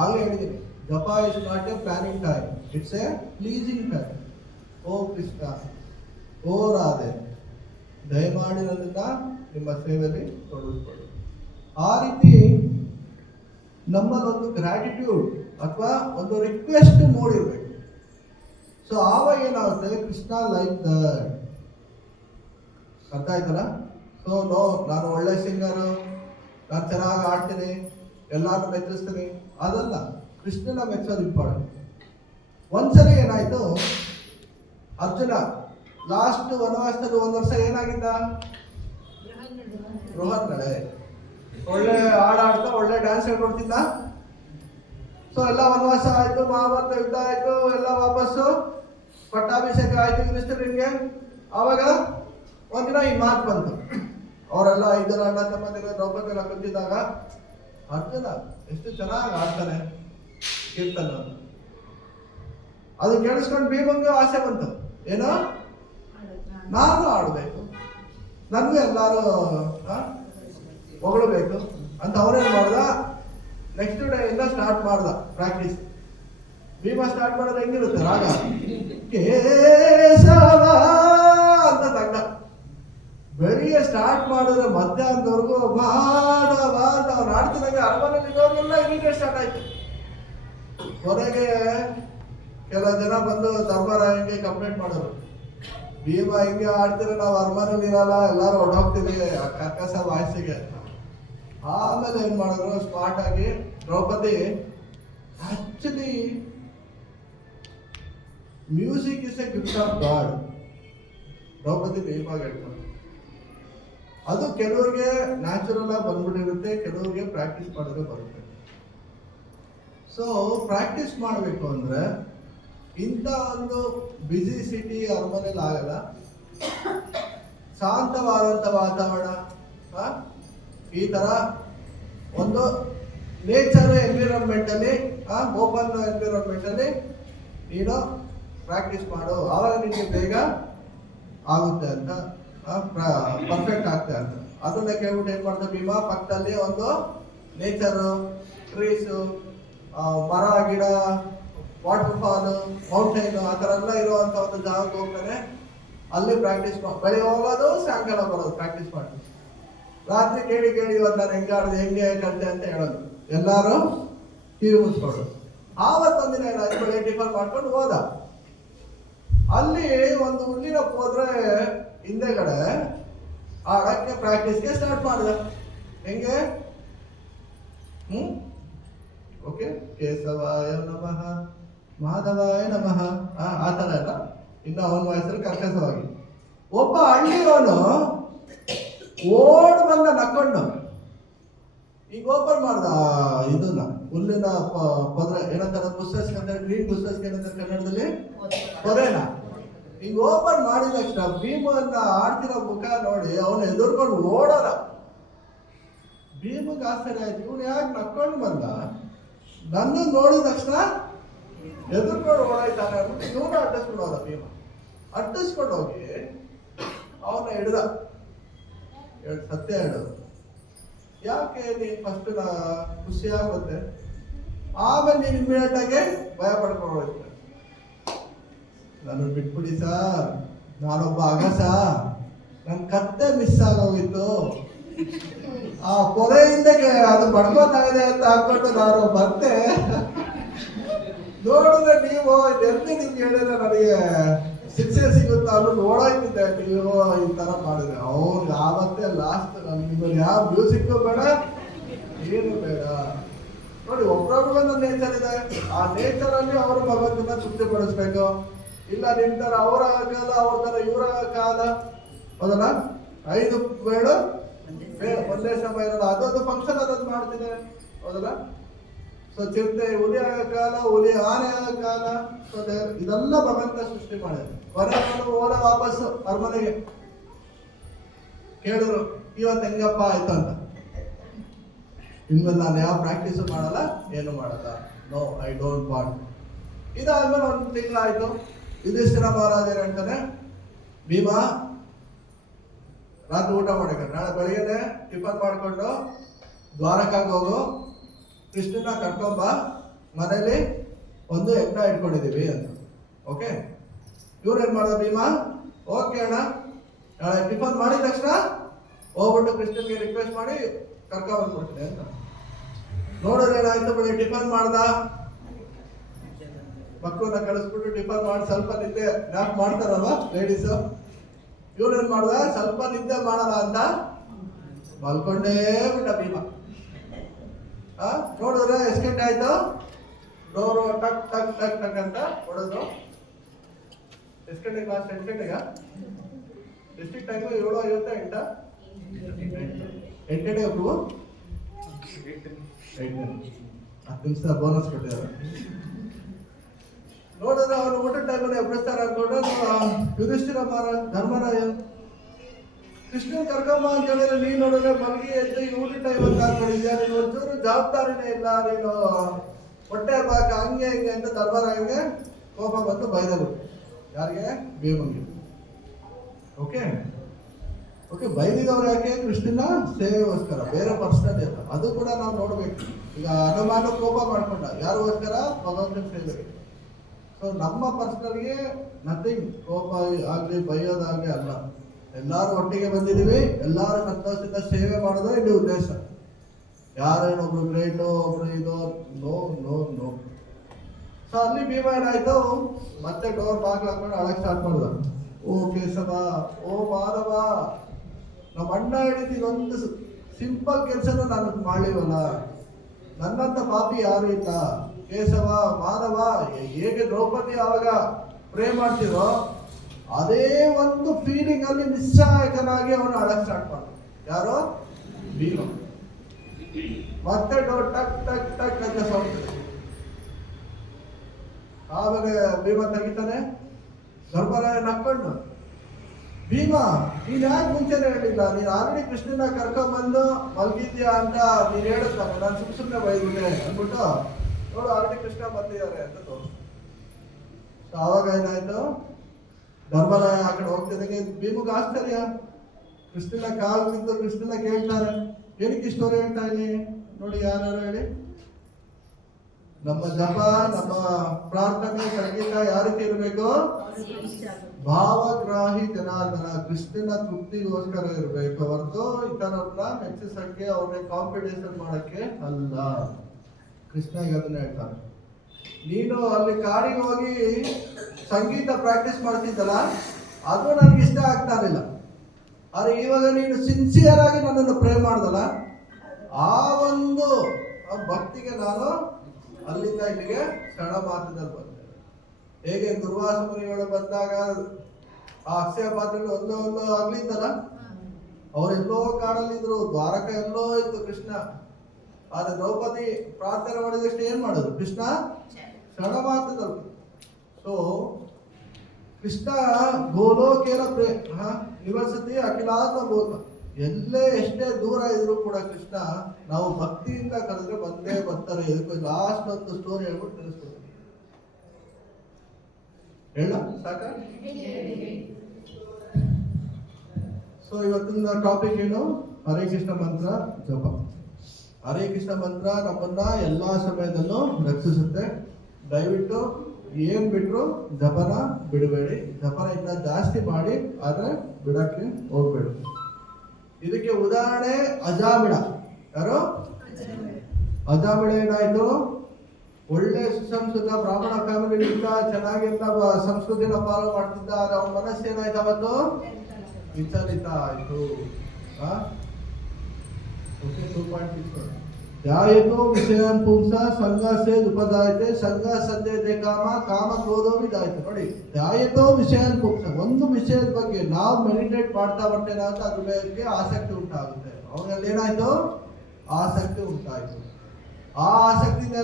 ಆಗಲೇ ಹೇಳಿದ್ದೀನಿ, japa is not a planning time, it's a pleasing time. ಓ ಕೃಷ್ಣ, ಓ ರಾಧೆ, ದಯಮಾಡಿ ನನ್ನನ್ನ ನಿಮ್ಮ ಸೇವೆಯಲ್ಲಿ ತೊಡಗಿಸ್ಕೊಳ್ಳಿ. ಆ ರೀತಿ ನಮ್ಮಲ್ಲೊಂದು ಗ್ರಾಟಿಟ್ಯೂಡ್ ಅಥವಾ ಒಂದು ರಿಕ್ವೆಸ್ಟ್ ಮೂಡಿರ್ಬೇಕು. ಸೊ ಆವಾಗ ಏನಾಗುತ್ತೆ, ಕೃಷ್ಣ ಲೈಕ್ ದಟ್. ಅರ್ಥ ಆಯ್ತಲ್ಲ? ಸೊ ನೋ, ನಾನು ಒಳ್ಳೆ ಸಿಂಗರು, ನಾನು ಚೆನ್ನಾಗಿ ಆಡ್ತೀನಿ, ಎಲ್ಲಾರು ಮೆಚ್ಚಿಸ್ತೀನಿ, ಅದಲ್ಲ. ಕೃಷ್ಣನ ಮೆಚ್ಚೋದು ಇಂಪಾರ್ಟೆಂಟ್. ಒಂದ್ಸಲ ಏನಾಯ್ತು, ಅರ್ಜುನ ಲಾಸ್ಟ್ ವನವಾಸದಲ್ಲಿ 1 ವರ್ಷ ಏನಾಗಿದ್ದ? ಬೃಹನ್ನಡೆ. ಒಳ್ಳೆ ಹಾಡಾಡ್ತಾ ಒಳ್ಳೆ ಡ್ಯಾನ್ಸ್ ಹೇಳ್ಕೊಡ್ತಿದ್ದ. ಸೊ ಎಲ್ಲ ವನವಾಸ ಆಯ್ತು, ಮಹಾಭಾರತ ಯುದ್ಧ ಆಯ್ತು, ಎಲ್ಲ ವಾಪಸ್ಸು ಪಟ್ಟಾಭಿಷೇಕ ಆಯ್ತು ಕೃಷ್ಣನಿಗೆ. ಆವಾಗ ಒಂದಿನ ಈ ಮಾತು ಬಂತು, ಅವರೆಲ್ಲ 5 ಜನ ಅಣ್ಣ ತಮ್ಮಂದಿರು ದ್ರೌಪದಿ ಎಲ್ಲ ಕುಂತಿದ್ದಾಗ, ಅರ್ಜುನ ಎಷ್ಟು ಚೆನ್ನಾಗಿ ಆಡ್ತಾನೆ ಕೀರ್ತನ. ಅದು ಕೇಳಿಸ್ಕೊಂಡು ಭೀಮಂಗೆ ಆಸೆ ಬಂತು, ಏನೋ ನಾನು ಆಡಬೇಕು, ನನಗೂ ಎಲ್ಲರೂ ಹೊಗಳಬೇಕು ಅಂತ. ಅವನೇನು ಮಾಡ್ದ, ನೆಕ್ಸ್ಟ್ ಡೇ ಇಂದ ಸ್ಟಾರ್ಟ್ ಮಾಡ್ದ ಪ್ರಾಕ್ಟೀಸ್. ಭೀಮ ಸ್ಟಾರ್ಟ್ ಮಾಡೋದು ಹೆಂಗಿರುತ್ತೆ, ರಾಗ ಕೇಶವ ಅಂತ ತಗ್ಗ. ಬೆಳಿಗ್ಗೆ ಸ್ಟಾರ್ಟ್ ಮಾಡಿದ್ರೆ ಮಧ್ಯಾಹ್ನದವರೆಗೂ ಮಾಡವ ಅಂತ ಅವ್ನು ಆಡ್ತಿದ್ದಂಗೆ ಅರಮನೆಯಲ್ಲಿ ಇರೋರೆಲ್ಲ ಇಲ್ಲಿಗೆ ಸ್ಟಾರ್ಟ್ ಆಯ್ತು. ಕೊನೆಗೆ ಕೆಲವು ಜನ ಬಂದು ಧರ್ಮರಾಯನಿಗೆ ಕಂಪ್ಲೇಂಟ್ ಮಾಡೋರು, ಭೀಮ ಹಿಂಗೆ ಆಡ್ತಿದ್ರೆ ನಾವು ಅರಮನೆಯಲ್ಲಿ ಇರಲ್ಲ, ಎಲ್ಲರೂ ಹೊಡೋಗ್ತೀವಿ ಕರ್ಕಸ ವಾಯ್ಸಿಗೆ. ಆಮೇಲೆ ಏನ್ ಮಾಡಿದ್ರು, ಸ್ಮಾರ್ಟ್ ಆಗಿ Draupadi actually music is a gift of God. Draupadi ಭೀಮಾಗ ಹೇಳ್ತಾರೆ. ಅದು ಕೆಲವ್ರಿಗೆ ನ್ಯಾಚುರಲ್ ಆಗಿ ಬಂದ್ಬಿಟ್ಟಿರುತ್ತೆ, ಕೆಲವ್ರಿಗೆ ಪ್ರಾಕ್ಟೀಸ್ ಮಾಡಿದ್ರೆ ಬರುತ್ತೆ. ಸೊ ಪ್ರಾಕ್ಟೀಸ್ ಮಾಡಬೇಕು ಅಂದ್ರೆ ಇಂಥ ಒಂದು ಬ್ಯುಸಿ ಸಿಟಿ ಅರಮನೆಯಲ್ಲಿ ಆಗಲ್ಲ. ಶಾಂತವಾದಂಥ ವಾತಾವರಣ, ಈ ತರ ಒಂದು ನೇಚರ್ ಎನ್ವಿರಾನ್ಮೆಂಟ್ ಅಲ್ಲಿ, ಓಪನ್ ಎನ್ವಿರಾನ್ಮೆಂಟ್ ಅಲ್ಲಿ ನೀನು ಪ್ರಾಕ್ಟೀಸ್ ಮಾಡು. ಆವಾಗ ನಿಮಗೆ ಬೇಗ ಆಗುತ್ತೆ ಅಂತ, ಪರ್ಫೆಕ್ಟ್ ಆಗ್ತದೆ ಅಂತ. ಅದನ್ನ ಕೇಳ್ಬಿಟ್ಟು ಏನ್ ಮಾಡ್ತಾರೆ ಭೀಮಾ, ಪಕ್ಕದಲ್ಲಿ ಒಂದು ನೇಚರು, ಟ್ರೀಸು, ಮರ ಗಿಡ, ವಾಟರ್ ಫಾಲ್, ಮೌಂಟೈನ್, ಆ ಥರ ಎಲ್ಲ ಇರುವಂತ ಒಂದು ಜಾಗಕ್ಕೆ ಹೋಗ್ತಾನೆ. ಅಲ್ಲಿ ಪ್ರಾಕ್ಟೀಸ್ ಬೆಳಿಗ್ಗೆ ಹೋಗೋದು, ಸಾಯಂಕಾಲ ಬರೋದು, ಪ್ರಾಕ್ಟೀಸ್ ಮಾಡ್ತೀವಿ. ರಾತ್ರಿ ಕೇಳಿ ಕೇಳಿ ಇವತ್ತು ನಾನು ಹೆಂಗೆ ಆಡಿದೆ, ಹೆಂಗೆ ಕಲಿತೆ ಅಂತ ಹೇಳೋದು, ಎಲ್ಲರೂ ಕಿವಿ ಮುಚ್ಕೊಂಡು. ಆವತ್ತೊಂದಿನ ಏನಾಯ್ತು, ಬೆಳಿಗ್ಗೆ ಟಿಫನ್ ಮಾಡ್ಕೊಂಡು ಹೋದ. ಅಲ್ಲಿ ಒಂದು ಹುಲ್ಲಿನ ಹೋದ್ರೆ ಹಿಂದೆಗಡೆ ಆಡಕ್ಕೆ ಪ್ರಾಕ್ಟೀಸ್ಗೆ ಸ್ಟಾರ್ಟ್ ಮಾಡಿದ. ಹೆಂಗೆ? ಓಕೆ, ಕೇಶವಾಯ ನಮಃ, ಮಾಧವಾಯ ನಮಃ, ಆ ಥರ ಎಲ್ಲ ಇನ್ನು ಅವನ ವಯಸ್ಸಲ್ಲಿ ಕರ್ಕಸವಾಗಿ. ಒಬ್ಬ ಹಳ್ಳಿಯವನು ಓಡ್ ಬಂದ ನಕ್ಕೊಂಡು ಈಗ ಓಪನ್ ಮಾಡ್ದ ಇದನ್ನ, ಹುಲ್ಲಿನ ಪೊದ್ರೆ ಏನಂತಾರೆ, ಬುಸ್ಸಸ್ಗೆ, ಗ್ರೀನ್ ಬುಸ್ಸಸ್ಗೆ ಏನಂತಾರೆ ಕನ್ನಡದಲ್ಲಿ, ಪೊರೆನ. ಈಗ ಓಪನ್ ಮಾಡಿದ ತಕ್ಷಣ ಭೀಮನ್ನ ಆಡ್ತಿರೋ ಮುಖ ನೋಡಿ ಅವನು ಎದುರ್ಕೊಂಡು ಓಡೋದ. ಭೀಮಗೆ ಆಶ್ಚರ್ಯ ಆಯ್ತು, ಇವನು ಯಾಕೆ ನಕ್ಕೊಂಡು ಬಂದ, ನನ್ನ ನೋಡಿದ ತಕ್ಷಣ ಎದುರ್ಕೊಂಡು ಓಡಾಯ್ತಾನೆ ಅಂದ್ಬಿಟ್ಟು ಇವನು ಅಡ್ಡಿಸ್ಕೊಂಡು ಹೋದ. ಭೀಮ ಅಡ್ಡಿಸ್ಕೊಂಡು ಹೋಗಿ ಅವನ ಹಿಡ್ದ. ಸತ್ಯ ಹೇಳು, ಯಾಕೆ ನೀನು ಫಸ್ಟ್ ಖುಷಿ ಆಗುತ್ತೆ, ಆಮೇಲೆ ನೀನು ಇಮ್ಮಿಡಿಯೇಟ್ ಆಗಿ ಭಯ ಪಡ್ಕೊಂಡು ಹೋಗ್ತೀನಿ. ನನ್ನ ಬಿಟ್ಬಿಡಿ ಸರ್, ನಾನೊಬ್ಬ ಅಗಸ, ನನ್ನ ಕತ್ತೆ ಮಿಸ್ ಆಗೋಗಿತ್ತು, ಆ ಪೊರೆಯಿಂದ ಅದು ಬಡ್ಕೋತಾಗಿದೆ ಅಂತ ಹಾಕೊಂಡು ನಾನು ಬರ್ತೆ. ನೋಡಿದ್ರೆ ನೀವು ಎಲ್ಲಿ ನಿಮ್ಗೆ ಹೇಳಿದ್ರೆ ನನಗೆ ಶಿಕ್ಷೆ ಸಿಗುತ್ತಾ ಅನ್ನೋ ನೋಡಾಯ್ತಿದ್ದೆ. ನೀವು ಈ ತರ ಮಾಡಿದ್ರೆ ಅವ್ರಿಗೆ ಆವತ್ತೇ ಲಾಸ್ಟ್. ನಿಮ್ಮಲ್ಲಿ ಯಾವ ಮ್ಯೂಸಿಕ್ ಬೇಡ, ಏನು ಬೇಡ. ನೋಡಿ, ಒಬ್ಬೊಬ್ಬರ ನೇಚರ್ ಇದೆ. ಆ ನೇಚರ್ ಅಲ್ಲಿ ಅವರು ಭಗವಂತನ ತೃಪ್ತಿಪಡಿಸ್ಬೇಕು. ಇಲ್ಲ ನಿಮ್ ತರ ಅವರ ಕಾಲ, ಅವ್ರ ತರ ಇವರ ಕಾಲ, ಹೌದಲ್ಲ? 5 ಬೇಡ ಒಂದೇ ಸಮಯ ಇರಲ್ಲ. ಅದೊಂದು ಫಂಕ್ಷನ್ ಅದೊಂದು ಮಾಡ್ತಿದೆ, ಹೌದಲ್ಲ? ಸೊ ಚಿರತೆ ಹುಲಿ ಆಗ ಕಾಲ, ಹುಲಿ ಆನೆ ಆಗ ಕಾಲ. ಸೊ ಇದೆಲ್ಲ ಭಗವಂತ ಸೃಷ್ಟಿ ಮಾಡಿದೆ. ಕೊನೆಗಳು ಹೋದ ವಾಪಸ್ ಅರಮನೆಗೆ ಕೇಳಿದ್ರು, ಇವತ್ತು ಹೆಂಗಪ್ಪ ಆಯ್ತು ಅಂತ. ಇನ್ಮೇಲೆ ನಾನು ಯಾವ ಪ್ರಾಕ್ಟೀಸ್ ಮಾಡಲ್ಲ, ಏನು ಮಾಡಲ್ಲ. No, I don't want. ಇದಾದ್ಮೇಲೆ 1 ತಿಂಗಳಾಯ್ತು. ಯುಧಿಷ್ಠಿರ ಮಹಾರಾಜ ಹೇಳ್ತಾನೆ, ಭೀಮಾ ರಾತ್ರಿ ಊಟ ಮಾಡಕ, ನಾಳೆ ಬೆಳಗ್ಗೆ ಟಿಫನ್ ಮಾಡ್ಕೊಂಡು ದ್ವಾರಕಾಗ ಹೋಗು, ಕೃಷ್ಣನ ಕರ್ಕೊಂಬ, ಮನೇಲಿ ಒಂದು ಯಜ್ಞ ಇಟ್ಕೊಂಡಿದೀವಿ ಅಂತ. ಓಕೆ, ಇವ್ರು ಏನ್ ಮಾಡೋದು, ಭೀಮಾ ಓಕೆ ಅಣ್ಣ, ನಾಳೆ ಟಿಫನ್ ಮಾಡಿದ ತಕ್ಷಣ ಹೋಗ್ಬಿಟ್ಟು ಕೃಷ್ಣನ್ಗೆ ರಿಕ್ವೆಸ್ಟ್ ಮಾಡಿ ಕರ್ಕೊಂಡ್ಬಂದ್ಬಿಡ್ತೀನಿ ಅಂತ. ನೋಡಿದ್ರೆ ಏನಾಯ್ತು, ಬೆಳಿಗ್ಗೆ ಟಿಫನ್ ಮಾಡ್ದ, ಮಕ್ಕಳನ್ನ ಕಳಿಸ್ಬಿಟ್ಟು ಟಿಫನ್ ಮಾಡಿ ಸ್ವಲ್ಪ ನಿದ್ದೆ ನ್ಯಾಪ್ ಮಾಡ್ತಾರಲ್ವ ಲೇಡೀಸ್, ಇವ್ರೇನ್ ಮಾಡ್ದ, ಸ್ವಲ್ಪ ನಿದ್ದೆ ಮಾಡಲ್ಲ ಅಂತ ಮಲ್ಕೊಂಡೇ ಬಿಟ್ಟ ಭೀಮಾ. ನೋಡಿದ್ರೆ ಎಷ್ಟು ಗಂಟೆ ಆಯ್ತು, ಡೋರು ಟಕ್ ಟಕ್ ಟಕ್ ಟಕ್ ಅಂತ ಹೊಡೆದ್ರು. ಎಷ್ಟು ಗಂಟೆಗೆ ಲಾಸ್ಟ್? 8 ಗಂಟೆಗ? ಎಷ್ಟು ಟೈಮು? 7:58. 8 ಗಂಟೆಗೆ ಒಬ್ರು 10 ನಿಮಿಷ ಬೋನಸ್ ಕೊಟ್ಟಿದ್ದಾರೆ. ನೋಡಿದ್ರೆ ಅವನು ಊಟ ಟೈಮಲ್ಲಿ ಎಬ್ಬಿಸ್ತಾರೆ ಅನ್ಕೊಂಡು ಯುಧಿಷ್ಠಿರ ಧರ್ಮರಾಯ ಕೃಷ್ಣನ್ ಕರ್ಕಮ್ಮ ಅಂತ ಹೇಳಿದ್ರೆ, ನೀನ್ ನೋಡಿದ್ರೆ ಮಲಗಿ ಎದ್ದು ಊಟ ಟೈಮ್ ಅಂತ ಹಾಕೊಂಡಿದ್ಯಾ, ನೀನು ಒಂಚೂರು ಜವಾಬ್ದಾರಿನೇ ಇಲ್ಲ, ನೀನು ಹೊಟ್ಟೆ ಬಾಕ ಹಂಗೆ ಹಿಂಗೆ ಅಂತ ಧರ್ಮರಾಯಂಗೆ ಕೋಪ ಬಂದು ಬೈದರು. ಯಾರಿಗೆ? ಭೀಮಂಗೆ. ಓಕೆ ಓಕೆ, ಬೈದಿದವ್ರು ಯಾಕೆ? ಕೃಷ್ಣನ ಸೇವೆಗೋಸ್ಕರ, ಬೇರೆ ಪರ್ಸನಲ್ ಇಲ್ಲ. ಅದು ಕೂಡ ನಾವು ನೋಡ್ಬೇಕು. ಈಗ ಹನುಮಾನ ಕೋಪ ಮಾಡ್ಕೊಂಡ, ಯಾರಿಗೋಸ್ಕರ? ಭಗವಂತನ ಸೇವೆಗೆ. ಸೊ ನಮ್ಮ ಪರ್ಸನಲ್ಗೆ ನಥಿಂಗ್, ಕೋಪ ಆಗ್ಲಿ ಬೈಯೋದಾಗ್ಲಿ ಅಲ್ಲ. ಎಲ್ಲಾರು ಒಟ್ಟಿಗೆ ಬಂದಿದೀವಿ, ಎಲ್ಲಾರು ಸಂತೋಷದಿಂದ ಸೇವೆ ಮಾಡೋದು ಇಲ್ಲಿ ಉದ್ದೇಶ. ಯಾರೇನು ಒಬ್ರು ಗ್ರೇಟು, ಒಬ್ರು ಇದು, ನೋ ನೋ ನೋ. ಸೊ ಅಲ್ಲಿ ಭೀಮ ಏನಾಯ್ತು, ಮತ್ತೆ ಡೋರ್ ಬಾಗ್ಲು ಹಾಕೊಂಡು ಅಳಕ್ ಸ್ಟಾರ್ಟ್ ಮಾಡ್ದ. ಓ ಕೇಶವ, ಓ ಮಾಧವ, ನಮ್ಮ ಅಣ್ಣ ಹೇಳಿದ ಇದೊಂದು ಸಿಂಪಲ್ ಕೆಲಸನ ನಾನು ಮಾಡ್ಲಿವಲ್ಲ, ನನ್ನಂತ ಪಾಪಿ ಯಾರು ಇಲ್ಲ. ಕೇಶವ, ಮಾಧವ, ಹೇಗೆ ದ್ರೌಪದಿ ಆವಾಗ ಪ್ರೇ ಮಾಡ್ತಿರೋ ಅದೇ ಒಂದು ಫೀಲಿಂಗ್ ಅಲ್ಲಿ ನಿಸ್ಸಹಾಯಕನಾಗಿ ಅವನು ಅಳಕ್ ಸ್ಟಾರ್ಟ್ ಮಾಡ್ದ. ಯಾರೋ? ಭೀಮ. ಮತ್ತೆ ಡೋರ್ ಟಕ್ ಟಕ್ ಟಕ್ ಅಂತ ಸೌಂಡ್. ಆಮೇಲೆ ಭೀಮ ತೆಗಿತಾನೆ. ಧರ್ಮರಾಯ ನಕ್ಕೊಂಡು, ಭೀಮ ನೀನ್ ಯಾಕೆ ಮುಂಚೆನೆ ಹೇಳಿಲ್ಲ, ನೀನ್ ಆಲ್ರೆಡಿ ಕೃಷ್ಣನ ಕರ್ಕೊಂಡ್ಬಂದು ಮಲ್ಗಿದ್ಯಾ ಅಂತ ನೀನ್ ಹೇಳುತ್ತಾನೆ, ನಾನು ಸುಮ್ಮನೆ ಬೈದಿದ್ದೆ ಅಂದ್ಬಿಟ್ಟು, ನೋಡು ಆಲ್ರೆಡಿ ಕೃಷ್ಣ ಬಂದಿದ್ದಾರೆ ಅಂತ ತೋರಿಸ್ತು. ಆವಾಗ ಏನಾಯ್ತು, ಧರ್ಮರಾಯ ಆ ಕಡೆ ಹೋಗ್ತಿದ್ದಾಗೆ ಭೀಮಗ್ ಆಶ್ಚರ್ಯ. ಕೃಷ್ಣನ ಕಾಲ್ ಬಿದ್ದು ಕೃಷ್ಣನ ಕೇಳ್ತಾರೆ, ಏನಕ್ಕೆ ಸ್ಟೋರಿ ಹೇಳ್ತಾ ಇದೀನಿ ನೋಡಿ, ಯಾರು ಹೇಳಿ. ನಮ್ಮ ಜಪ, ನಮ್ಮ ಪ್ರಾರ್ಥನೆ, ಸಂಗೀತ ಯಾರಿಗೆ ಇರಬೇಕು? ಭಾವಗ್ರಾಹಿ ಜನಾರ್ದನ, ಕೃಷ್ಣನ ತೃಪ್ತಿಗೋಸ್ಕರ ಇರಬೇಕು ಹೊರತು ಇತರನ್ನ ಮೆಚ್ಚಿಸಕ್ಕೆ, ಅವ್ರನ್ನ ಕಾಂಪಿಟೇಷನ್ ಮಾಡಕ್ಕೆ ಅಲ್ಲ. ಕೃಷ್ಣ ಈಗ ಅದನ್ನ ಹೇಳ್ತಾನೆ. ನೀನು ಅಲ್ಲಿ ಕಾಡಿಗೆ ಹೋಗಿ ಸಂಗೀತ ಪ್ರಾಕ್ಟೀಸ್ ಮಾಡ್ತಿದ್ದಲ್ಲ, ಅದು ನನ್ಗೆ ಇಷ್ಟ ಆಗ್ತಾ ಇರಲಿಲ್ಲ. ಆದ್ರೆ ಇವಾಗ ನೀನು ಸಿನ್ಸಿಯರ್ ಆಗಿ ನನ್ನನ್ನು ಪ್ರೇ ಮಾಡ್ದಲ್ಲ, ಆ ಒಂದು ಭಕ್ತಿಗೆ ನಾನು ಅಲ್ಲಿಂದ ಇಲ್ಲಿಗೆ ಕ್ಷಣ ಮಾತ್ರದಲ್ಲಿ ಬಂದೆ. ಹೇಗೆ ದುರ್ವಾಸ ಮುನಿಗಳು ಬಂದಾಗ ಆ ಅಕ್ಷಯ ಪಾತ್ರೆಗಳು ಒಂದು ಆಗ್ಲಿದ್ದಲ್ಲ, ಅವರೆಲ್ಲೋ ಕಾಡಲ್ಲಿದ್ರು, ದ್ವಾರಕ ಎಲ್ಲೋ ಇತ್ತು ಕೃಷ್ಣ. ಆದ್ರೆ ದ್ರೌಪದಿ ಪ್ರಾರ್ಥನೆ ಮಾಡಿದಷ್ಟು ಏನ್ ಮಾಡೋದು? ಕೃಷ್ಣ ಕ್ಷಣ ಮಾತ್ರದಲ್ಲಿ. ಸೊ ಕೃಷ್ಣ ಗೋಲೋಕೇನ ನಿವಸತಿ ಅಖಿಲಾತ್ಮ ಗೋಲ. ಎಲ್ಲೇ ಎಷ್ಟೇ ದೂರ ಇದ್ರು ಕೂಡ ಕೃಷ್ಣ ನಾವು ಭಕ್ತಿಯಿಂದ ಕರೆದ್ರೆ ಬಂದೇ ಬರ್ತಾರೆ. ಇದಕ್ಕೆ ಲಾಸ್ಟ್ ಒಂದು ಸ್ಟೋರಿ ಹೇಳ್ಬಿಟ್ಟು ತಿಳಿಸ್ಕೊಡ್ತೀನಿ. ಹೇಳ ಸಾಕ? ಸೊ ಇವತ್ತಿನ ಟಾಪಿಕ್ ಏನು? ಹರೇ ಕೃಷ್ಣ ಮಂತ್ರ ಜಪ. ಹರೇ ಕೃಷ್ಣ ಮಂತ್ರ ನಮ್ಮನ್ನ ಎಲ್ಲಾ ಸಮಯದಲ್ಲೂ ರಕ್ಷಿಸುತ್ತೆ. ದಯವಿಟ್ಟು ಏನ್ ಬಿಟ್ರು ಜಪನ ಬಿಡಬೇಡಿ. ಜಪನ ಇನ್ನ ಜಾಸ್ತಿ ಮಾಡಿ, ಆದ್ರೆ ಬಿಡಕ್ಕೆ ಹೋಗ್ಬೇಡಿ. ಇದಕ್ಕೆ ಉದಾಹರಣೆ ಅಜಾಮಿಳ. ಯಾರು? ಅಜಾಮಿಳ ಏನಾಯ್ತು? ಒಳ್ಳೆ ಸುಸಂಸ್ಕೃತ ಬ್ರಾಹ್ಮಣ ಫ್ಯಾಮಿಲಿಯಿಂದ ಚೆನ್ನಾಗಿಂದ ಸಂಸ್ಕೃತಿನ ಫಾಲೋ ಮಾಡ್ತಿದ್ದ. ಅವನ ಮನಸ್ಸೇನಾಯ್ತು ಅವತ್ತು ವಿಚಲಿತ ಆಯ್ತು. ಓಕೆ, 2.6 ಧ್ಯಾಯತೋ ವಿಷಯಾನ್ ಪುಂಸ ಸಂಘ ಸೇ ಉಪದಾಯತೆ ಸಂಘ ಸದ್ಯತೆ ಕಾಮ ಕಾಮ ಕ್ರೋಧೋ ವಿದಾಯತೆ. ನೋಡಿ, ಧ್ಯಾಯತೋ ವಿಷಯಾನ್ ಪುಂಸ, ಒಂದು ವಿಷಯದ ಬಗ್ಗೆ ನಾವು ಮೆಡಿಟೇಟ್ ಮಾಡ್ತಾ ಬರ್ತೇನೆ ಅಂತ ಅದ್ರ ಬಗ್ಗೆ ಆಸಕ್ತಿ ಉಂಟಾಗುತ್ತೆ. ಅವನಲ್ಲಿ ಏನಾಯ್ತು? ಆಸಕ್ತಿ ಉಂಟಾಯ್ತು. ಆ ಆಸಕ್ತಿಯಿಂದ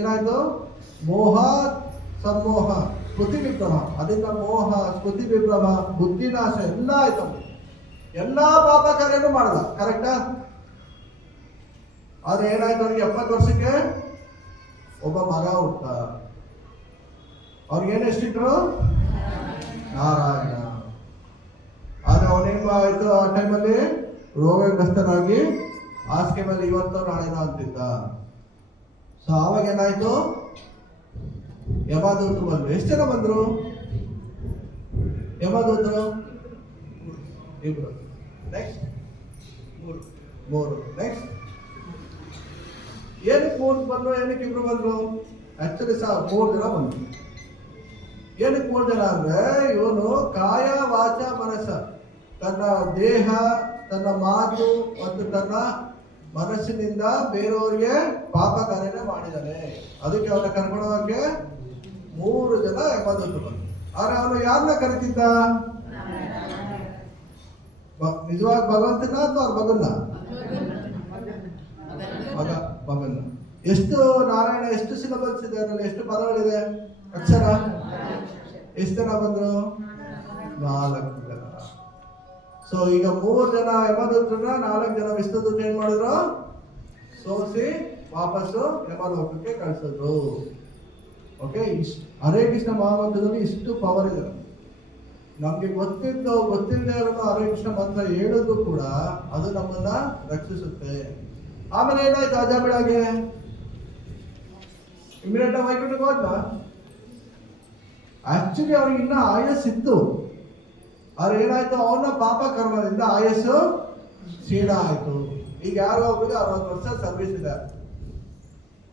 ಏನಾಯ್ತು? ಮೋಹ ಸಮೋಹ ಸ್ಮೃತಿ ವಿಭ್ರಮ. ಅದರಿಂದ ಮೋಹ ಸ್ಮೃತಿ ವಿಭ್ರಮ ಬುದ್ಧಿನಾಶ ಎಲ್ಲ ಆಯ್ತು. ಎಲ್ಲಾ ಪಾಪ ಕಾರ್ಯನೂ ಮಾಡಲ್ಲ. ಕರೆಕ್ಟಾ? ಆದ್ರೆ ಏನಾಯ್ತು? ಅವ್ರಿಗೆ 70 ವರ್ಷಕ್ಕೆ ಒಬ್ಬ ಮಗ ಹುಟ್ಟ. ಅವ್ರಿಗೆ ಏನೆಷ್ಟಿಟ್ರು? ನಾರಾಯಣ. ಆದ್ರೆ ಅವನೇನ್ ಆಯ್ತು? ಆ ಟೈಮಲ್ಲಿ ರೋಗಗ್ರಸ್ತನಾಗಿ ಹಾಸಿಗೆ ಮೇಲೆ ಇವತ್ತು ನಾಳೆನೋ ಅಂತಿದ್ದ. ಸೊ ಆವಾಗ ಏನಾಯ್ತು? ಯಮದೂತರು ಬಂದ್ರು. ಎಷ್ಟು ಜನ ಬಂದ್ರು ಯಮದೂತರು? ಇಬ್ರು. ನೆಕ್ಸ್ಟ್ ಮೂರು. ನೆಕ್ಸ್ಟ್ ಏನಕ್ಕೆ 3 ಬಂದ್ರು? ಏನಕ್ಕೆ 2 ಬಂದ್ರು? ಆಕ್ಚುಲಿ 3 ಜನ ಬಂದ್ರು. ಏನಕ್ಕೆ 3 ಜನ ಅಂದ್ರೆ, ಇವನು ಕಾಯ ವಾಚ ಮನಸ್ಸ, ತನ್ನ ದೇಹ, ತನ್ನ ಮಾತು ಮತ್ತು ತನ್ನ ಮನಸ್ಸಿನಿಂದ ಬೇರೆಯವರಿಗೆ ಪಾಪ ಕಾರ್ಯನ ಮಾಡಿದ್ದಾನೆ. ಅದಕ್ಕೆ ಅವನ ಕರ್ಕೊಳ್ಳೋಕೆ 3 ಜನ ಯಮದೂತರು ಬಂದ್ರು. ಆದ್ರೆ ಅವನು ಯಾರನ್ನ ಕರಿತಿದ್ದ? ನಿಜವಾಗಿ ಭಗವಂತನ ಅಥವಾ ಅವ್ರ ಮಗನ್ನ? ಮಗನ್ನ. ಎಷ್ಟು ನಾರಾಯಣ, ಎಷ್ಟು ಸಿಲಬಸ್ ಇದೆ ಅದರಲ್ಲಿ? ಎಷ್ಟು ಪದಗಳಿದೆ? ಅಕ್ಷರ? ಎಷ್ಟು ಜನ ಬಂದ್ರು? 4 ಜನ. ಸೊ ಈಗ 3 ಜನ ಯಮದೂತರನ್ನ 4 ಜನ ವಿಷ್ಣುದೂತ ಏನ್ ಮಾಡಿದ್ರು? ಸೋಸಿ ವಾಪಸ್ಸು ಯಮಲೋಕಕ್ಕೆ ಕಳಿಸಿದ್ರು. ಓಕೆ, ಹರೇ ಕೃಷ್ಣ ಮಹಾಮಂತ್ರದಲ್ಲಿ ಇಷ್ಟು ಪವರ್ ಇದೆ. ನಮ್ಗೆ ಗೊತ್ತಿಲ್ಲದೆ ಇರೋದು ಹರೇ ಕೃಷ್ಣ ಮಂತ್ರ ಹೇಳಿದ್ರು ಕೂಡ ಅದು ನಮ್ಮನ್ನ ರಕ್ಷಿಸುತ್ತೆ. ಆಮೇಲೆ ಏನಾಯ್ತು? ಅಜಾಬಿಳಾಗೆ ಇಮಿಡಿಯೇಟ್ ವೈಕುಂಠಕ್ಕೆ ಹೋದ್ನ. ಆಕ್ಚುಲಿ ಅವ್ರಿಗೆ ಇನ್ನ ಆಯಸ್ಸಿತ್ತು. ಅವ್ರು ಏನಾಯ್ತು? ಅವನ ಪಾಪ ಕರ್ಮದಿಂದ ಆಯಸ್ಸು ಕ್ಷೀಣ ಆಯ್ತು. ಈಗ ಯಾರೋ ಒಬ್ಬರಿಗೆ 60 ವರ್ಷ ಸರ್ವಿಸ್ ಇದೆ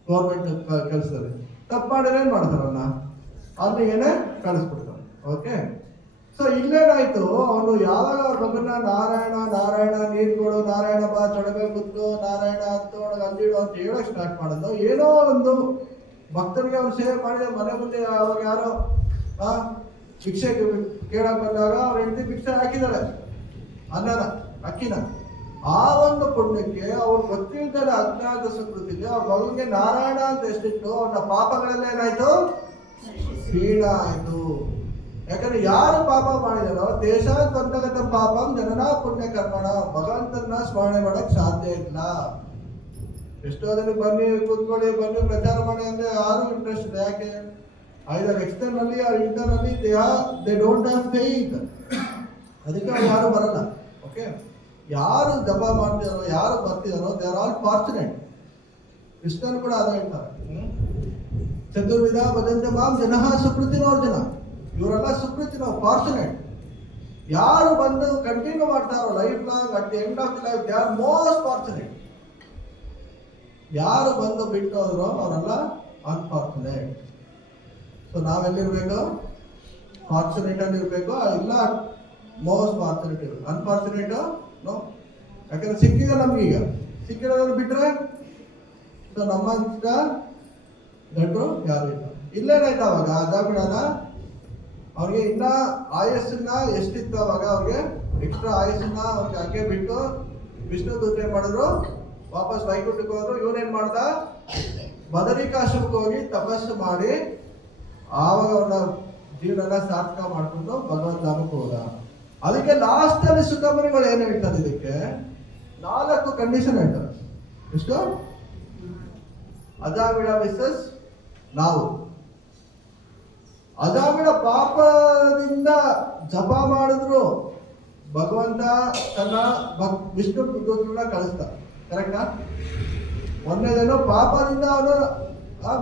ಗೌರ್ಮೆಂಟ್ ಕೆಲಸದಲ್ಲಿ. ತಪ್ಪು ಮಾಡಿದ್ರೆ ಏನ್ ಮಾಡ್ತಾರ? ಅವ್ನಿಗೇನೆ ಕಳಿಸ್ಬಿಡ್ತಾರೆ. ಓಕೆ, ಸೊ ಇಲ್ಲೇನಾಯ್ತು? ಅವನು ಯಾವಾಗ ಅವ್ರ ಮಗನ ನಾರಾಯಣ ನಾರಾಯಣ ನೀರು ಕೊಡು, ನಾರಾಯಣ ಬಾ ತೊಡವೆ ಕುತ್ತು, ನಾರಾಯಣ ಅಂತೊಳಗೆ ಅಂದಿಡು ಅಂತ ಹೇಳಕ್ ಸ್ಟಾರ್ಟ್ ಮಾಡಿದ್ದು, ಏನೋ ಒಂದು ಭಕ್ತರಿಗೆ ಅವ್ರು ಸೇವೆ ಮಾಡಿದ. ಮನೆ ಮುಂದೆ ಅವಾಗ ಯಾರೋ ಭಿಕ್ಷೆ ಕೇಳಕ್ ಬಂದಾಗ ಅವ್ರ ಹೆಂಡತಿ ಭಿಕ್ಷೆ ಹಾಕಿದಾಳೆ, ಅನ್ನನ ಅಕ್ಕಿನ. ಆ ಒಂದು ಪುಣ್ಯಕ್ಕೆ ಅವ್ರು ಗೊತ್ತಿಲ್ದಲೆ ಅಜ್ಞಾತ ಸುಕೃತಿಗೆ ಅವ್ರ ಮಗುಗೆ ನಾರಾಯಣ ಅಂತ ಎಷ್ಟಿಟ್ಟು ಅವನ ಪಾಪಗಳೆಲ್ಲ ಏನಾಯ್ತು? ಕ್ಷೀಣ ಆಯ್ತು. ಯಾಕಂದ್ರೆ ಯಾರು ಪಾಪ ಮಾಡಿದಾರೋ ದೇಶಾಂತರ್ಗತ ಪಾಪಂ ಜನನಾ ಪುಣ್ಯ ಕರ್ಮಣ, ಭಗವಂತನ ಸ್ಮರಣೆ ಮಾಡಕ್ ಸಾಧ್ಯ ಇಲ್ಲ. ಎಷ್ಟೋ ಜನ ಬನ್ನಿ ಕೂತ್ಕೊಳ್ಳಿ, ಬನ್ನಿ ಪ್ರಚಾರ ಮಾಡಿ ಅಂದ್ರೆ ಯಾರು ಇಂಟ್ರೆಸ್ಟ್ ಇದೆ. ಯಾಕೆ? ಐದರ್ ಎಕ್ಸ್ಟರ್ನಲ್ಲಿ ಆರ್ ಇಂಟರ್ನಲ್ಲಿ ದೇ ಡೋಂಟ್ ಹ್ಯಾವ್ ಫೇತ್. ಅದಕ್ಕೆ ಅವ್ರು ಯಾರು ಬರಲ್ಲ. ಓಕೆ, ಯಾರು ಜಪ ಮಾಡ್ತಿದಾರೋ, ಯಾರು ಬರ್ತಿದಾರೋ ದೇ ಆರ್ ಆಲ್ ಫಾರ್ಚುನೇಟ್. ಕೃಷ್ಣನ್ ಕೂಡ ಅದೇ ಹೇಳ್ತಾರೆ, ಚತುರ್ವಿಧ ಭಜಂತೆ ಮಾಂ ಜನಃ ಸುಕೃತಿನೋರ್ಜನ. ಇವರೆಲ್ಲ ಸುಕೃತಿನ, ಫಾರ್ಚುನೇಟ್. ಯಾರು ಬಂದು ಕಂಟಿನ್ಯೂ ಮಾಡ್ತಾರೋ life long, at the end of the life they are most fortunate. ಯಾರು ಬಂದು ಬಿಟ್ಟು ಹೋದ್ರು ಅವರೆಲ್ಲ ಅನ್ಫಾರ್ಚುನೇಟ್. ಸೊ ನಾವೆಲ್ಲಿರ್ಬೇಕು? ಫಾರ್ಚುನೇಟ್ ಅಲ್ಲಿ ಇರ್ಬೇಕು, ಇಲ್ಲ ಮೋಸ್ಟ್ ಫಾರ್ಚುನೇಟ್ ಇರ್ಬೇಕು. Unfortunate no. ಯಾಕಂದ್ರೆ ಸಿಕ್ಕಿದೆ ನಮ್ಗೀಗ, ಸಿಕ್ಕಿರೋದನ್ನು ಬಿಟ್ರೆ ಸೊ ನಮ್ಮಂತ ದೊಡ್ಡರು ಯಾರು ಇಲ್ಲ. ಇಲ್ಲೇನಾಯ್ತು ಅವಾಗ ಅಜಾಬಿಡನ ಅವ್ರಿಗೆ ಇನ್ನ ಆಯಸ್ಸನ್ನ ಎಷ್ಟಿತ್ತು ಅವಾಗ ಅವ್ರಿಗೆ ಎಕ್ಸ್ಟ್ರಾ ಆಯಸ್ಸನ್ನ ಅವ್ರಿಗೆ ಹಂಗೆ ಬಿಟ್ಟು ವಿಷ್ಣು ದೂತ ಏನ್ ಮಾಡಿದ್ರು? ವಾಪಸ್ ವೈಕುಂಠಕ್ಕೆ ಹೋದ್ರು. ಇವನೇನ್ ಮಾಡ್ದ? ಬದರಿಕಾಶ್ರಮಕ್ಕೆ ಹೋಗಿ ತಪಸ್ಸು ಮಾಡಿ ಆವಾಗ ಅವನ ಜೀವನ ಸಾರ್ಥಕ ಮಾಡ್ಕೊಂಡು ಭಗವಂತ ಧಾಮಕ್ಕೆ ಹೋದ. ಅದಕ್ಕೆ ಲಾಸ್ಟ್ ಅಲ್ಲಿ ಸುಖಮನಿಗಳು ಏನ್ ಹೇಳ್ತಾರೆ? ಇದಕ್ಕೆ 4 ಕಂಡೀಷನ್ ಹೇಳ್ತಾರೆ. ಎಷ್ಟು? ಅಜಾಮಿಳ ಮಿಸಸ್ ನಾವು. ಅಜಾಮಿಳ ಪಾಪದಿಂದ ಜಪ ಮಾಡಿದ್ರು ಭಗವಂತ ತನ್ನ ವಿಷ್ಣು ದೂತರನ್ನ ಕಳಿಸ್ತಾರೆ. ಕರೆಕ್ಟಾ? ಒಂದನೇದೇನು ಪಾಪದಿಂದ ಅವನು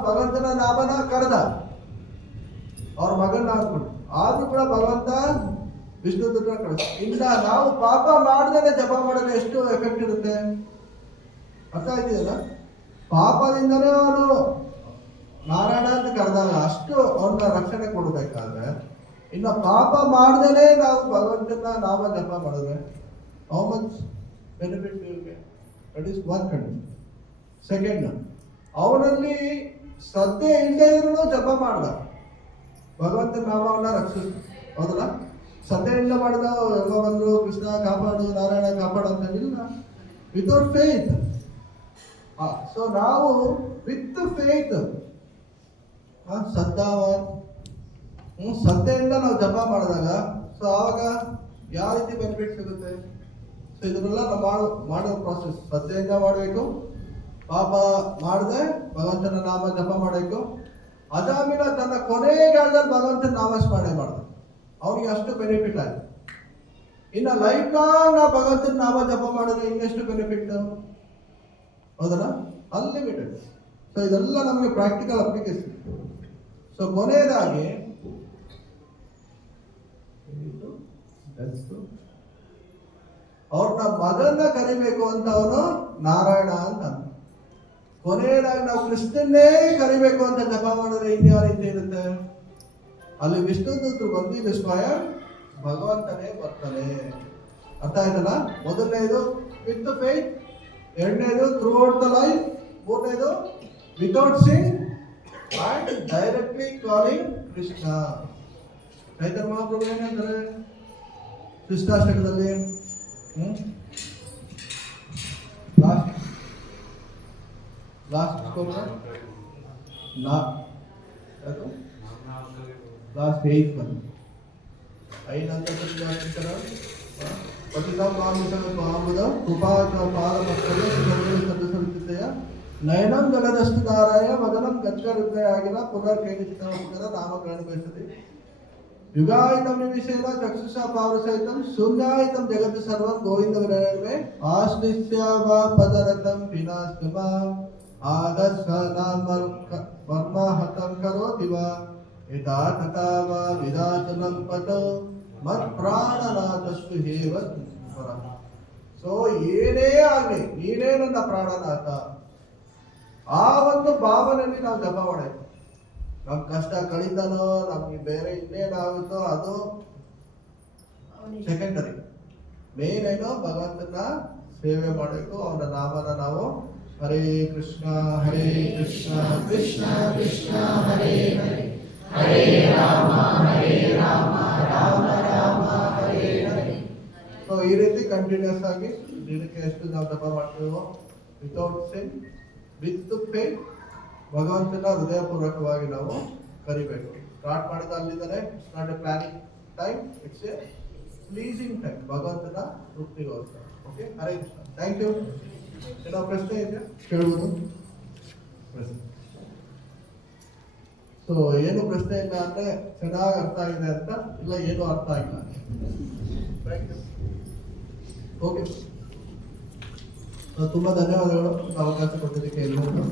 ಭಗವಂತನ ನಾಮನ ಕರೆದ, ಅವ್ರ ಮಗನ್ನ ಅಂದ್ಕೊಂಡು. ಆದ್ರೂ ಕೂಡ ಭಗವಂತ ವಿಷ್ಣು ದೂತರನ್ನ ಕಳಿಸ್ತಾರೆ. ಇಲ್ಲ, ನಾವು ಪಾಪ ಮಾಡ್ದೇನೆ ಜಪ ಮಾಡಿದ್ರೆ ಎಷ್ಟು ಎಫೆಕ್ಟ್ ಇರುತ್ತೆ? ಅರ್ಥ ಆಯ್ತಿದಲ್ಲ? ಪಾಪದಿಂದನೇ ಅವನು ನಾರಾಯಣ ಅಂತ ಕರೆದಾಗ ಅಷ್ಟು ಅವ್ರನ್ನ ರಕ್ಷಣೆ ಕೊಡ್ಬೇಕಾದ್ರೆ ಇನ್ನು ಪಾಪ ಮಾಡ್ದೇನೆ ನಾವು ಭಗವಂತನ ನಾಮ ಜಪ ಮಾಡಿದ್ರೆ how much benefit that is one condition. Second, ಅವನಲ್ಲಿ ಶ್ರದ್ಧೆ ಇಲ್ಲದೆ ಇದ್ರೂ ಜಪ ಮಾಡ್ದ ಭಗವಂತನ ನಾಮವನ್ನ ರಕ್ಷಿಸ್, ಹೌದಲ್ಲ? ಶ್ರದ್ಧೆಯಿಂದ ಮಾಡಿದ ಎಲ್ಲ ಬಂದ್ರು ಕೃಷ್ಣ ಕಾಪಾಡು ನಾರಾಯಣ ಕಾಪಾಡು ಅಂತ ಇಲ್ಲ, ವಿತೌಟ್ ಫೇತ್. ಸೊ ನಾವು ವಿತ್ ಫೇತ್ ಶ್ರದ್ಧೆಯಿಂದ ನಾವು ಜಪ ಮಾಡಿದಾಗ ಸೊ ಆವಾಗ ಯಾವ ರೀತಿ ಬೆನಿಫಿಟ್ ಸಿಗುತ್ತೆ? ಸೊ ಇದನ್ನೆಲ್ಲ ನಾವು ಮಾಡೋ ಪ್ರಾಸೆಸ್ ಶ್ರದ್ಧೆಯಿಂದ ಮಾಡಬೇಕು, ಪಾಪ ಮಾಡದೆ ಭಗವಂತನ ನಾಮ ಜಪ ಮಾಡಬೇಕು. ಅದಾದ್ಮೇಲೆ ತನ್ನ ಕೊನೆಗಾಲದಲ್ಲಿ ಭಗವಂತನ ನಾಮ ಸ್ಮರಣೆ ಮಾಡಿದ, ಅವನಿಗೆ ಅಷ್ಟು ಬೆನಿಫಿಟ್ ಆಯ್ತು. ಇನ್ನು ಲೈಫ್ ಲಾಂಗ್ ನಾವು ಭಗವಂತನ ನಾಮ ಜಪ ಮಾಡಿದ್ರೆ ಇನ್ನೆಷ್ಟು ಬೆನಿಫಿಟ್, ಹೌದಲ್ಲ? ಅನ್ಲಿಮಿಟೆಡ್. ಸೊ ಇದೆಲ್ಲ ನಮಗೆ ಪ್ರಾಕ್ಟಿಕಲ್ ಅಪ್ಲಿಕೇಶನ್. ಸೊ ಕೊನೆಯದಾಗಿ ಅವ್ರನ್ನ ಮಗನ್ನ ಕರಿಬೇಕು ಅಂತ ಅವನು ನಾರಾಯಣ ಅಂತ. ಕೊನೆಯದಾಗಿ ನಾವು ಕೃಷ್ಣನ್ನೇ ಕರಿಬೇಕು ಅಂತ ಜಪ ಮಾಡಿದ್ರೆ ಇನ್ಯಾವ ರೀತಿ ಇರುತ್ತೆ? ಅಲ್ಲಿ ವಿಷ್ಣು ದೂತರು ಬಂದು ಇಲ್ಲಿ ಸ್ವಯಂ ಭಗವಂತನೇ ಬರ್ತಾನೆ. ಅರ್ಥ ಆಯ್ತಲ್ಲ? ಮೊದಲನೇದು ವಿತ್ ಫೇತ್, ಎರಡನೇದು ಥ್ರೂ ಔಟ್ ದ ಲೈಫ್, ಮೂರನೇದು without sin and directly calling Krishna. Chaitanya Mahaprabhu ಏನಂತಾರೆ ಕೃಷ್ಣಾಷ್ಟಕದಲ್ಲಿ? ಲಾಸ್ಟ್ ಏಟ್ ಬಂದು ಐನಂತ ಕೃಪಾಪಾದಯ ನಯನಂ ಜಲದಷ್ಟು ದಾರಾಯ ಮದನಂ ಗಚ್ಚರುದ್ರಯಾಗಿನ ಪುನರ್ ಕೇಳಿಸಿದ ಪುನರ ನಾಮಗಳನ್ನು ಬಯಸದೆ ಯುಗಾಯಿತಂ ನಿಮಿಷೇನ ಚಕ್ಷುಷಾ ಪಾವಸಹಿತಂ ಶೂನ್ಯಾಯಿತಂ ಜಗತ್ ಸರ್ವಂ ಗೋವಿಂದ ವಿರಮೆ ಆಶ್ಲಿಷ್ಯಾವ ಪದರತಂ ವಿನಾಸ್ತಮ ವರ್ಮಾಹತಂ ಕರೋತಿ ವಾ ಯಥಾ ತಥಾ ವಾ ವಿದಾಚನಂ ಪತೋ ಮತ್ ಪ್ರಾಣನಾಥಸ್ತು ಹೇವ ಪರಃ. ಸೊ ಏನೇ ಆಗಲಿ ನೀನೇ ನನ್ನ ಪ್ರಾಣನಾಥ, ಆ ಒಂದು ಭಾವನೆಯಲ್ಲಿ ನಾವು ಜಪ ಮಾಡಬೇಕು. ನಮ್ ಕಷ್ಟ ಕಳೀತಾನೋ ನಮ್ಗೆ ಬೇರೆ ಇನ್ನೇನಾಗುತ್ತೋ ಅದು ಸೆಕೆಂಡರಿ. ಮೇನ್ ಏನೋ ಭಗವಂತನ ಸೇವೆ ಮಾಡಬೇಕು, ಅವನ ನಾಮನ ನಾವು ಹರೇ ಕೃಷ್ಣ ಕೃಷ್ಣ ಕೃಷ್ಣ ಹರೇ ಹರೇ, ಹರೇ ರಾಮ ರಾಮ ರಾಮ ಹರೇ ಹರೇ. ಸೊ ಈ ರೀತಿ ಕಂಟಿನ್ಯೂಸ್ ಆಗಿ ದಿನಕ್ಕೆ ಎಷ್ಟು ನಾವು ಜಪ ಮಾಡ್ತೀವೋ ವಿತೌಟ್ ಸಿನ್ ವಿತ್ ಫೇತ್ ಭಗವಂತನ ಹೃದಯಪೂರ್ವಕವಾಗಿ ನಾವು ಕರಿಬೇಕು. ಸ್ಟಾರ್ಟ್ ಮಾಡಿದ ಅಲ್ಲಿಂದಲೇ it's not a planning time, it's a pleasing time ಭಗವಂತನ ತೃಪ್ತಿಗೋಸ್ಕರ. Okay, Hare Krishna. Thank you. ಏನೋ ಪ್ರಶ್ನೆ ಇದೆ ಕೇಳ್ಬೋದು? ಸೊ ಏನು ಪ್ರಶ್ನೆ ಇಲ್ಲ ಅಂದ್ರೆ ಚೆನ್ನಾಗಿ ಅರ್ಥ ಆಗಿದೆ ಅಂತ, ಇಲ್ಲ ಏನು ಅರ್ಥ ಆಗಿಲ್ಲ. ಓಕೆ, ತುಂಬಾ ಧನ್ಯವಾದಗಳು ಅವಕಾಶ ಕೊಟ್ಟಿದ್ದಕ್ಕೆ ಎಲ್ಲರಿಗೂ.